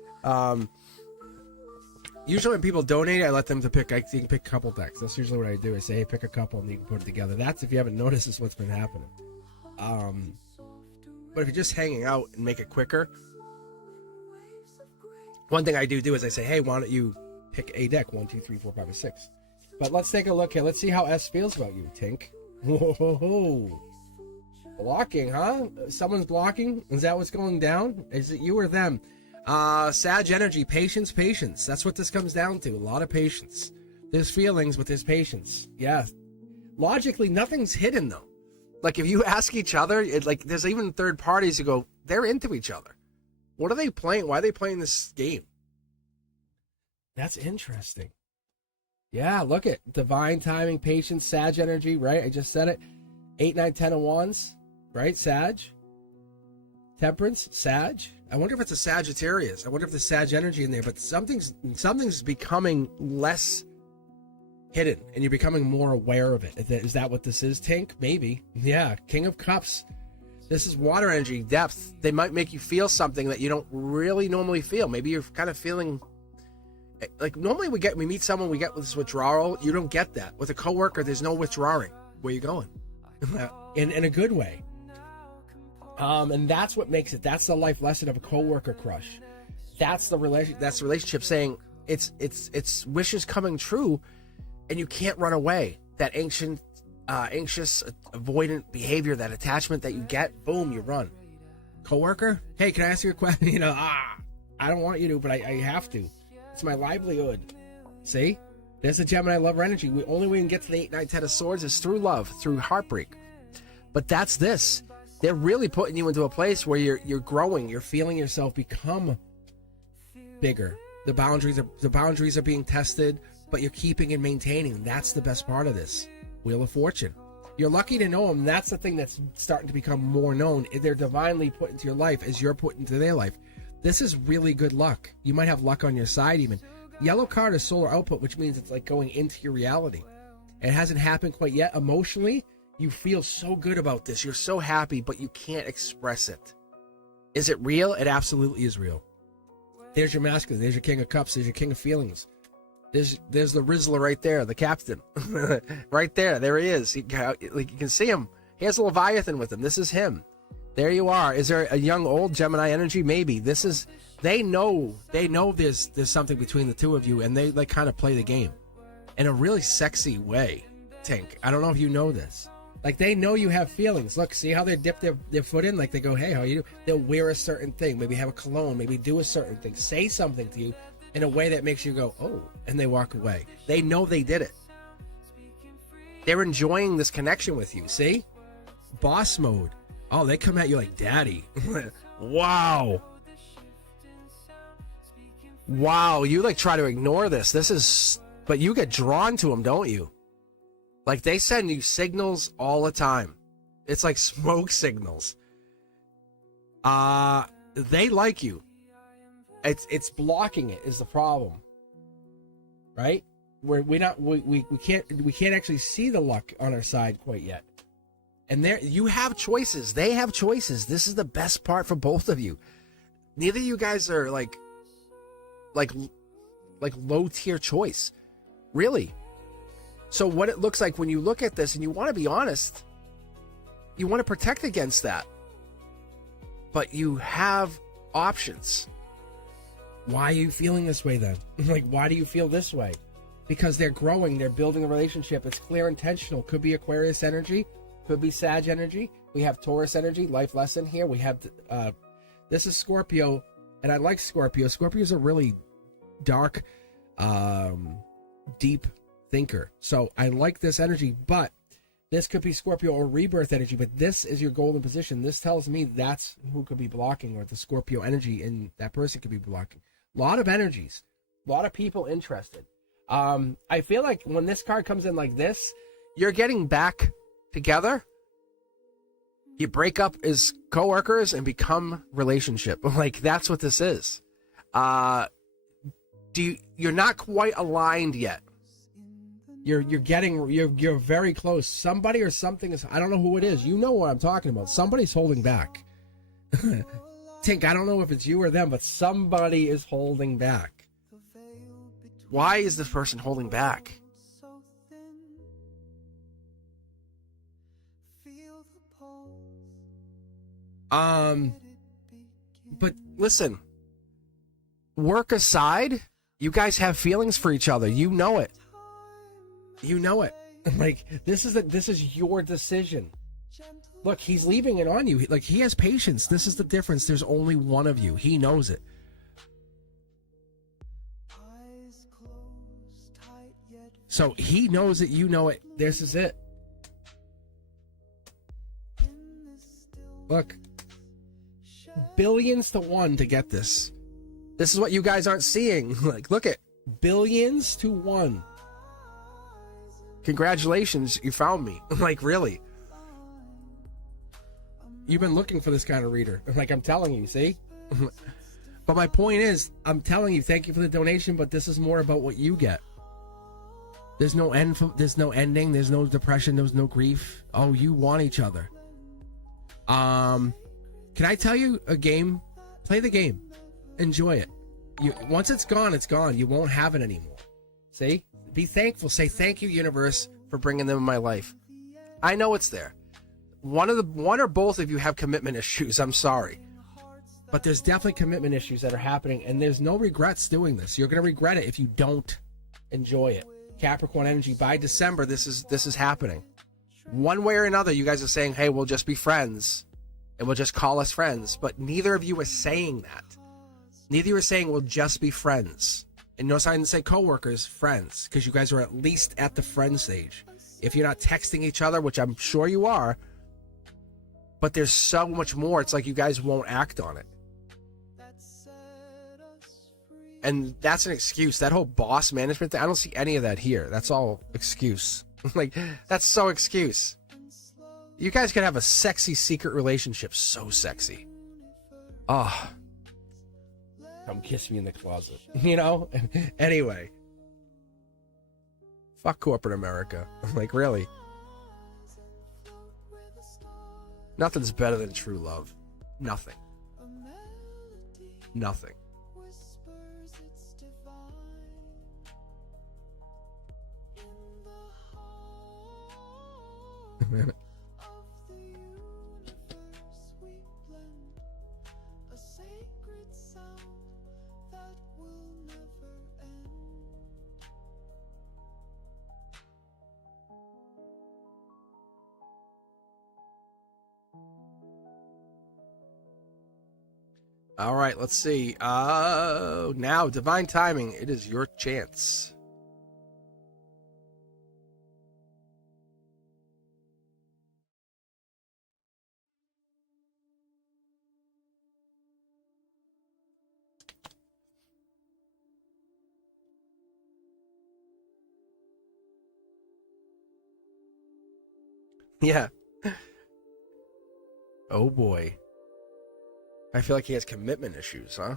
Usually when people donate, I let them to pick. You can pick a couple decks. That's usually what I do. I say, hey, pick a couple, and you can put it together. That's, if you haven't noticed, is what's been happening. But if you're just hanging out and make it quicker, one thing I do is I say, hey, why don't you pick a deck? 1, 2, 3, 4, 5, or 6. But let's take a look here. Let's see how S feels about you, Tink. Whoa. Blocking, huh? Someone's blocking? Is that what's going down? Is it you or them? Sag energy, patience. That's what this comes down to. A lot of patience. There's feelings, but there's patience. Yeah. Logically, nothing's hidden, though. Like, if you ask each other, there's even third parties who go, they're into each other. What are they playing? Why are they playing this game? That's interesting. Yeah, look at divine timing, patience, Sag energy, right? I just said it. 8, 9, 10 of wands, right? Sag. Temperance, Sag. I wonder if it's a Sagittarius. I wonder if there's Sag energy in there, but something's becoming less hidden, and you're becoming more aware of it. Is that what this is, Tink? Maybe. Yeah, King of Cups. This is water energy, depth. They might make you feel something that you don't really normally feel. Maybe you're kind of feeling like, normally we meet someone, we get this withdrawal. You don't get that. With a coworker, there's no withdrawing. Where you going? in a good way. And that's what makes it. That's the life lesson of a coworker crush. That's the relationship saying it's wishes coming true, and you can't run away. That anxious, avoidant behavior, that attachment that you get, boom, you run. Coworker, hey, can I ask you a question? I don't want you to, but I have to. It's my livelihood. See? There's a Gemini lover energy. The only way we can get to the 8, 9, 10 of swords is through love, through heartbreak. But that's this. They're really putting you into a place where you're growing. You're feeling yourself become bigger. The boundaries are being tested, but you're keeping and maintaining. That's the best part of this. Wheel of Fortune. You're lucky to know them. That's the thing that's starting to become more known. They're divinely put into your life as you're put into their life. This is really good luck. You might have luck on your side even. Yellow card is solar output, which means it's like going into your reality. It hasn't happened quite yet. Emotionally, you feel so good about this. You're so happy, but you can't express it. Is it real? It absolutely is real. There's your masculine. There's your King of Cups. There's your King of Feelings. There's the Rizzler right there, the captain. Right there. There he is. You can see him. He has a Leviathan with him. This is him. There you are. Is there a young, old Gemini energy? Maybe. They know there's something between the two of you, and they kind of play the game in a really sexy way, Tink. I don't know if you know this. Like, they know you have feelings. Look, see how they dip their foot in? Like, they go, hey, how you do? They'll wear a certain thing, maybe have a cologne, maybe do a certain thing, say something to you in a way that makes you go, oh, and they walk away. They know they did it. They're enjoying this connection with you, see? Boss mode. Oh, they come at you like daddy. Wow. Wow, you try to ignore this. But you get drawn to them, don't you? Like, they send you signals all the time. It's like smoke signals. They like you. It's blocking it is the problem. Right? We can't actually see the luck on our side quite yet. And you have choices. They have choices. This is the best part for both of you. Neither of you guys are like low tier choice. Really. So what it looks like when you look at this and you want to be honest, you want to protect against that. But you have options. Why are you feeling this way then? Why do you feel this way? Because they're growing, they're building a relationship. It's clear, intentional. Could be Aquarius energy, could be Sag energy. We have Taurus energy, life lesson here. We have this is Scorpio, and I like Scorpio. Scorpio's a really dark, deep thinker. So I like this energy, but this could be Scorpio or rebirth energy, but this is your golden position. This tells me that's who could be blocking, or the Scorpio energy, and that person could be blocking. A lot of energies, a lot of people interested. I feel like when this card comes in like this, you're getting back together. You break up as coworkers and become relationship. Like, that's what this is. you're not quite aligned yet. You're very close. Somebody or something is, I don't know who it is. You know what I'm talking about. Somebody's holding back. Tink, I don't know if it's you or them, but somebody is holding back. Why is this person holding back? But listen, work aside, you guys have feelings for each other. You know it. You know it. Like, this is your decision. Look, he's leaving it on you. Like, he has patience. This is the difference. There's only one of you. He knows it. So he knows it. You know it. This is it. Look. Billions to one to get this. This is what you guys aren't seeing. Like, look at billions to one. Congratulations, you found me. Like, really. You've been looking for this kind of reader. Like, I'm telling you, see? But my point is, I'm telling you, thank you for the donation, but this is more about what you get. There's no end, there's no ending, there's no depression, there's no grief. Oh, you want each other. Can I tell you a game? Play the game. Enjoy it. Once it's gone, it's gone. You won't have it anymore. See? Be thankful. Say thank you, universe, for bringing them in my life. I know it's there. One or both of you have commitment issues. I'm sorry. But there's definitely commitment issues that are happening, and there's no regrets doing this. You're going to regret it if you don't enjoy it. Capricorn energy, by December, this is happening. One way or another, you guys are saying, hey, we'll just be friends, and we'll just call us friends. But neither of you are saying that. Neither of you are saying we'll just be friends. And notice I didn't say co-workers, friends, because you guys are at least at the friend stage. If you're not texting each other, which I'm sure you are, but there's so much more. It's like you guys won't act on it. And that's an excuse. That whole boss management thing, I don't see any of that here. That's all excuse. Like, that's so excuse. You guys could have a sexy secret relationship. So sexy. Oh. Come kiss me in the closet. You know? Anyway. Fuck corporate America. Like, really. Nothing's better than true love. Nothing. Nothing. All right, let's see. Now, divine timing. It is your chance. Yeah. Oh boy. I feel like he has commitment issues, huh?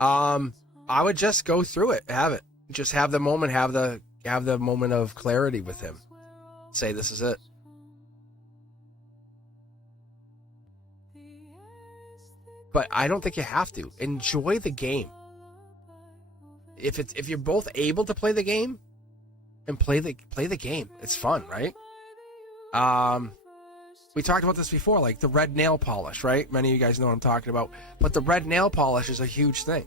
I would just go through it, have it. Just have the moment, have the moment of clarity with him. Say this is it. But I don't think you have to. Enjoy the game. If you're both able to play the game, and play the game. It's fun, right? We talked about this before, like the red nail polish, right? Many of you guys know what I'm talking about. But the red nail polish is a huge thing.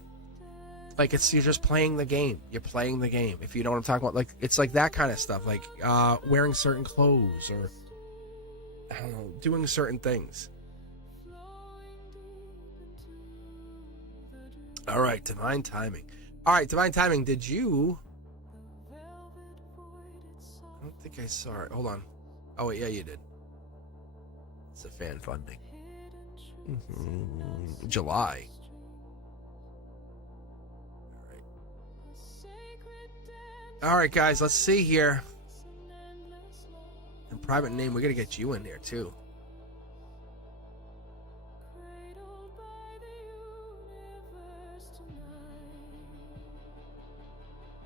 Like, you're just playing the game. You're playing the game. If you know what I'm talking about, like, it's like that kind of stuff. Like wearing certain clothes, or I don't know, doing certain things. All right, divine timing. All right, divine timing. Did you? I don't think I saw it. Hold on. Oh wait, yeah, you did. It's a fan funding. July. All right, guys, let's see here. And private name, we got to get you in there too.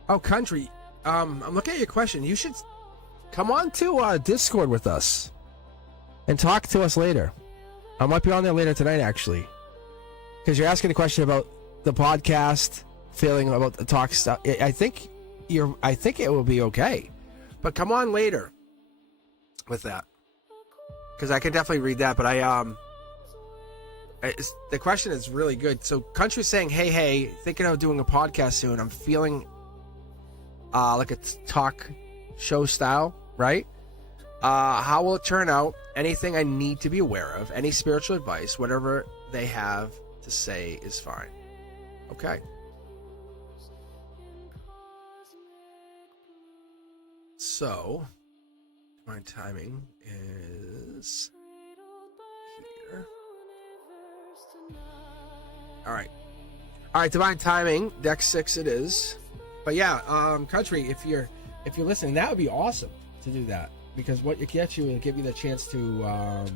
Oh, country. I'm looking at your question. You should come on to Discord with us and talk to us later. I might be on there later tonight, actually, because you're asking a question about the podcast, feeling about the talk stuff. I think it will be okay, but come on later with that, because I can definitely read that. But the question is really good. So, country's saying, hey, thinking of doing a podcast soon. I'm feeling like a talk show style, right? How will it turn out? Anything I need to be aware of? Any spiritual advice? Whatever they have to say is fine. Okay. So, my timing is here. All right, divine timing, deck 6 it is. But yeah, country, if you're listening, that would be awesome to do that, because what it gets you will give you the chance to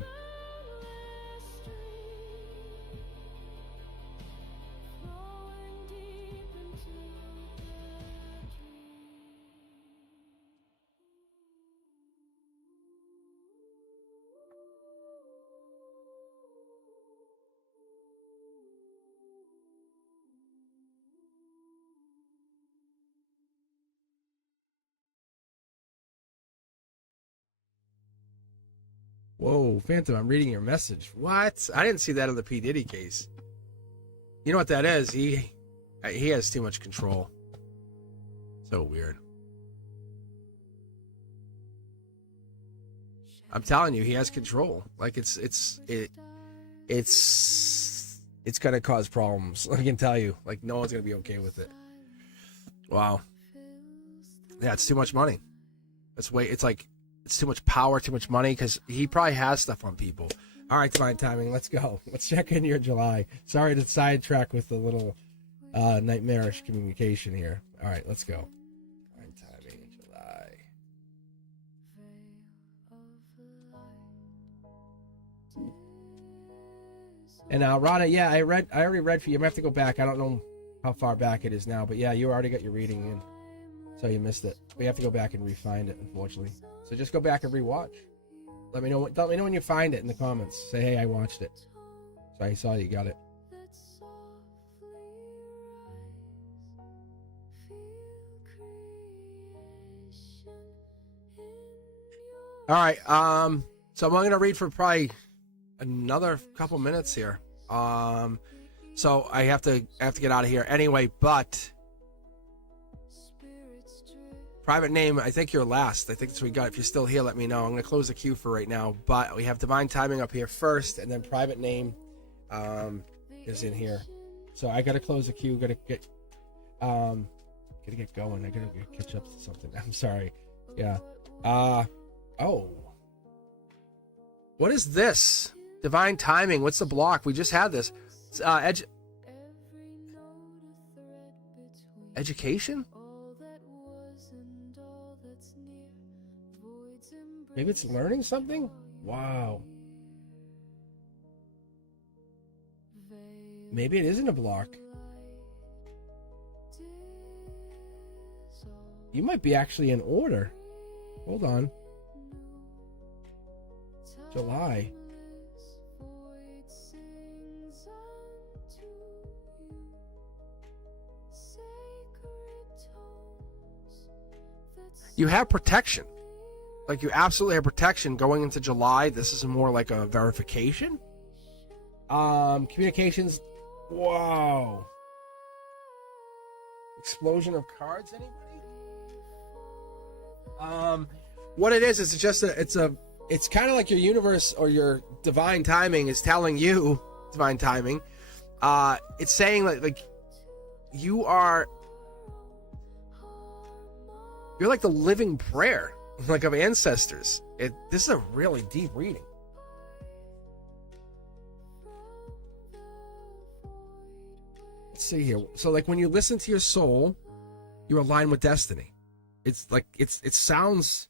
Whoa, Phantom, I'm reading your message. What? I didn't see that on the P. Diddy case. You know what that is? He has too much control. So weird. I'm telling you, he has control. Like it's gonna cause problems. I can tell you. Like no one's gonna be okay with it. Wow. Yeah, it's too much money. It's too much power, too much money, because he probably has stuff on people. All right, divine timing, let's go. Let's check in your July. Sorry to sidetrack with the little nightmarish communication here. All right, let's go. Divine timing, July. And Rana, yeah, I already read for you. I'm gonna have to go back. I don't know how far back it is now, but yeah, you already got your reading in, so you missed it. We have to go back and re-find it, unfortunately. So just go back and rewatch. Let me know when you find it in the comments. Say, hey, I watched it. So I saw you got it. All right. So I'm going to read for probably another couple minutes here. So I have to get out of here anyway, but private name, I think you're last. I think that's what we got. If you're still here, let me know. I'm going to close the queue for right now. But we have divine timing up here first, and then private name is in here. So I got to close the queue. Got to get going. I got to catch up to something. I'm sorry. Yeah. Oh. What is this? Divine timing. What's the block? We just had this. It's, education? Maybe it's learning something? Wow. Maybe it isn't a block. You might be actually in order. Hold on. July. You have protection. Like, you absolutely have protection going into July. This is more like a verification. Communications. Wow. Explosion of cards, anybody? What it is just it's kind of like your universe or your divine timing is telling you, divine timing. It's saying like you're like the living prayer, like, of ancestors. This is a really deep reading. Let's see here. So, like, when you listen to your soul, you align with destiny. It's like it sounds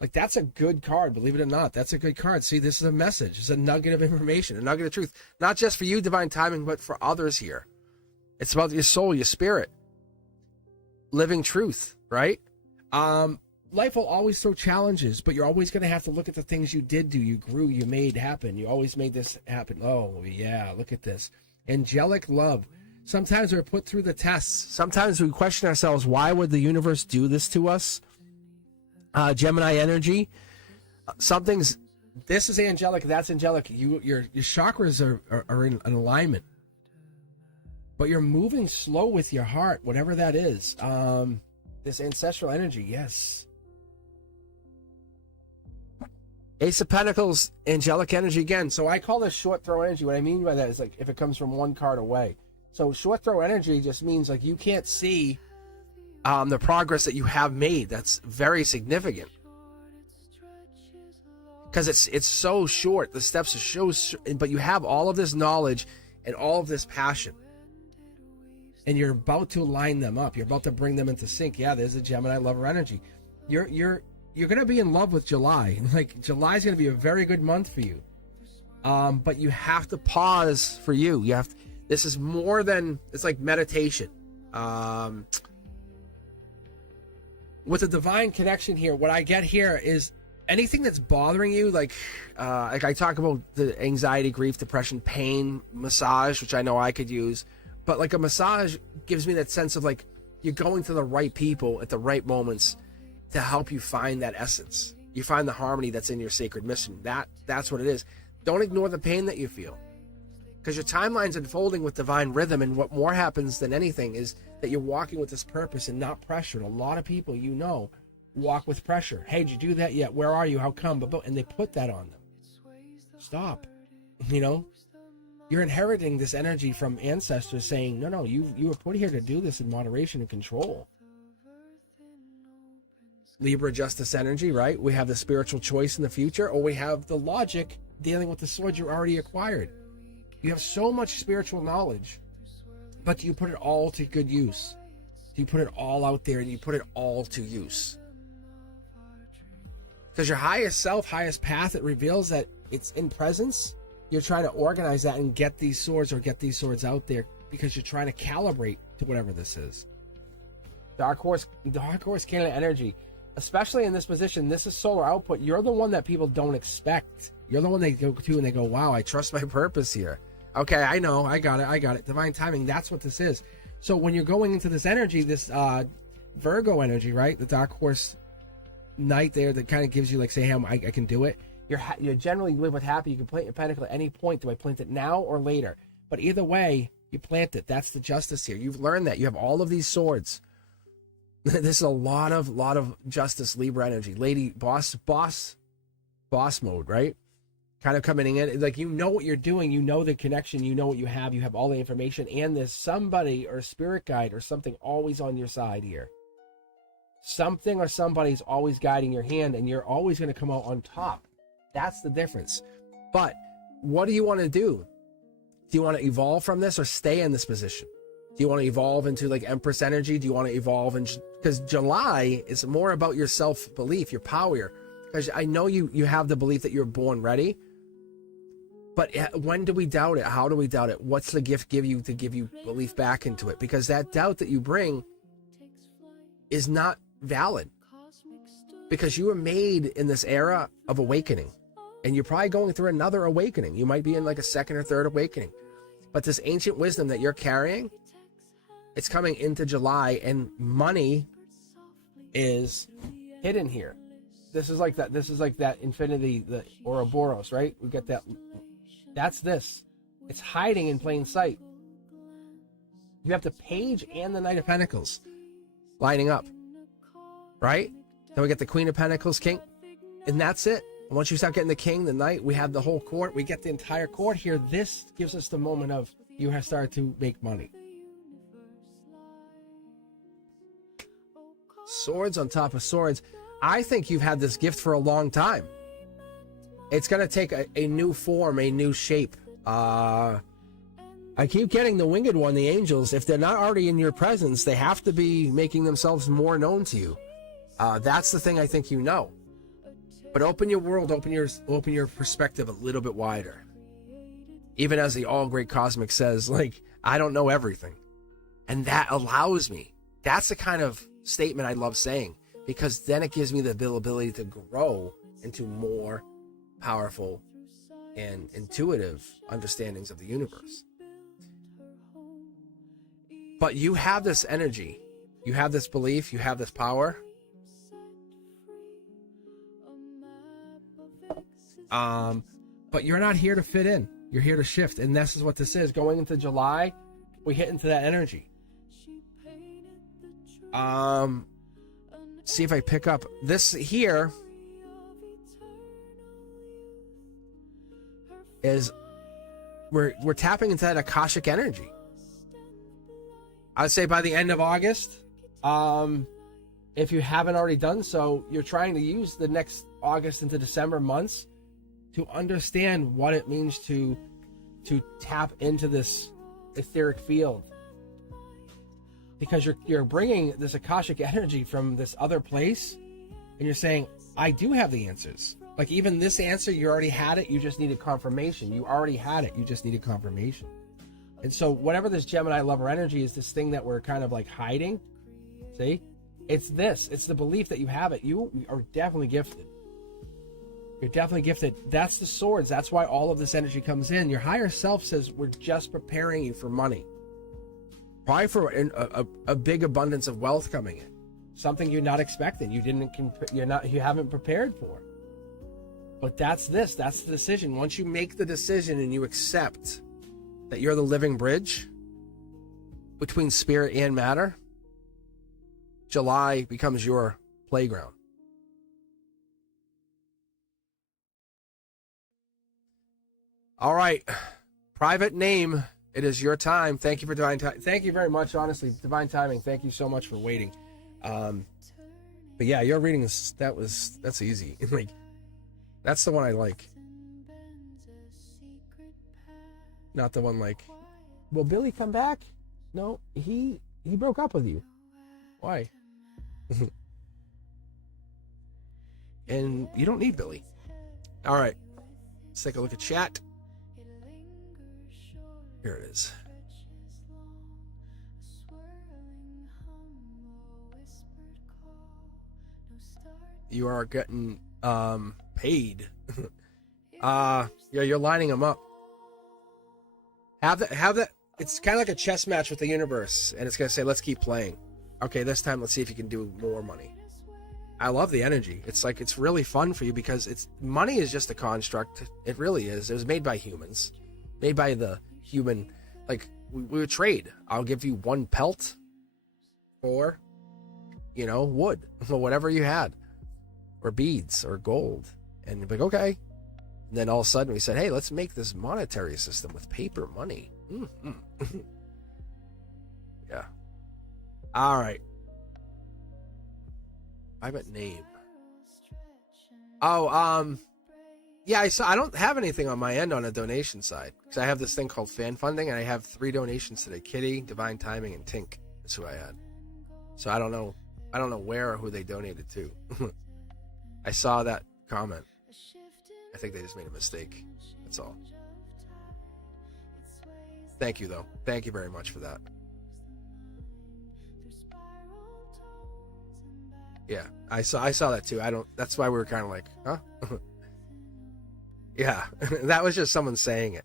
like that's a good card. Believe it or not, that's a good card. See, this is a message. It's a nugget of information, a nugget of truth, not just for you, divine timing, but for others here. It's about your soul, your spirit. living truth, right? Life will always throw challenges, but you're always going to have to look at the things you did do. You grew, you made happen. You always made this happen. Oh, yeah, look at this. Angelic love. Sometimes we're put through the tests. Sometimes we question ourselves, why would the universe do this to us? Gemini energy. This is angelic, that's angelic. Your chakras are in alignment. But you're moving slow with your heart, whatever that is. This ancestral energy, yes. Ace of Pentacles, angelic energy again. So I call this short throw energy. What I mean by that is like if it comes from one card away. So short throw energy just means like you can't see the progress that you have made. That's very significant. Because it's so short. The steps are so, but you have all of this knowledge and all of this passion. And you're about to line them up. You're about to bring them into sync. Yeah, there's a Gemini lover energy. You're going to be in love with July. Like, July is going to be a very good month for you. But you have to pause for you. This is more than, it's like meditation. With the divine connection here, what I get here is anything that's bothering you, like I talk about the anxiety, grief, depression, pain, massage, which I know I could use. But like a massage gives me that sense of like you're going to the right people at the right moments to help you find that essence. You find the harmony that's in your sacred mission. That's what it is. Don't ignore the pain that you feel, because your timeline's unfolding with divine rhythm. And what more happens than anything is that you're walking with this purpose and not pressure. And a lot of people, walk with pressure. Hey, did you do that yet? Where are you? How come? And they put that on them. Stop. You're inheriting this energy from ancestors saying, no, you were put here to do this in moderation and control. Libra justice energy, right? We have the spiritual choice in the future, or we have the logic dealing with the swords you already acquired. You have so much spiritual knowledge, but do you put it all to good use? Do you put it all out there and you put it all to use? Because your highest self, highest path, it reveals that it's in presence. You're trying to organize that and get these swords out there because you're trying to calibrate to whatever this is. Dark horse candidate energy, especially in this position, this is solar output. You're the one that people don't expect. You're the one they go to and they go, wow, I trust my purpose here. Okay, I know, I got it. Divine timing, that's what this is. So when you're going into this energy, this Virgo energy, right? The dark horse knight there that kind of gives you like, say, hey, I can do it. You generally live with happy. You can plant your pentacle at any point. Do I plant it now or later? But either way, you plant it. That's the justice here. You've learned that. You have all of these swords. This is a lot of justice, Libra energy. Lady boss mode, right? Kind of coming in. Like, you know what you're doing. You know the connection. You know what you have. You have all the information. And there's somebody or a spirit guide or something always on your side here. Something or somebody's always guiding your hand, and you're always going to come out on top. That's the difference. But what do you want to do? Do you want to evolve from this or stay in this position? Do you want to evolve into like Empress energy? Do you want to evolve? Because July is more about your self-belief, your power. Because I know you have the belief that you're born ready. But when do we doubt it? How do we doubt it? What's the gift give you to give you belief back into it? Because that doubt that you bring is not valid. Because you were made in this era of awakening. And you're probably going through another awakening. You might be in like a second or third awakening. But this ancient wisdom that you're carrying, it's coming into July, and money is hidden here. This is like that infinity, the Ouroboros, right? We get that. That's this. It's hiding in plain sight. You have the Page and the Knight of Pentacles lining up, right? Then we get the Queen of Pentacles, King, and that's it. Once you start getting the King, the Knight, we have the whole court. We get the entire court here. This gives us the moment of you have started to make money. Swords on top of swords. I think you've had this gift for a long time. It's going to take a new form, a new shape. I keep getting the winged one, the angels. If they're not already in your presence, they have to be making themselves more known to you. That's the thing I think you know. But open your world, open your perspective a little bit wider. Even as the all great Cosmic says, like, I don't know everything. And that allows me That's the kind of statement I love saying, because then it gives me the ability to grow into more powerful and intuitive understandings of the universe. But you have this energy, you have this belief, you have this power. But you're not here to fit in. You're here to shift. And this is what this is. Going into July, we hit into that energy. See if I pick up this here is we're tapping into that Akashic energy. I'd say by the end of August, if you haven't already done so, you're trying to use the next August into December months to understand what it means to tap into this etheric field, because you're bringing this Akashic energy from this other place, and you're saying, I do have the answers. Like, even this answer, you already had it, you just needed confirmation. You already had it, you just needed confirmation. And so whatever this Gemini lover energy is, this thing that we're kind of like hiding, see, it's the belief that you have it. You are definitely gifted. You're definitely gifted. That's the swords. That's why all of this energy comes in. Your higher self says, we're just preparing you for money. Probably for a big abundance of wealth coming in. Something you're not expecting. You haven't prepared for. But that's the decision. Once you make the decision and you accept that you're the living bridge between spirit and matter, July becomes your playground. All right, private name, it is your time. Thank you for divine time. Thank you very much, honestly, divine timing. Thank you so much for waiting. But yeah, your reading that's easy. Like, that's the one I like. Not the one like, will Billy come back? No, he broke up with you. Why? And you don't need Billy. All right, let's take a look at chat. Here it is. You are getting paid. Yeah, you're lining them up. Have that. It's kind of like a chess match with the universe, and it's gonna say, let's keep playing. Okay, this time let's see if you can do more money. I love the energy. It's like, it's really fun for you, because money is just a construct. It really is. It was made by humans, made by the human. Like, we would trade. I'll give you one pelt or, wood or whatever you had, or beads or gold, and you'd be like, okay. And then all of a sudden we said, hey, let's make this monetary system with paper money. Mm-hmm. Yeah. All right. Private name. Oh, yeah, I don't have anything on my end on a donation side, because I have this thing called fan funding, and I have 3 donations today. Kitty, Divine Timing, and Tink. That's who I had. So I don't know where or who they donated to. I saw that comment. I think they just made a mistake. That's all. Thank you, though. Thank you very much for that. Yeah, I saw that too. That's why we were kind of like, huh? Yeah, that was just someone saying it.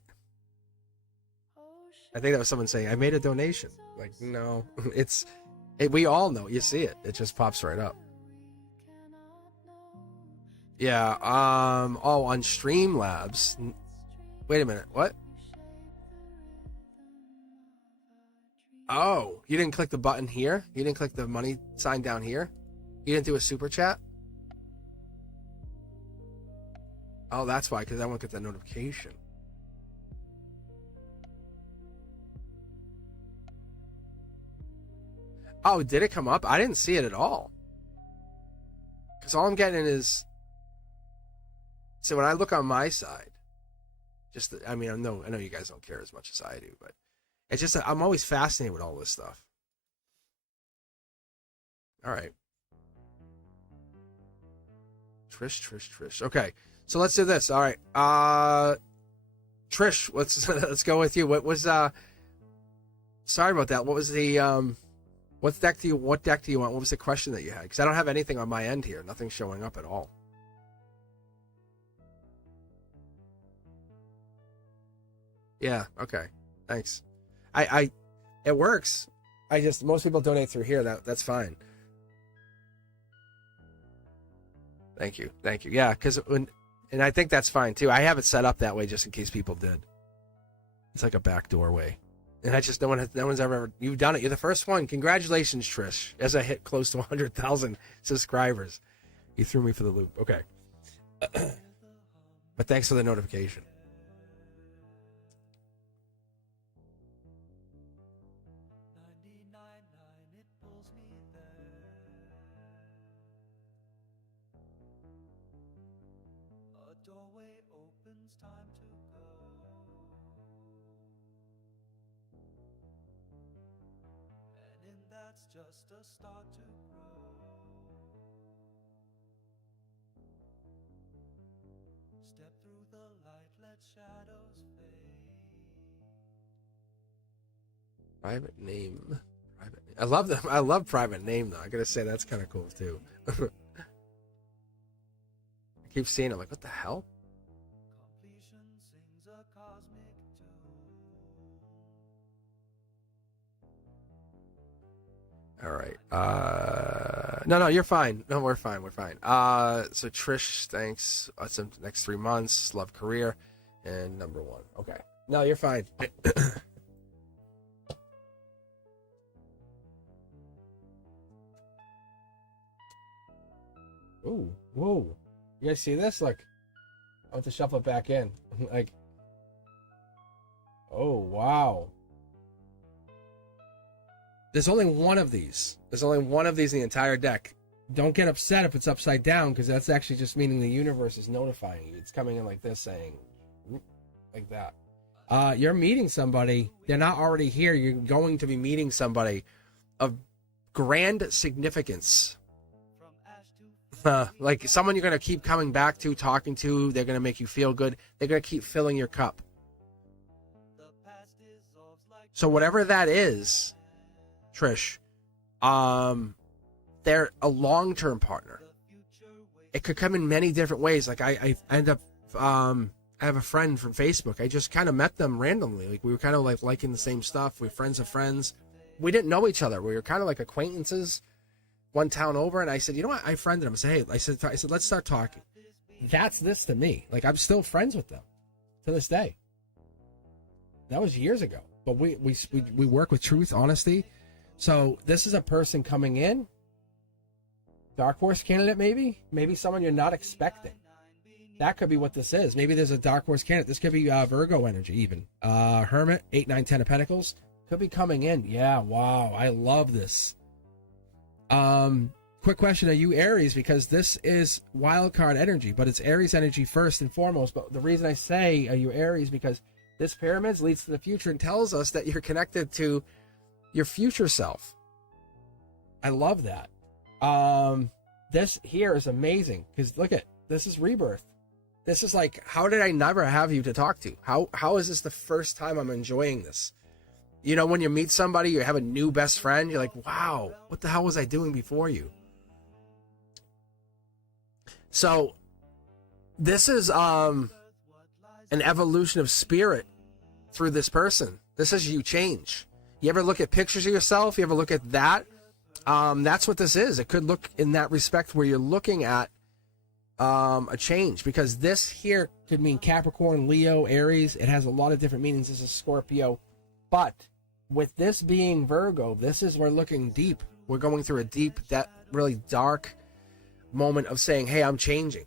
I think that was someone saying, I made a donation. Like, no, we all know. You see it. It just pops right up. Yeah, on Streamlabs. Wait a minute, what? Oh, you didn't click the button here? You didn't click the money sign down here? You didn't do a super chat? Oh, that's why, because I won't get that notification. Oh, did it come up? I didn't see it at all. Because all I'm getting is... So when I look on my side, I know you guys don't care as much as I do, but it's just I'm always fascinated with all this stuff. All right. Trish. Okay, so let's do this. All right. Trish, let's go with you. What was sorry about that. What was the What deck do you want? What was the question that you had? Because I don't have anything on my end here. Nothing's showing up at all. Yeah, okay. Thanks. It works. Most people donate through here. That's fine. Thank you. Yeah, and I think that's fine too. I have it set up that way just in case people did. It's like a backdoor way. And no one's ever, you've done it. You're the first one. Congratulations, Trish. As I hit close to 100,000 subscribers. You threw me for the loop. Okay. But thanks for the notification. Private name. I love them. I love private name though. I gotta say that's kind of cool too. I keep seeing it. Like, what the hell? All right. No, you're fine. No, we're fine. So Trish, thanks. Some next 3 months. Love career, and number 1. Okay. No, you're fine. Ooh, whoa. You guys see this? Look. I have to shuffle it back in. Like, oh, wow. There's only one of these. There's only one of these in the entire deck. Don't get upset if it's upside down, because that's actually just meaning the universe is notifying you. It's coming in like this, saying, like that. You're meeting somebody. They're not already here. You're going to be meeting somebody of grand significance. Like someone you're going to keep coming back to, talking to. They're going to make you feel good. They're going to keep filling your cup. So whatever that is, Trish, they're a long-term partner. It could come in many different ways. Like I end up, I have a friend from Facebook. I just kind of met them randomly. Like we were kind of like liking the same stuff. We're friends of friends. We didn't know each other. We were kind of like acquaintances. One town over, and I said, you know what? I friended him. I said, hey, I said, let's start talking. That's this to me. Like I'm still friends with them to this day. That was years ago, but we work with truth, honesty. So this is a person coming in, dark horse candidate, maybe someone you're not expecting. That could be what this is. Maybe there's a dark horse candidate. This could be Virgo energy, even Hermit, 8, 9, 10 of Pentacles could be coming in. Yeah, wow, I love this. Quick question, are you Aries? Because this is wild card energy, but it's Aries energy first and foremost. But the reason I say are you Aries, because this pyramids leads to the future and tells us that you're connected to your future self. I love that. This here is amazing, because look at this is rebirth. This is like, how did I never have you to talk to? How is this the first time I'm enjoying this? You know, when you meet somebody, you have a new best friend, you're like, wow, what the hell was I doing before you? So this is an evolution of spirit through this person. This is you change. You ever look at pictures of yourself? You ever look at that? That's what this is. It could look in that respect where you're looking at a change, because this here could mean Capricorn, Leo, Aries. It has a lot of different meanings. This is Scorpio. But with this being Virgo, we're looking deep. We're going through a deep, that really dark moment of saying, hey, I'm changing.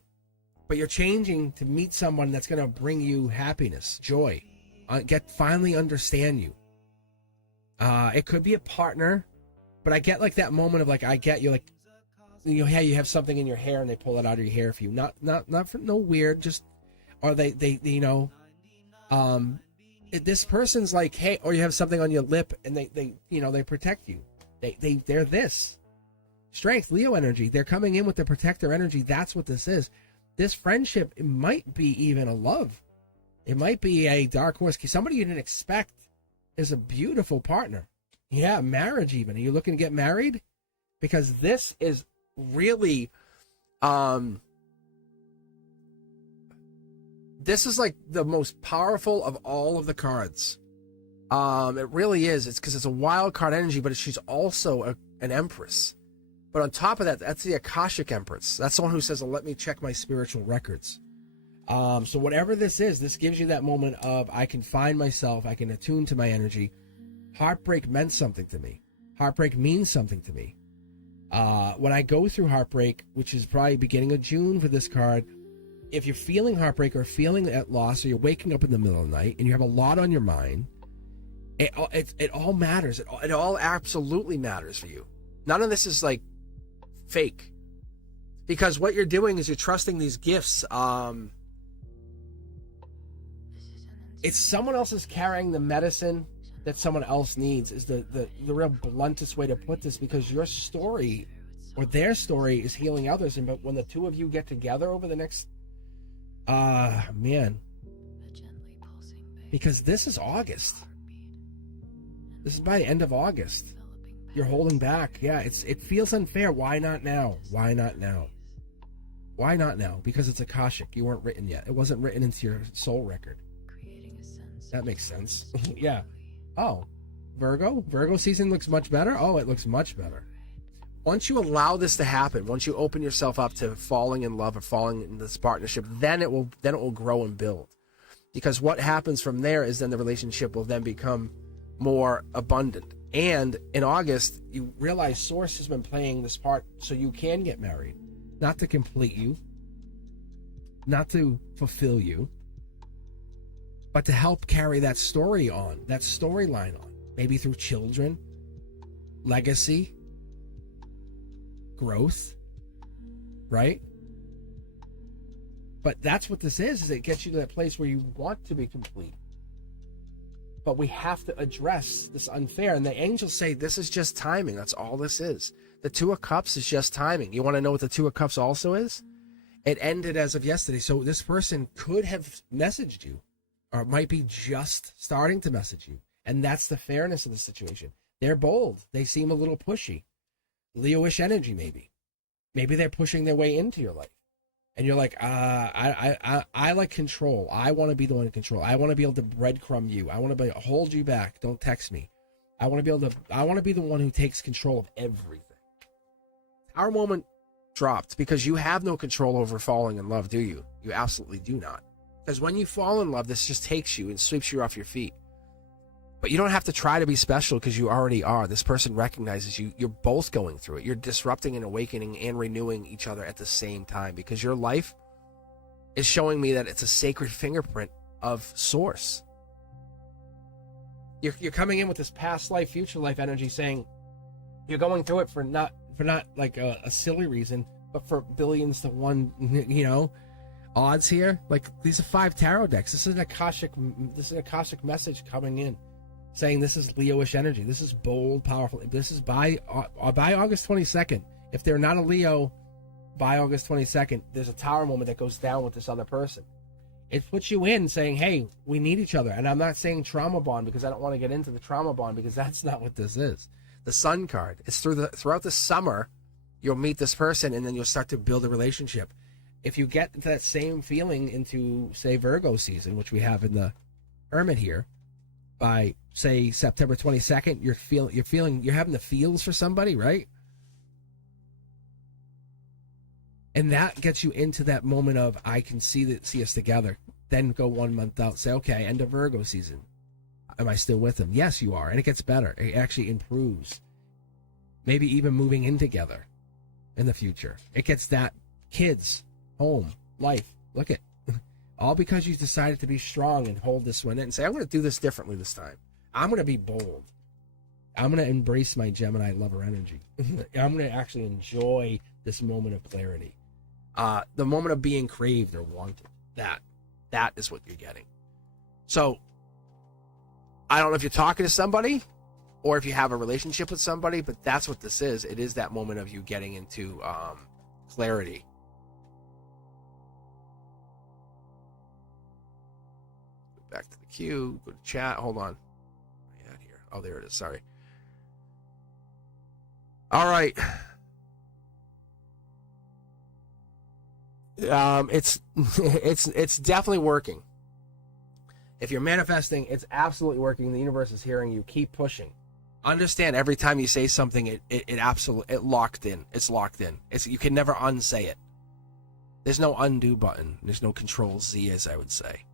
But you're changing to meet someone that's going to bring you happiness, joy, finally understand you. It could be a partner, but I get like that moment of like, I get you, like, you know, hey, you have something in your hair and they pull it out of your hair for you. Not for no weird, just, or they you know, this person's like, hey, or you have something on your lip and they you know, they protect you. They're this strength, Leo energy. They're coming in with the protector energy. That's what this is. This friendship, it might be even a love. It might be a dark horse. Somebody you didn't expect is a beautiful partner. Yeah, marriage even. Are you looking to get married? Because this is really, this is like the most powerful of all of the cards. It really is. It's because it's a wild card energy, but she's also an empress. But on top of that, that's the Akashic Empress. That's the one who says, let me check my spiritual records. So whatever this is, this gives you that moment of, I can find myself, I can attune to my energy. Heartbreak meant something to me. Heartbreak means something to me. When I go through heartbreak, which is probably beginning of June for this card, if you're feeling heartbreak or feeling at loss, or you're waking up in the middle of the night and you have a lot on your mind, it all matters. It all absolutely matters for you. None of this is like fake, because what you're doing is you're trusting these gifts. It's someone else is carrying the medicine that someone else needs, is the real bluntest way to put this, because your story or their story is healing others. And but when the two of you get together over the next man, because this is August, this is by the end of August, you're holding back. Yeah, it feels unfair. Why not now? Why not now? Why not now? Because it's Akashic. You weren't written yet. It wasn't written into your soul record. That makes sense. Yeah. Oh, Virgo season looks much better. Oh, it looks much better. Once you allow this to happen, once you open yourself up to falling in love or falling in this partnership, then it will grow and build. Because what happens from there is then the relationship will then become more abundant. And in August, you realize Source has been playing this part so you can get married, not to complete you, not to fulfill you, but to help carry that story on, that storyline on, maybe through children, legacy, growth, right? But that's what this is it gets you to that place where you want to be complete. But we have to address this unfair. And the angels say this is just timing. That's all this is. The Two of Cups is just timing. You want to know what the Two of Cups also is? It ended as of yesterday. So this person could have messaged you, or it might be just starting to message you. And that's the fairness of the situation. They're bold. They seem a little pushy. Leo-ish energy, maybe. Maybe they're pushing their way into your life. And you're like, I like control. I want to be the one in control. I want to be able to breadcrumb you. I want to hold you back. Don't text me. I want to be the one who takes control of everything. Our moment dropped because you have no control over falling in love, do you? You absolutely do not. Because when you fall in love, this just takes you and sweeps you off your feet. But you don't have to try to be special because you already are. This person recognizes you. You're both going through it. You're disrupting and awakening and renewing each other at the same time, because your life is showing me that it's a sacred fingerprint of Source. You're coming in with this past life, future life energy, saying you're going through it for not like a silly reason, but for billions to one, odds here. Like, these are 5 tarot decks. This is an Akashic message coming in, saying this is Leo-ish energy. This is bold, powerful. This is by August 22nd. If they're not a Leo by August 22nd, there's a tower moment that goes down with this other person. It puts you in saying, hey, we need each other. And I'm not saying trauma bond, because I don't want to get into the trauma bond, because that's not what this is. The Sun card. It's throughout the summer, you'll meet this person, and then you'll start to build a relationship. If you get that same feeling into, say, Virgo season, which we have in the Hermit here, by, say, September 22nd, you're having the feels for somebody, right? And that gets you into that moment of, I can see us together. Then go 1 month out, say, okay, end of Virgo season. Am I still with them? Yes, you are. And it gets better. It actually improves. Maybe even moving in together in the future. It gets that kids, home, life. Look at all because you decided to be strong and hold this one in and say, I'm going to do this differently this time. I'm going to be bold. I'm going to embrace my Gemini lover energy. I'm going to actually enjoy this moment of clarity. The moment of being craved or wanted. That is what you're getting. So, I don't know if you're talking to somebody or if you have a relationship with somebody, but that's what this is. It is that moment of you getting into clarity. Back to the queue, go to chat. Hold on. Yeah, here. Oh, there it is. Sorry. All right. It's definitely working. If you're manifesting, it's absolutely working. The universe is hearing you. Keep pushing. Understand, every time you say something, it absolutely, it locked in. It's locked in. You can never unsay it. There's no undo button. There's no control Z, as I would say.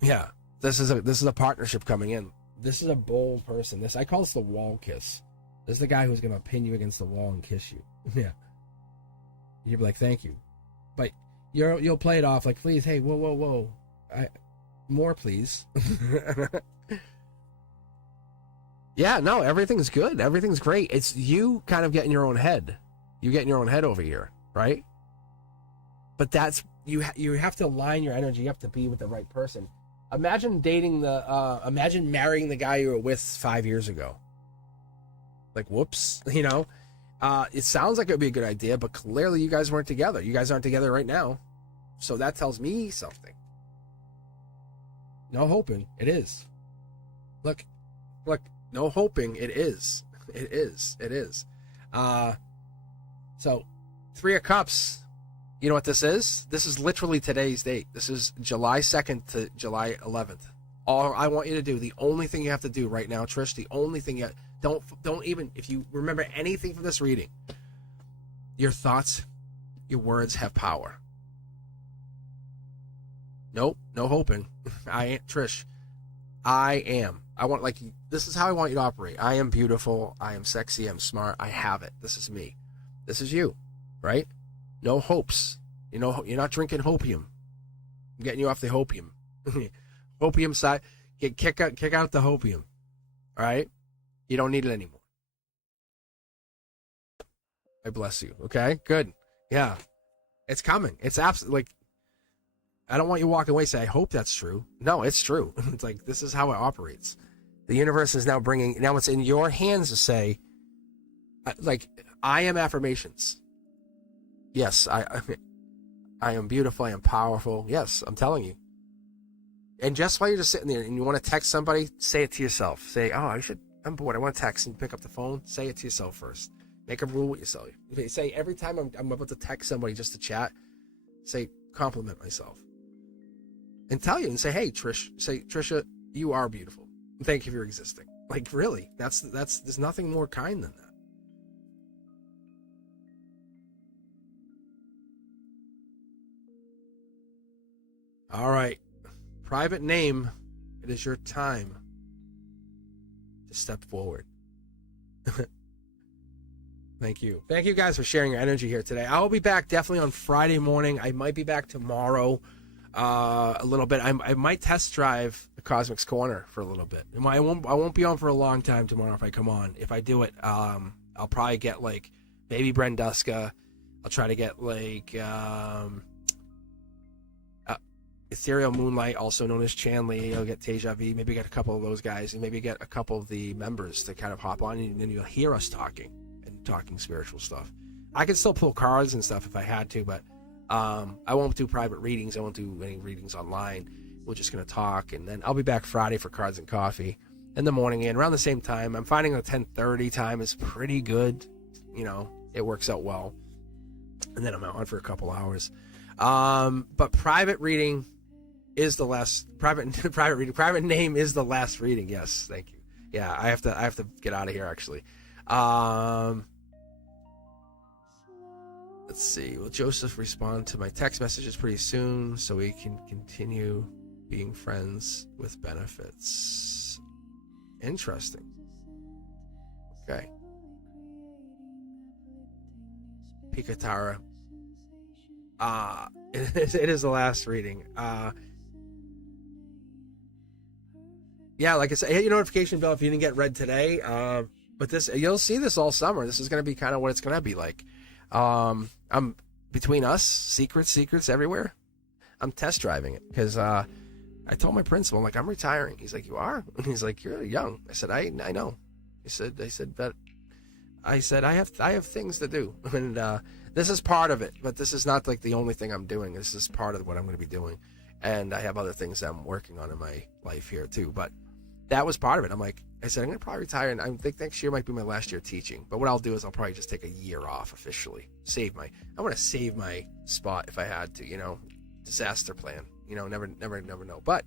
Yeah, this is a partnership coming in. This is a bold person. I call this the wall kiss. This is the guy who's gonna pin you against the wall and kiss you. Yeah. You'll be like, thank you, but you'll play it off like, please, hey, whoa, more please. Yeah, no, everything's good. Everything's great. It's you kind of getting your own head. You getting your own head over here, right? But that's you have to align your energy. You have to be with the right person. Imagine imagine marrying the guy you were with 5 years ago. Like, whoops, it sounds like it would be a good idea, but clearly you guys weren't together. You guys aren't together right now. So that tells me something. No hoping, it is. Look, no hoping, it is. It is. So 3 of Cups, you know what this is? This is literally today's date. This is July 2nd to July 11th. All I want you to do, the only thing you have to do right now, Trish, the only thing don't even, if you remember anything from this reading, your thoughts, your words have power. Nope, no hoping. I ain't Trish. I am. This is how I want you to operate. I am beautiful. I am sexy. I'm smart. I have it. This is me. This is you, right? No hopes. You're not drinking hopium. I'm getting you off the hopium. Hopium side. Kick out the hopium. All right? You don't need it anymore. I bless you. Okay? Good. Yeah. It's coming. It's absolutely, I don't want you walking away and say, I hope that's true. No, it's true. It's like, this is how it operates. The universe is now it's in your hands to say, I am affirmations. Yes, I am beautiful. I am powerful. Yes, I'm telling you. And just while you're just sitting there and you want to text somebody, say it to yourself. Say, I'm bored. I want to text, and pick up the phone. Say it to yourself first. Make a rule with yourself. Say every time I'm about to text somebody just to chat, say, compliment myself. And tell you and say, hey, Trisha, you are beautiful. Thank you for existing. Like, really, that's there's nothing more kind than that. All right, private name, it is your time to step forward. Thank you guys for sharing your energy here today. I'll be back definitely on Friday morning. I might be back tomorrow a little bit. I might test drive the Cosmic's Corner for a little bit. I won't be on for a long time tomorrow if I come on. If I do it, I'll probably get like maybe Brenduska. I'll try to get like Ethereal Moonlight, also known as Chanley. I'll get Teja V. Maybe get a couple of those guys, and maybe get a couple of the members to kind of hop on, and then you'll hear us talking spiritual stuff. I can still pull cards and stuff if I had to, but I won't do private readings. I won't do any readings online. We're just going to talk, and then I'll be back Friday for Cards and Coffee in the morning, and around the same time. I'm finding the 10:30 time is pretty good. It works out well, and then I'm out on for a couple hours. But private reading is the last private name is the last reading. Yes, thank you. Yeah, I have to get out of here actually. Let's see. Will Joseph respond to my text messages pretty soon so we can continue being friends with benefits? Interesting. Okay. Pikatara. It is the last reading. Yeah, like I said, hit your notification bell if you didn't get read today. But you'll see this all summer. This is going to be kind of what it's going to be like. I'm between us, secrets everywhere. I'm test driving it because I told my principal, I'm like, I'm retiring. He's like, you are? And he's like, you're young. I said, I know. I said I have things to do, and this is part of it. But this is not like the only thing I'm doing. This is part of what I'm going to be doing, and I have other things that I'm working on in my life here too. But that was part of it. I'm like, I said, I'm going to probably retire, and I think next year might be my last year teaching. But what I'll do is I'll probably just take a year off officially. I want to save my spot if I had to, you know, disaster plan. You know, never know. But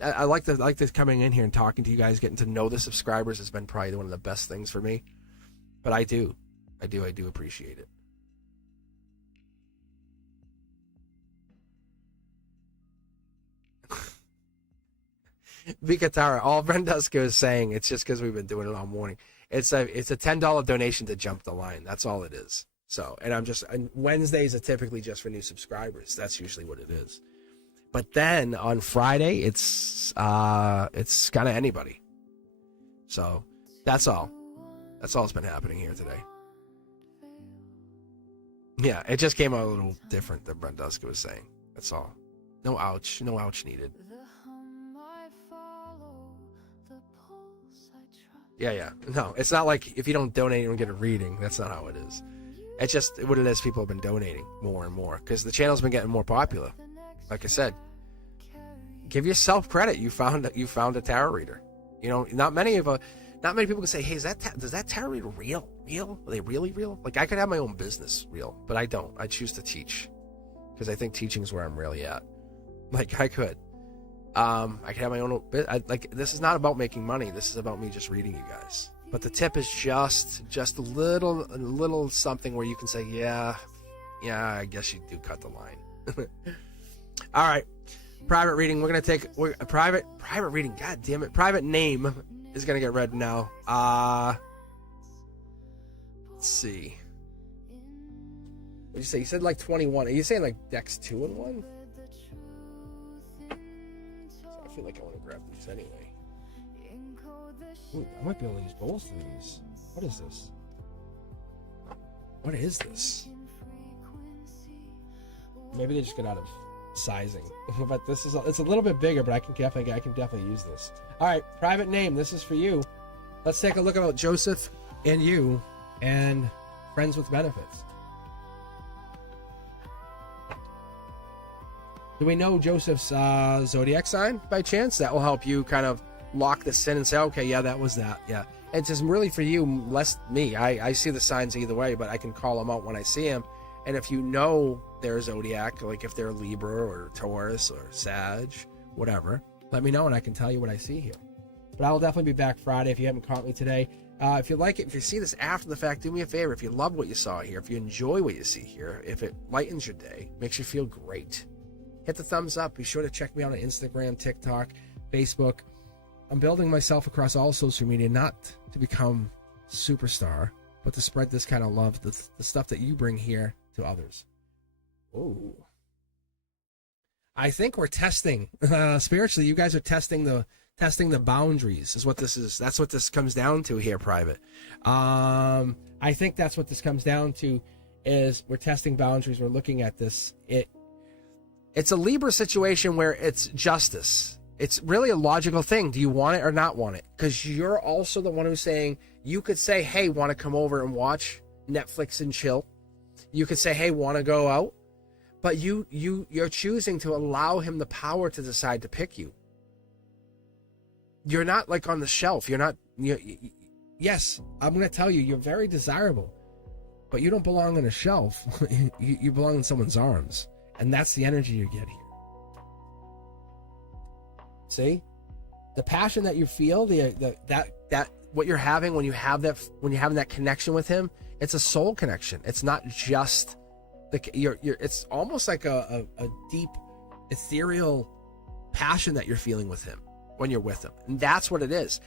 I like this coming in here and talking to you guys, getting to know the subscribers has been probably one of the best things for me. But I do appreciate it. Vikatara, all Brenduska is saying, it's just because we've been doing it all morning. It's a $10 donation to jump the line. That's all it is. So, and Wednesdays are typically just for new subscribers. That's usually what it is. But then on Friday, it's kind of anybody. So that's all. That's all that's been happening here today. Yeah, it just came out a little different than Brenduska was saying. That's all. No ouch needed. Yeah. No, it's not like if you don't donate, you don't get a reading. That's not how it is. It's just what it is. People have been donating more and more because the channel's been getting more popular. Like I said, give yourself credit. You found a tarot reader. You know, not many people can say, "Hey, does that tarot reader real? Are they really real?" Like I could have my own business real, but I don't. I choose to teach because I think teaching is where I'm really at. Like I could. I could have my own. Like this is not about making money. This is about me just reading you guys. But the tip is just a little something where you can say, yeah, I guess you do cut the line. All right, private reading. We're gonna take a private reading. God damn it, private name is gonna get read now. Let's see. What did you say? You said like 21. Are you saying like decks 2 and 1? I feel like I want to grab these anyway. Ooh, I might be able to use both of these. What is this? What is this? Maybe they just get out of sizing. But it's a little bit bigger, but I can definitely use this. All right, private name. This is for you. Let's take a look about Joseph and you and friends with benefits. Do we know Joseph's zodiac sign by chance? That will help you kind of lock this in and say, okay, yeah, that was that. Yeah. It's just really for you, less me. I see the signs either way, but I can call them out when I see them. And if you know their zodiac, like if they're Libra or Taurus or Sag, whatever, let me know and I can tell you what I see here. But I will definitely be back Friday if you haven't caught me today. If you like it, if you see this after the fact, do me a favor. If you love what you saw here, if you enjoy what you see here, if it lightens your day, makes you feel great, hit the thumbs up. Be sure to check me out on Instagram, TikTok, Facebook. I'm building myself across all social media, not to become superstar, but to spread this kind of love, the stuff that you bring here to others. Oh, I think we're testing spiritually. You guys are testing the boundaries. Is what this is. That's what this comes down to here, private. I think that's what this comes down to. Is we're testing boundaries. We're looking at this. It's a Libra situation where it's justice. It's really a logical thing. Do you want it or not want it? Because you're also the one who's saying, you could say, hey, want to come over and watch Netflix and chill. You could say, hey, want to go out? But you're choosing to allow him the power to decide to pick you. You're not like on the shelf. Yes, I'm going to tell you, you're very desirable. But you don't belong on a shelf. You belong in someone's arms. And that's the energy you get here. See, the passion that you feel, that what you're having when you have that connection with him, it's a soul connection. It's not just it's almost like a deep ethereal passion that you're feeling with him when you're with him, and that's what it is.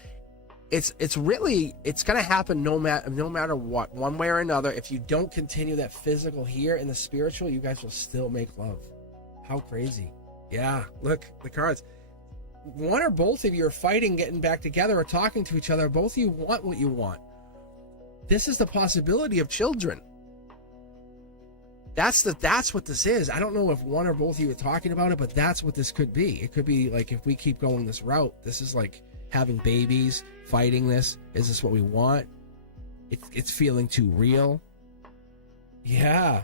It's really going to happen no matter what, one way or another. If you don't continue that physical here in the spiritual, you guys will still make love. How crazy. Yeah, look, the cards. One or both of you are fighting, getting back together, or talking to each other. Both of you want what you want. This is the possibility of children. That's what this is. I don't know if one or both of you are talking about it, but that's what this could be. It could be like, if we keep going this route, this is like having babies, fighting this. Is this what we want? It's feeling too real. Yeah.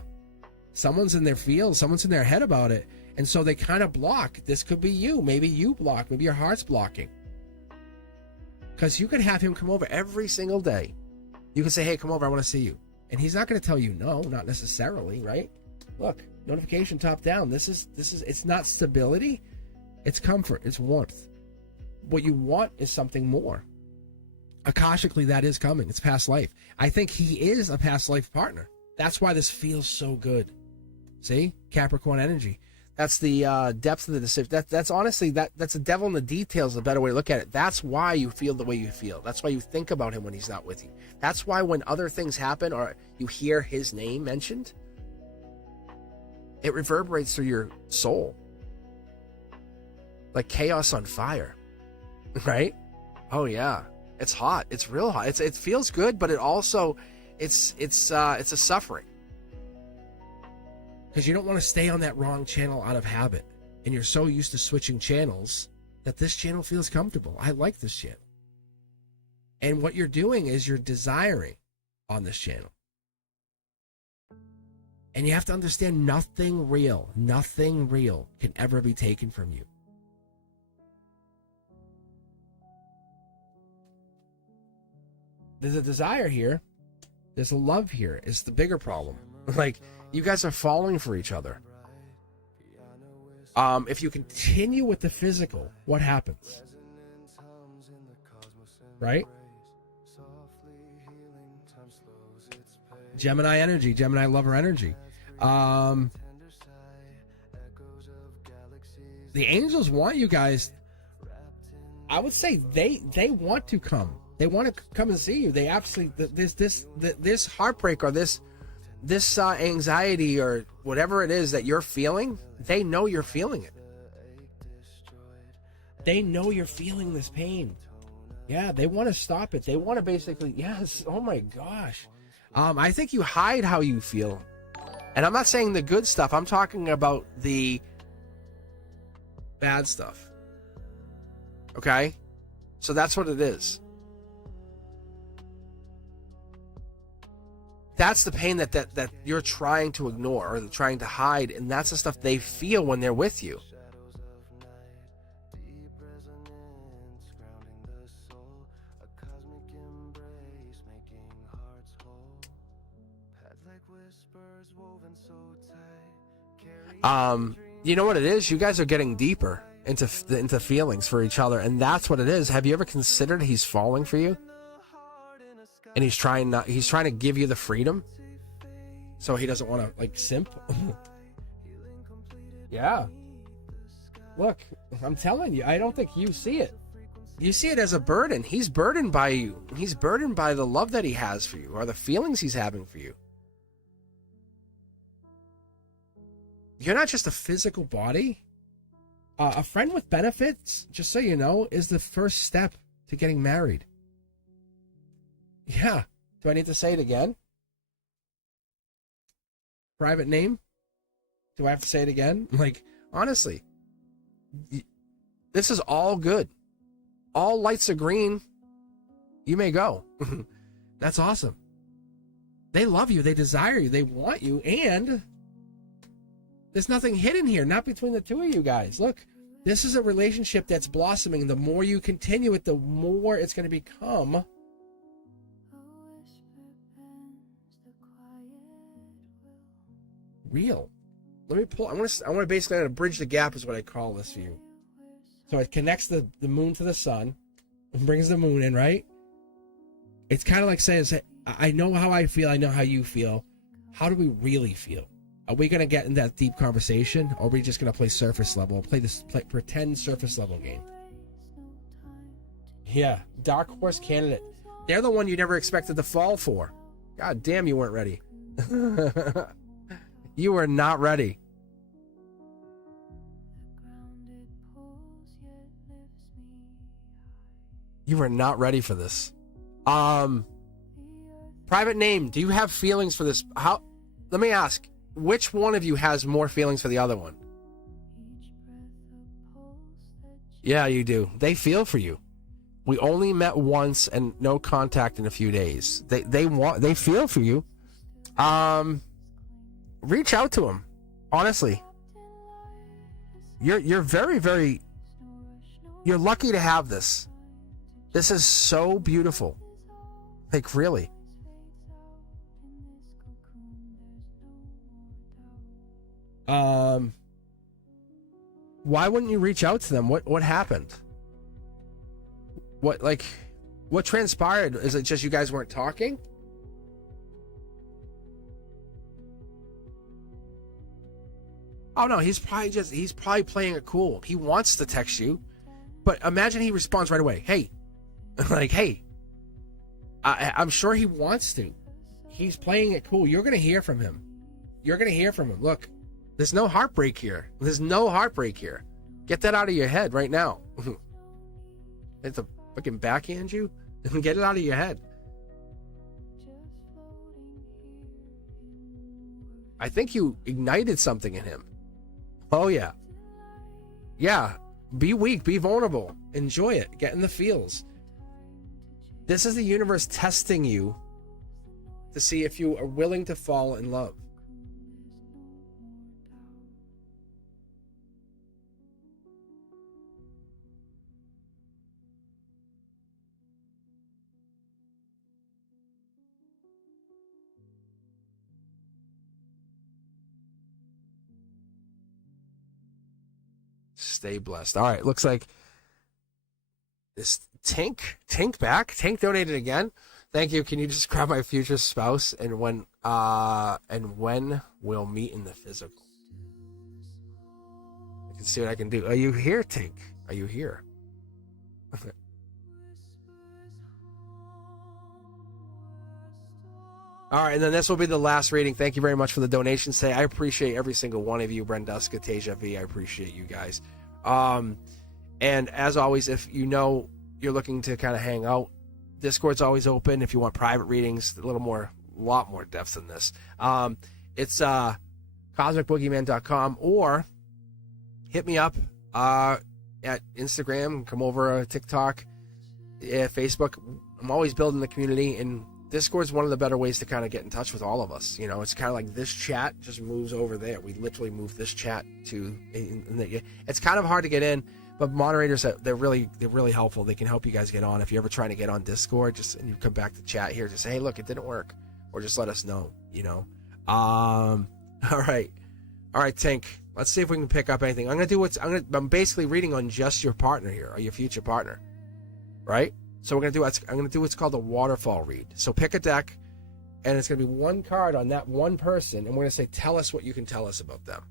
Someone's in their field. Someone's in their head about it. And so they kind of block. This could be you. Maybe you block. Maybe your heart's blocking. Because you could have him come over every single day. You can say, hey, come over, I want to see you. And he's not going to tell you no, not necessarily, right? Look, notification top down. This is it's not stability, it's comfort, it's warmth. What you want is something more. Akashically, that is coming. It's past life. I think he is a past life partner. That's why this feels so good. See? Capricorn energy. That's the depth of the decision. That's honestly, that's the devil in the details, a better way to look at it. That's why you feel the way you feel. That's why you think about him when he's not with you. That's why when other things happen or you hear his name mentioned, it reverberates through your soul. Like chaos on fire. Right? Oh yeah. It's hot. It's real hot. It feels good, but it also it's a suffering. Because you don't want to stay on that wrong channel out of habit. And you're so used to switching channels that this channel feels comfortable. I like this channel. And what you're doing is you're desiring on this channel. And you have to understand nothing real can ever be taken from you. There's a desire here. There's a love here. It's the bigger problem. Like, you guys are falling for each other. If you continue with the physical, what happens? Right? Gemini energy, Gemini lover energy. The angels want you guys. I would say they want to come. They want to come and see you. They absolutely this heartbreak or this anxiety or whatever it is that you're feeling, they know you're feeling it. They know you're feeling this pain. Yeah, they want to stop it. They want to basically, yes, oh my gosh. I think you hide how you feel. And I'm not saying the good stuff. I'm talking about the bad stuff. Okay? So that's what it is. That's the pain that you're trying to ignore or trying to hide, and that's the stuff they feel when they're with you. You know what it is? You guys are getting deeper into feelings for each other, and that's what it is. Have you ever considered he's falling for you? And he's trying to give you the freedom, so he doesn't want to like simp. Yeah. Look, I'm telling you, I don't think you see it. You see it as a burden. He's burdened by you. He's burdened by the love that he has for you, or the feelings he's having for you. You're not just a physical body. A friend with benefits, just so you know, is the first step to getting married. Yeah. Do I need to say it again? Private name? Do I have to say it again? Like, honestly, this is all good. All lights are green. You may go. That's awesome. They love you. They desire you. They want you. And there's nothing hidden here. Not between the two of you guys. Look, this is a relationship that's blossoming. The more you continue it, the more it's going to become real. Let me pull. I want to basically bridge the gap is what I call this for you. So it connects the moon to the sun and brings the moon in, right? It's kind of like saying, I know how I feel. I know how you feel. How do we really feel? Are we going to get in that deep conversation, or are we just going to play surface level? Play pretend surface level game. Yeah, dark horse candidate. They're the one you never expected to fall for. God damn, you weren't ready. You were not ready. You were not ready for this. Private name. Do you have feelings for this? Let me ask. Which one of you has more feelings for the other one? Yeah, you do. They feel for you. We only met once and no contact in a few days. They feel for you. Reach out to them. Honestly. You're very, very, you're lucky to have this. This is so beautiful. Like, really. Why wouldn't you reach out to them? What happened? What transpired? Is it just you guys weren't talking? Oh no, he's probably playing it cool. He wants to text you, but imagine he responds right away. Hey, like, hey, I'm sure he wants to. He's playing it cool. You're gonna hear from him. Look, there's no heartbreak here. Get that out of your head right now. It's a fucking backhand you. Get it out of your head. I think you ignited something in him. Oh yeah. Yeah. Be weak. Be vulnerable. Enjoy it. Get in the feels. This is the universe testing you to see if you are willing to fall in love. Stay blessed. All right, looks like this Tink back. Tink donated again. Thank you. Can you describe my future spouse and when we'll meet in the physical? I can see what I can do. Are you here, Tink? Are you here? All right, and then this will be the last reading. Thank you very much for the donation. I appreciate every single one of you. Brenduska, Tasia V, I appreciate you guys. And as always, if you know you're looking to kind of hang out, Discord's always open. If you want private readings, a lot more depth than this. It's cosmicboogeyman.com, or hit me up at Instagram, come over TikTok, Facebook. I'm always building the community, and Discord's one of the better ways to kind of get in touch with all of us. You know, it's kind of like this chat just moves over there. We literally move this chat to, it's kind of hard to get in, but moderators, they're really helpful. They can help you guys get on. If you're ever trying to get on Discord, and you come back to chat here, just say, hey, look, it didn't work, or just let us know, you know. All right, Tink, let's see if we can pick up anything. I'm basically reading on just your partner here, or your future partner, right? So I'm gonna do what's called a waterfall read. So pick a deck, and it's gonna be one card on that one person, and we're gonna say, tell us what you can tell us about them,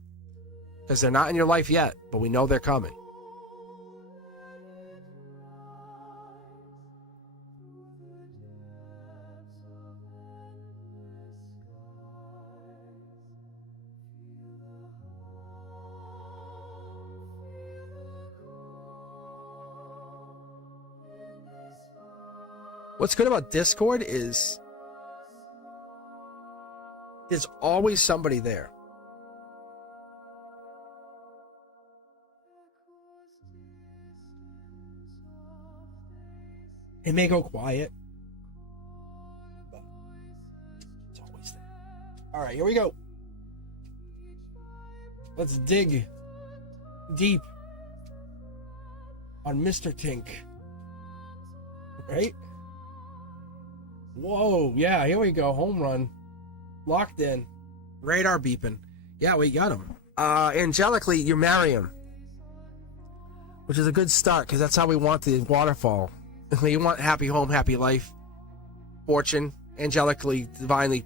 because they're not in your life yet, but we know they're coming. What's good about Discord is there's always somebody there. It may go quiet, but it's always there. All right, here we go. Let's dig deep on Mr. Tink. Right? Whoa, yeah, here we go. Home run. Locked in. Radar beeping. Yeah, we got him. Angelically, you marry him, which is a good start, because that's how we want the waterfall. You want happy home, happy life, fortune, angelically, divinely.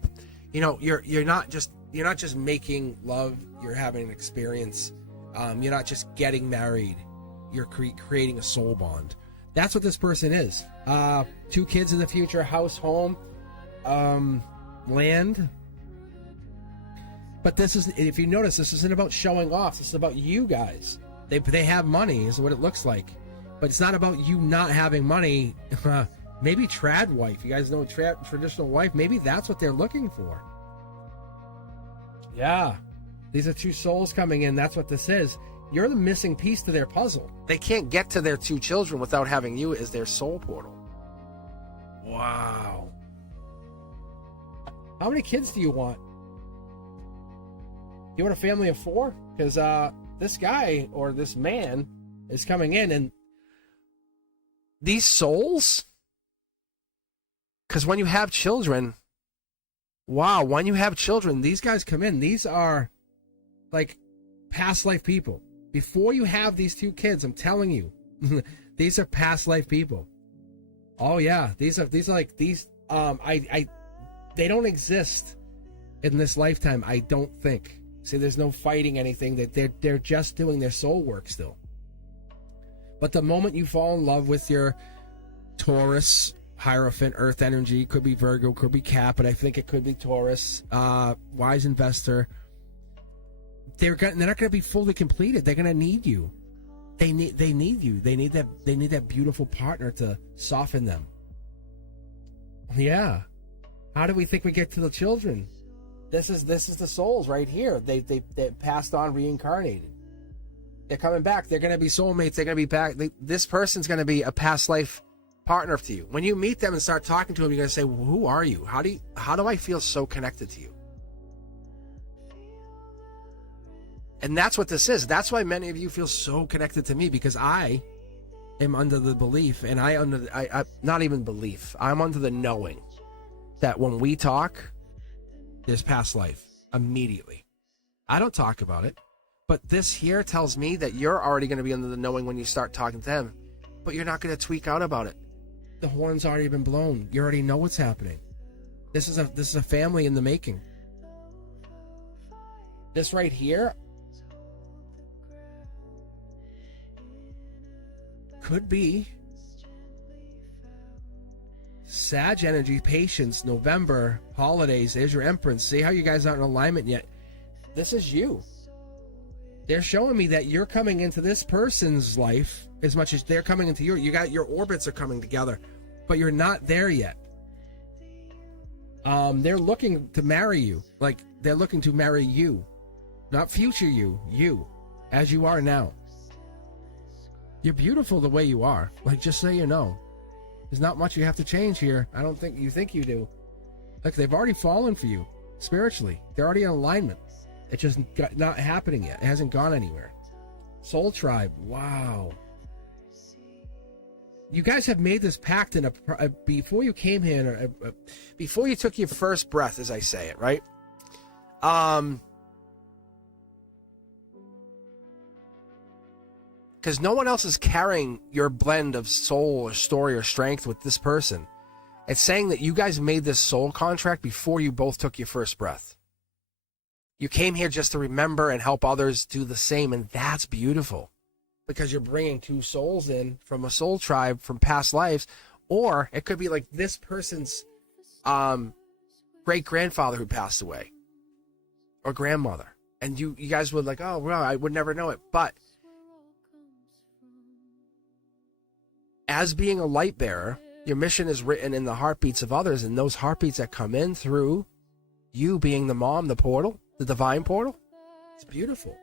You know, you're not just making love. You're having an experience. You're not just getting married. You're creating a soul bond. That's what this person is. 2 kids in the future, house, home, land. But this is, if you notice, this isn't about showing off. This is about you guys. They have money, is what it looks like. But it's not about you not having money. Maybe trad wife. You guys know traditional wife. Maybe that's what they're looking for. Yeah. These are 2 souls coming in. That's what this is. You're the missing piece to their puzzle. They can't get to their 2 children without having you as their soul portal. Wow. How many kids do you want? You want a family of 4? Because this guy or this man is coming in, and these souls, because when you have children, wow, when you have children, these guys come in. These are like past life people. Before you have these two kids, I'm telling you, these are past life people. Oh yeah, these are like these. They don't exist in this lifetime. I don't think. See, there's no fighting anything. That they're just doing their soul work still. But the moment you fall in love with your Taurus, Hierophant, Earth energy, could be Virgo, could be Cap, but I think it could be Taurus, wise investor, they're not going to be fully completed. They're going to need you. They need you. They need that beautiful partner to soften them. Yeah. How do we think we get to the children? This is the souls right here. They passed on, reincarnated. They're coming back. They're going to be soulmates. They're going to be back. This person's going to be a past life partner to you. When you meet them and start talking to them, you're going to say, well, who are you? How do I feel so connected to you? And that's what this is. That's why many of you feel so connected to me, because I am under the belief, and I not even belief, I'm under the knowing that when we talk, there's past life immediately. I don't talk about it, but this here tells me that you're already going to be under the knowing when you start talking to them, but you're not going to tweak out about it. The horn's already been blown. You already know what's happening. This is a family in the making. This right here could be Sag energy, patience, November, holidays. There's your Empress. See how you guys aren't in alignment yet. This is you. They're showing me that you're coming into this person's life as much as they're coming into your. You got your orbits are coming together, but you're not there yet. They're looking to marry you. Like, they're looking to marry you, not future you, as you are now. You're beautiful the way you are. Like, just so you know. There's not much you have to change here. I don't think you do. Like, they've already fallen for you spiritually. They're already in alignment. It's just not happening yet. It hasn't gone anywhere. Soul Tribe. Wow. You guys have made this pact in before you came here, before you took your first breath, as I say it, right? Because no one else is carrying your blend of soul or story or strength with this person. It's saying that you guys made this soul contract before you both took your first breath. You came here just to remember and help others do the same, and that's beautiful. Because you're bringing two souls in from a soul tribe from past lives, or it could be like this person's great-grandfather who passed away, or grandmother. And you guys would like, oh, well, I would never know it, but as being a light bearer, your mission is written in the heartbeats of others, and those heartbeats that come in through you being the mom, the portal, the divine portal. It's beautiful.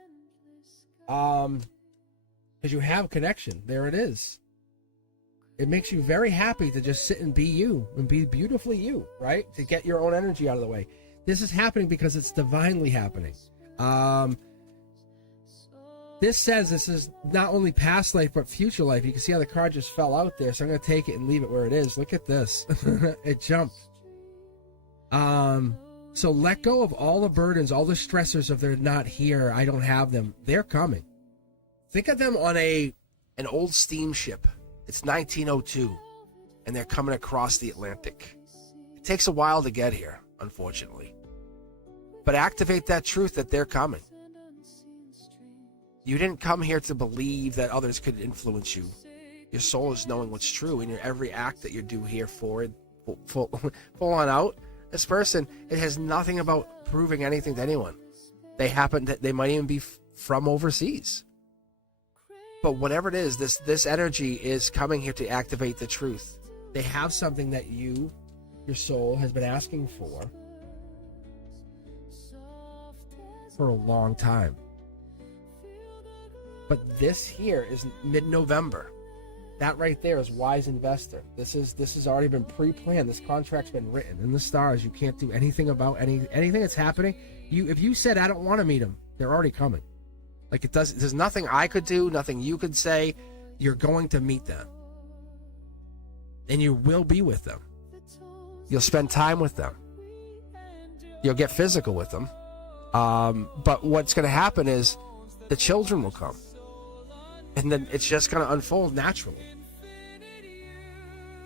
Because you have connection. There it is. It makes you very happy to just sit and be you and be beautifully you, right? To get your own energy out of the way. This is happening because it's divinely happening. This says this is not only past life, but future life. You can see how the card just fell out there, so I'm going to take it and leave it where it is. Look at this. It jumped. So let go of all the burdens, all the stressors of they're not here, I don't have them. They're coming. Think of them on an old steamship. It's 1902, and they're coming across the Atlantic. It takes a while to get here, unfortunately. But activate that truth that they're coming. You didn't come here to believe that others could influence you. Your soul is knowing what's true in your every act that you do here forward, full on out. This person, it has nothing about proving anything to anyone. They might even be from overseas. But whatever it is, this energy is coming here to activate the truth. They have something that your soul, has been asking for a long time. But this here is mid-November. That right there is wise investor. This has already been pre-planned. This contract's been written in the stars. You can't do anything about anything that's happening. If you said I don't want to meet them, they're already coming. Like, there's nothing I could do, nothing you could say. You're going to meet them. and you will be with them. You'll spend time with them. You'll get physical with them. But what's going to happen is the children will come. And then it's just going to unfold naturally.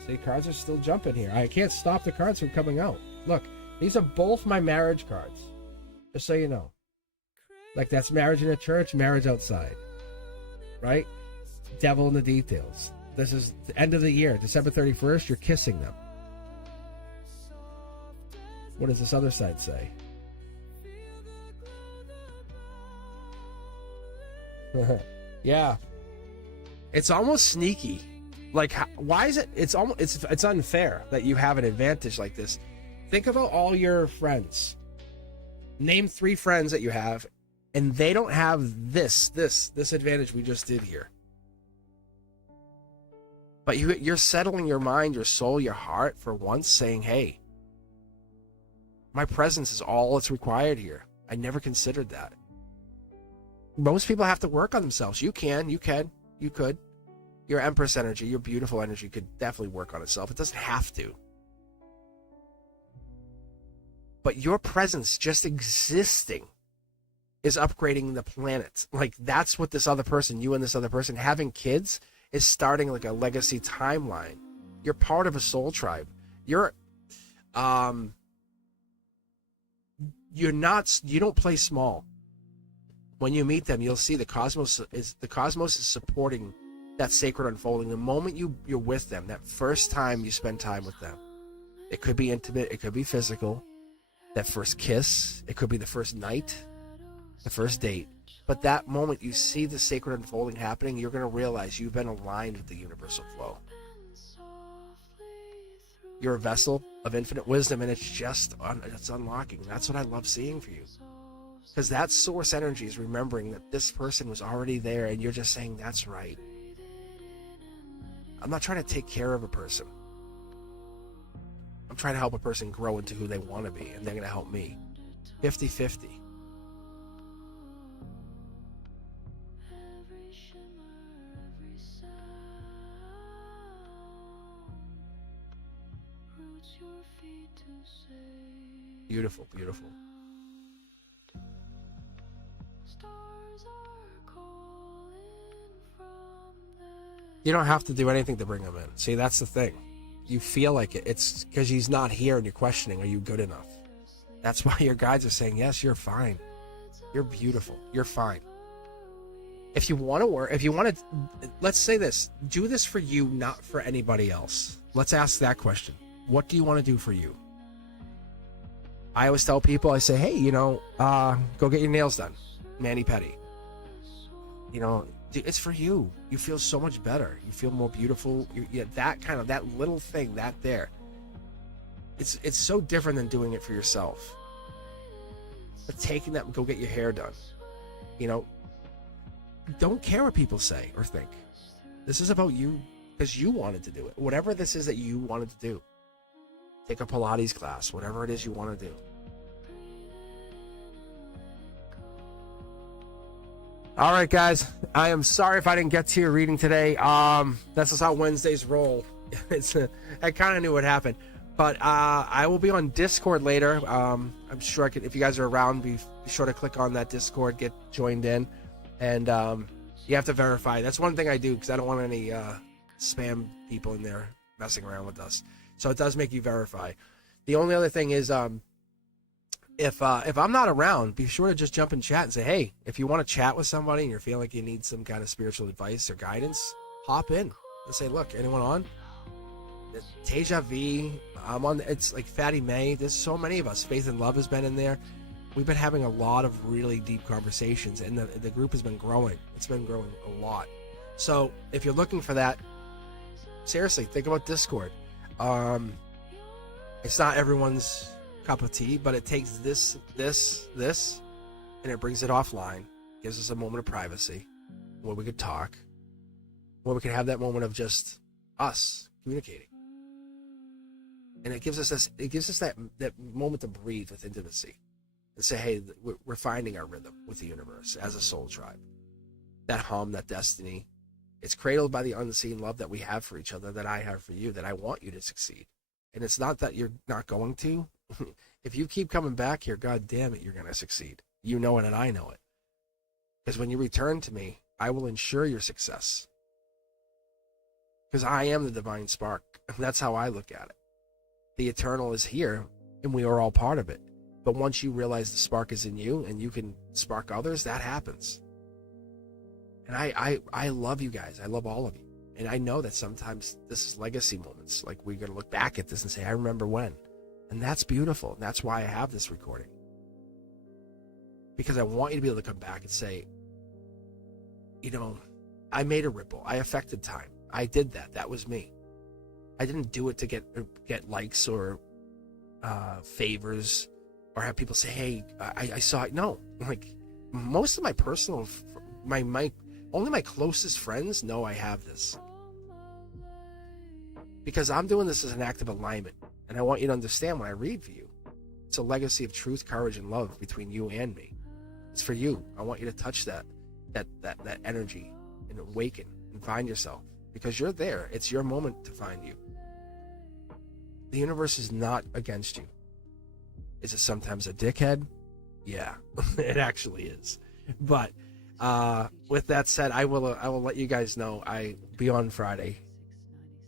See, cards are still jumping here. I can't stop the cards from coming out. Look, these are both my marriage cards. Just so you know. Like, that's marriage in a church, marriage outside. Right? Devil in the details. This is the end of the year, December 31st, you're kissing them. What does this other side say? Yeah. It's almost sneaky. Like, why is it? It's almost it's unfair that you have an advantage like this. Think about all your friends. Name 3 friends that you have, and they don't have this advantage we just did here. But you're settling your mind, your soul, your heart for once, saying, "Hey, my presence is all that's required here. I never considered that." Most people have to work on themselves. You could. Your Empress energy, your beautiful energy could definitely work on itself. It doesn't have to. But your presence just existing is upgrading the planet. Like, that's what this other person, you and this other person, having kids is starting like a legacy timeline. You're part of a soul tribe. You don't play small. When you meet them, you'll see the cosmos is supporting that sacred unfolding. The moment you're with them, that first time you spend time with them, it could be intimate, it could be physical, that first kiss, it could be the first night, the first date. But that moment you see the sacred unfolding happening, you're going to realize you've been aligned with the universal flow. You're a vessel of infinite wisdom, and it's unlocking. That's what I love seeing for you. Because that source energy is remembering that this person was already there, and you're just saying, that's right. I'm not trying to take care of a person. I'm trying to help a person grow into who they want to be, and they're going to help me. 50-50. Beautiful, beautiful. You don't have to do anything to bring him in. See, that's the thing. You feel like it. It's because he's not here and you're questioning, are you good enough? That's why your guides are saying, yes, you're fine. You're beautiful. You're fine. If you want to work, let's say this. Do this for you, not for anybody else. Let's ask that question. What do you want to do for you? I always tell people, I say, hey, go get your nails done. Mani-pedi. It's for you. You feel so much better. You feel more beautiful. That little thing, that there. It's so different than doing it for yourself. But taking that, go get your hair done. Don't care what people say or think. This is about you because you wanted to do it. Whatever this is that you wanted to do. Take a Pilates class, whatever it is you want to do. All right, guys. I am sorry if I didn't get to your reading today. That's just how Wednesdays roll. I kind of knew what happened. But I will be on Discord later. I'm sure if you guys are around, be sure to click on that Discord, get joined in. And you have to verify. That's one thing I do because I don't want any spam people in there messing around with us. So it does make you verify. The only other thing is, if I'm not around, be sure to just jump in chat and say, hey, if you want to chat with somebody and you're feeling like you need some kind of spiritual advice or guidance, hop in and say, look, anyone on? Teja V, I'm on. It's like Fatty May. There's so many of us. Faith and Love has been in there. We've been having a lot of really deep conversations, and the group has been growing. It's been growing a lot. So if you're looking for that, seriously, think about Discord. It's not everyone's cup of tea, but it takes this, and it brings it offline, gives us a moment of privacy where we could talk, where we can have that moment of just us communicating. And it gives us that moment to breathe with intimacy and say, hey, we're finding our rhythm with the universe as a soul tribe. That hum, that destiny, It's cradled by the unseen love that we have for each other, that I have for you, that I want you to succeed. And it's not that you're not going to. If you keep coming back here, God damn it, you're going to succeed. You know it and I know it. Because when you return to me, I will ensure your success. Because I am the divine spark. That's how I look at it. The eternal is here, and we are all part of it. But once you realize the spark is in you, and you can spark others, that happens. And I love you guys. I love all of you. And I know that sometimes this is legacy moments. Like, we're going to look back at this and say, I remember when. And that's beautiful. And that's why I have this recording. Because I want you to be able to come back and say, you know, I made a ripple. I affected time. I did that. That was me. I didn't do it to get likes or favors or have people say, hey, I saw it. No. Like, most of my personal, only my closest friends know I have this. Because I'm doing this as an act of alignment. And I want you to understand when I read for you, it's a legacy of truth, courage, and love between you and me. It's for you. I want you to touch that energy and awaken and find yourself. Because you're there. It's your moment to find you. The universe is not against you. Is it sometimes a dickhead? Yeah, it actually is. But with that said, I will let you guys know I be on Friday.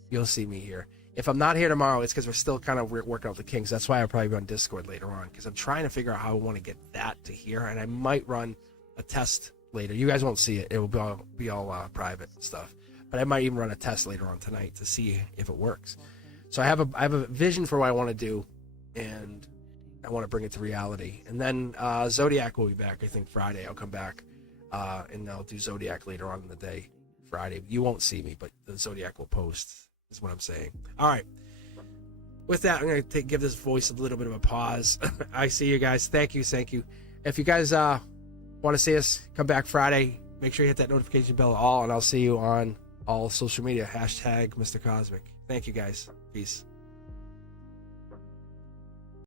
You'll see me here. If I'm not here tomorrow, it's because we're still kind of working out the kinks. That's why I'll probably be on Discord later on, because I'm trying to figure out how I want to get that to here, and I might run a test later. You guys won't see it. It will be all private stuff. But I might even run a test later on tonight to see if it works. So I have a vision for what I want to do, and I want to bring it to reality. And then Zodiac will be back, I think, Friday. I'll come back, and I'll do Zodiac later on in the day, Friday. You won't see me, but the Zodiac will post, is what I'm saying. All right. With that, I'm going to give this voice a little bit of a pause. I see you guys. Thank you. If you guys want to see us, come back Friday. Make sure you hit that notification bell all, and I'll see you on all social media. # Mr. Cosmic. Thank you, guys. Peace.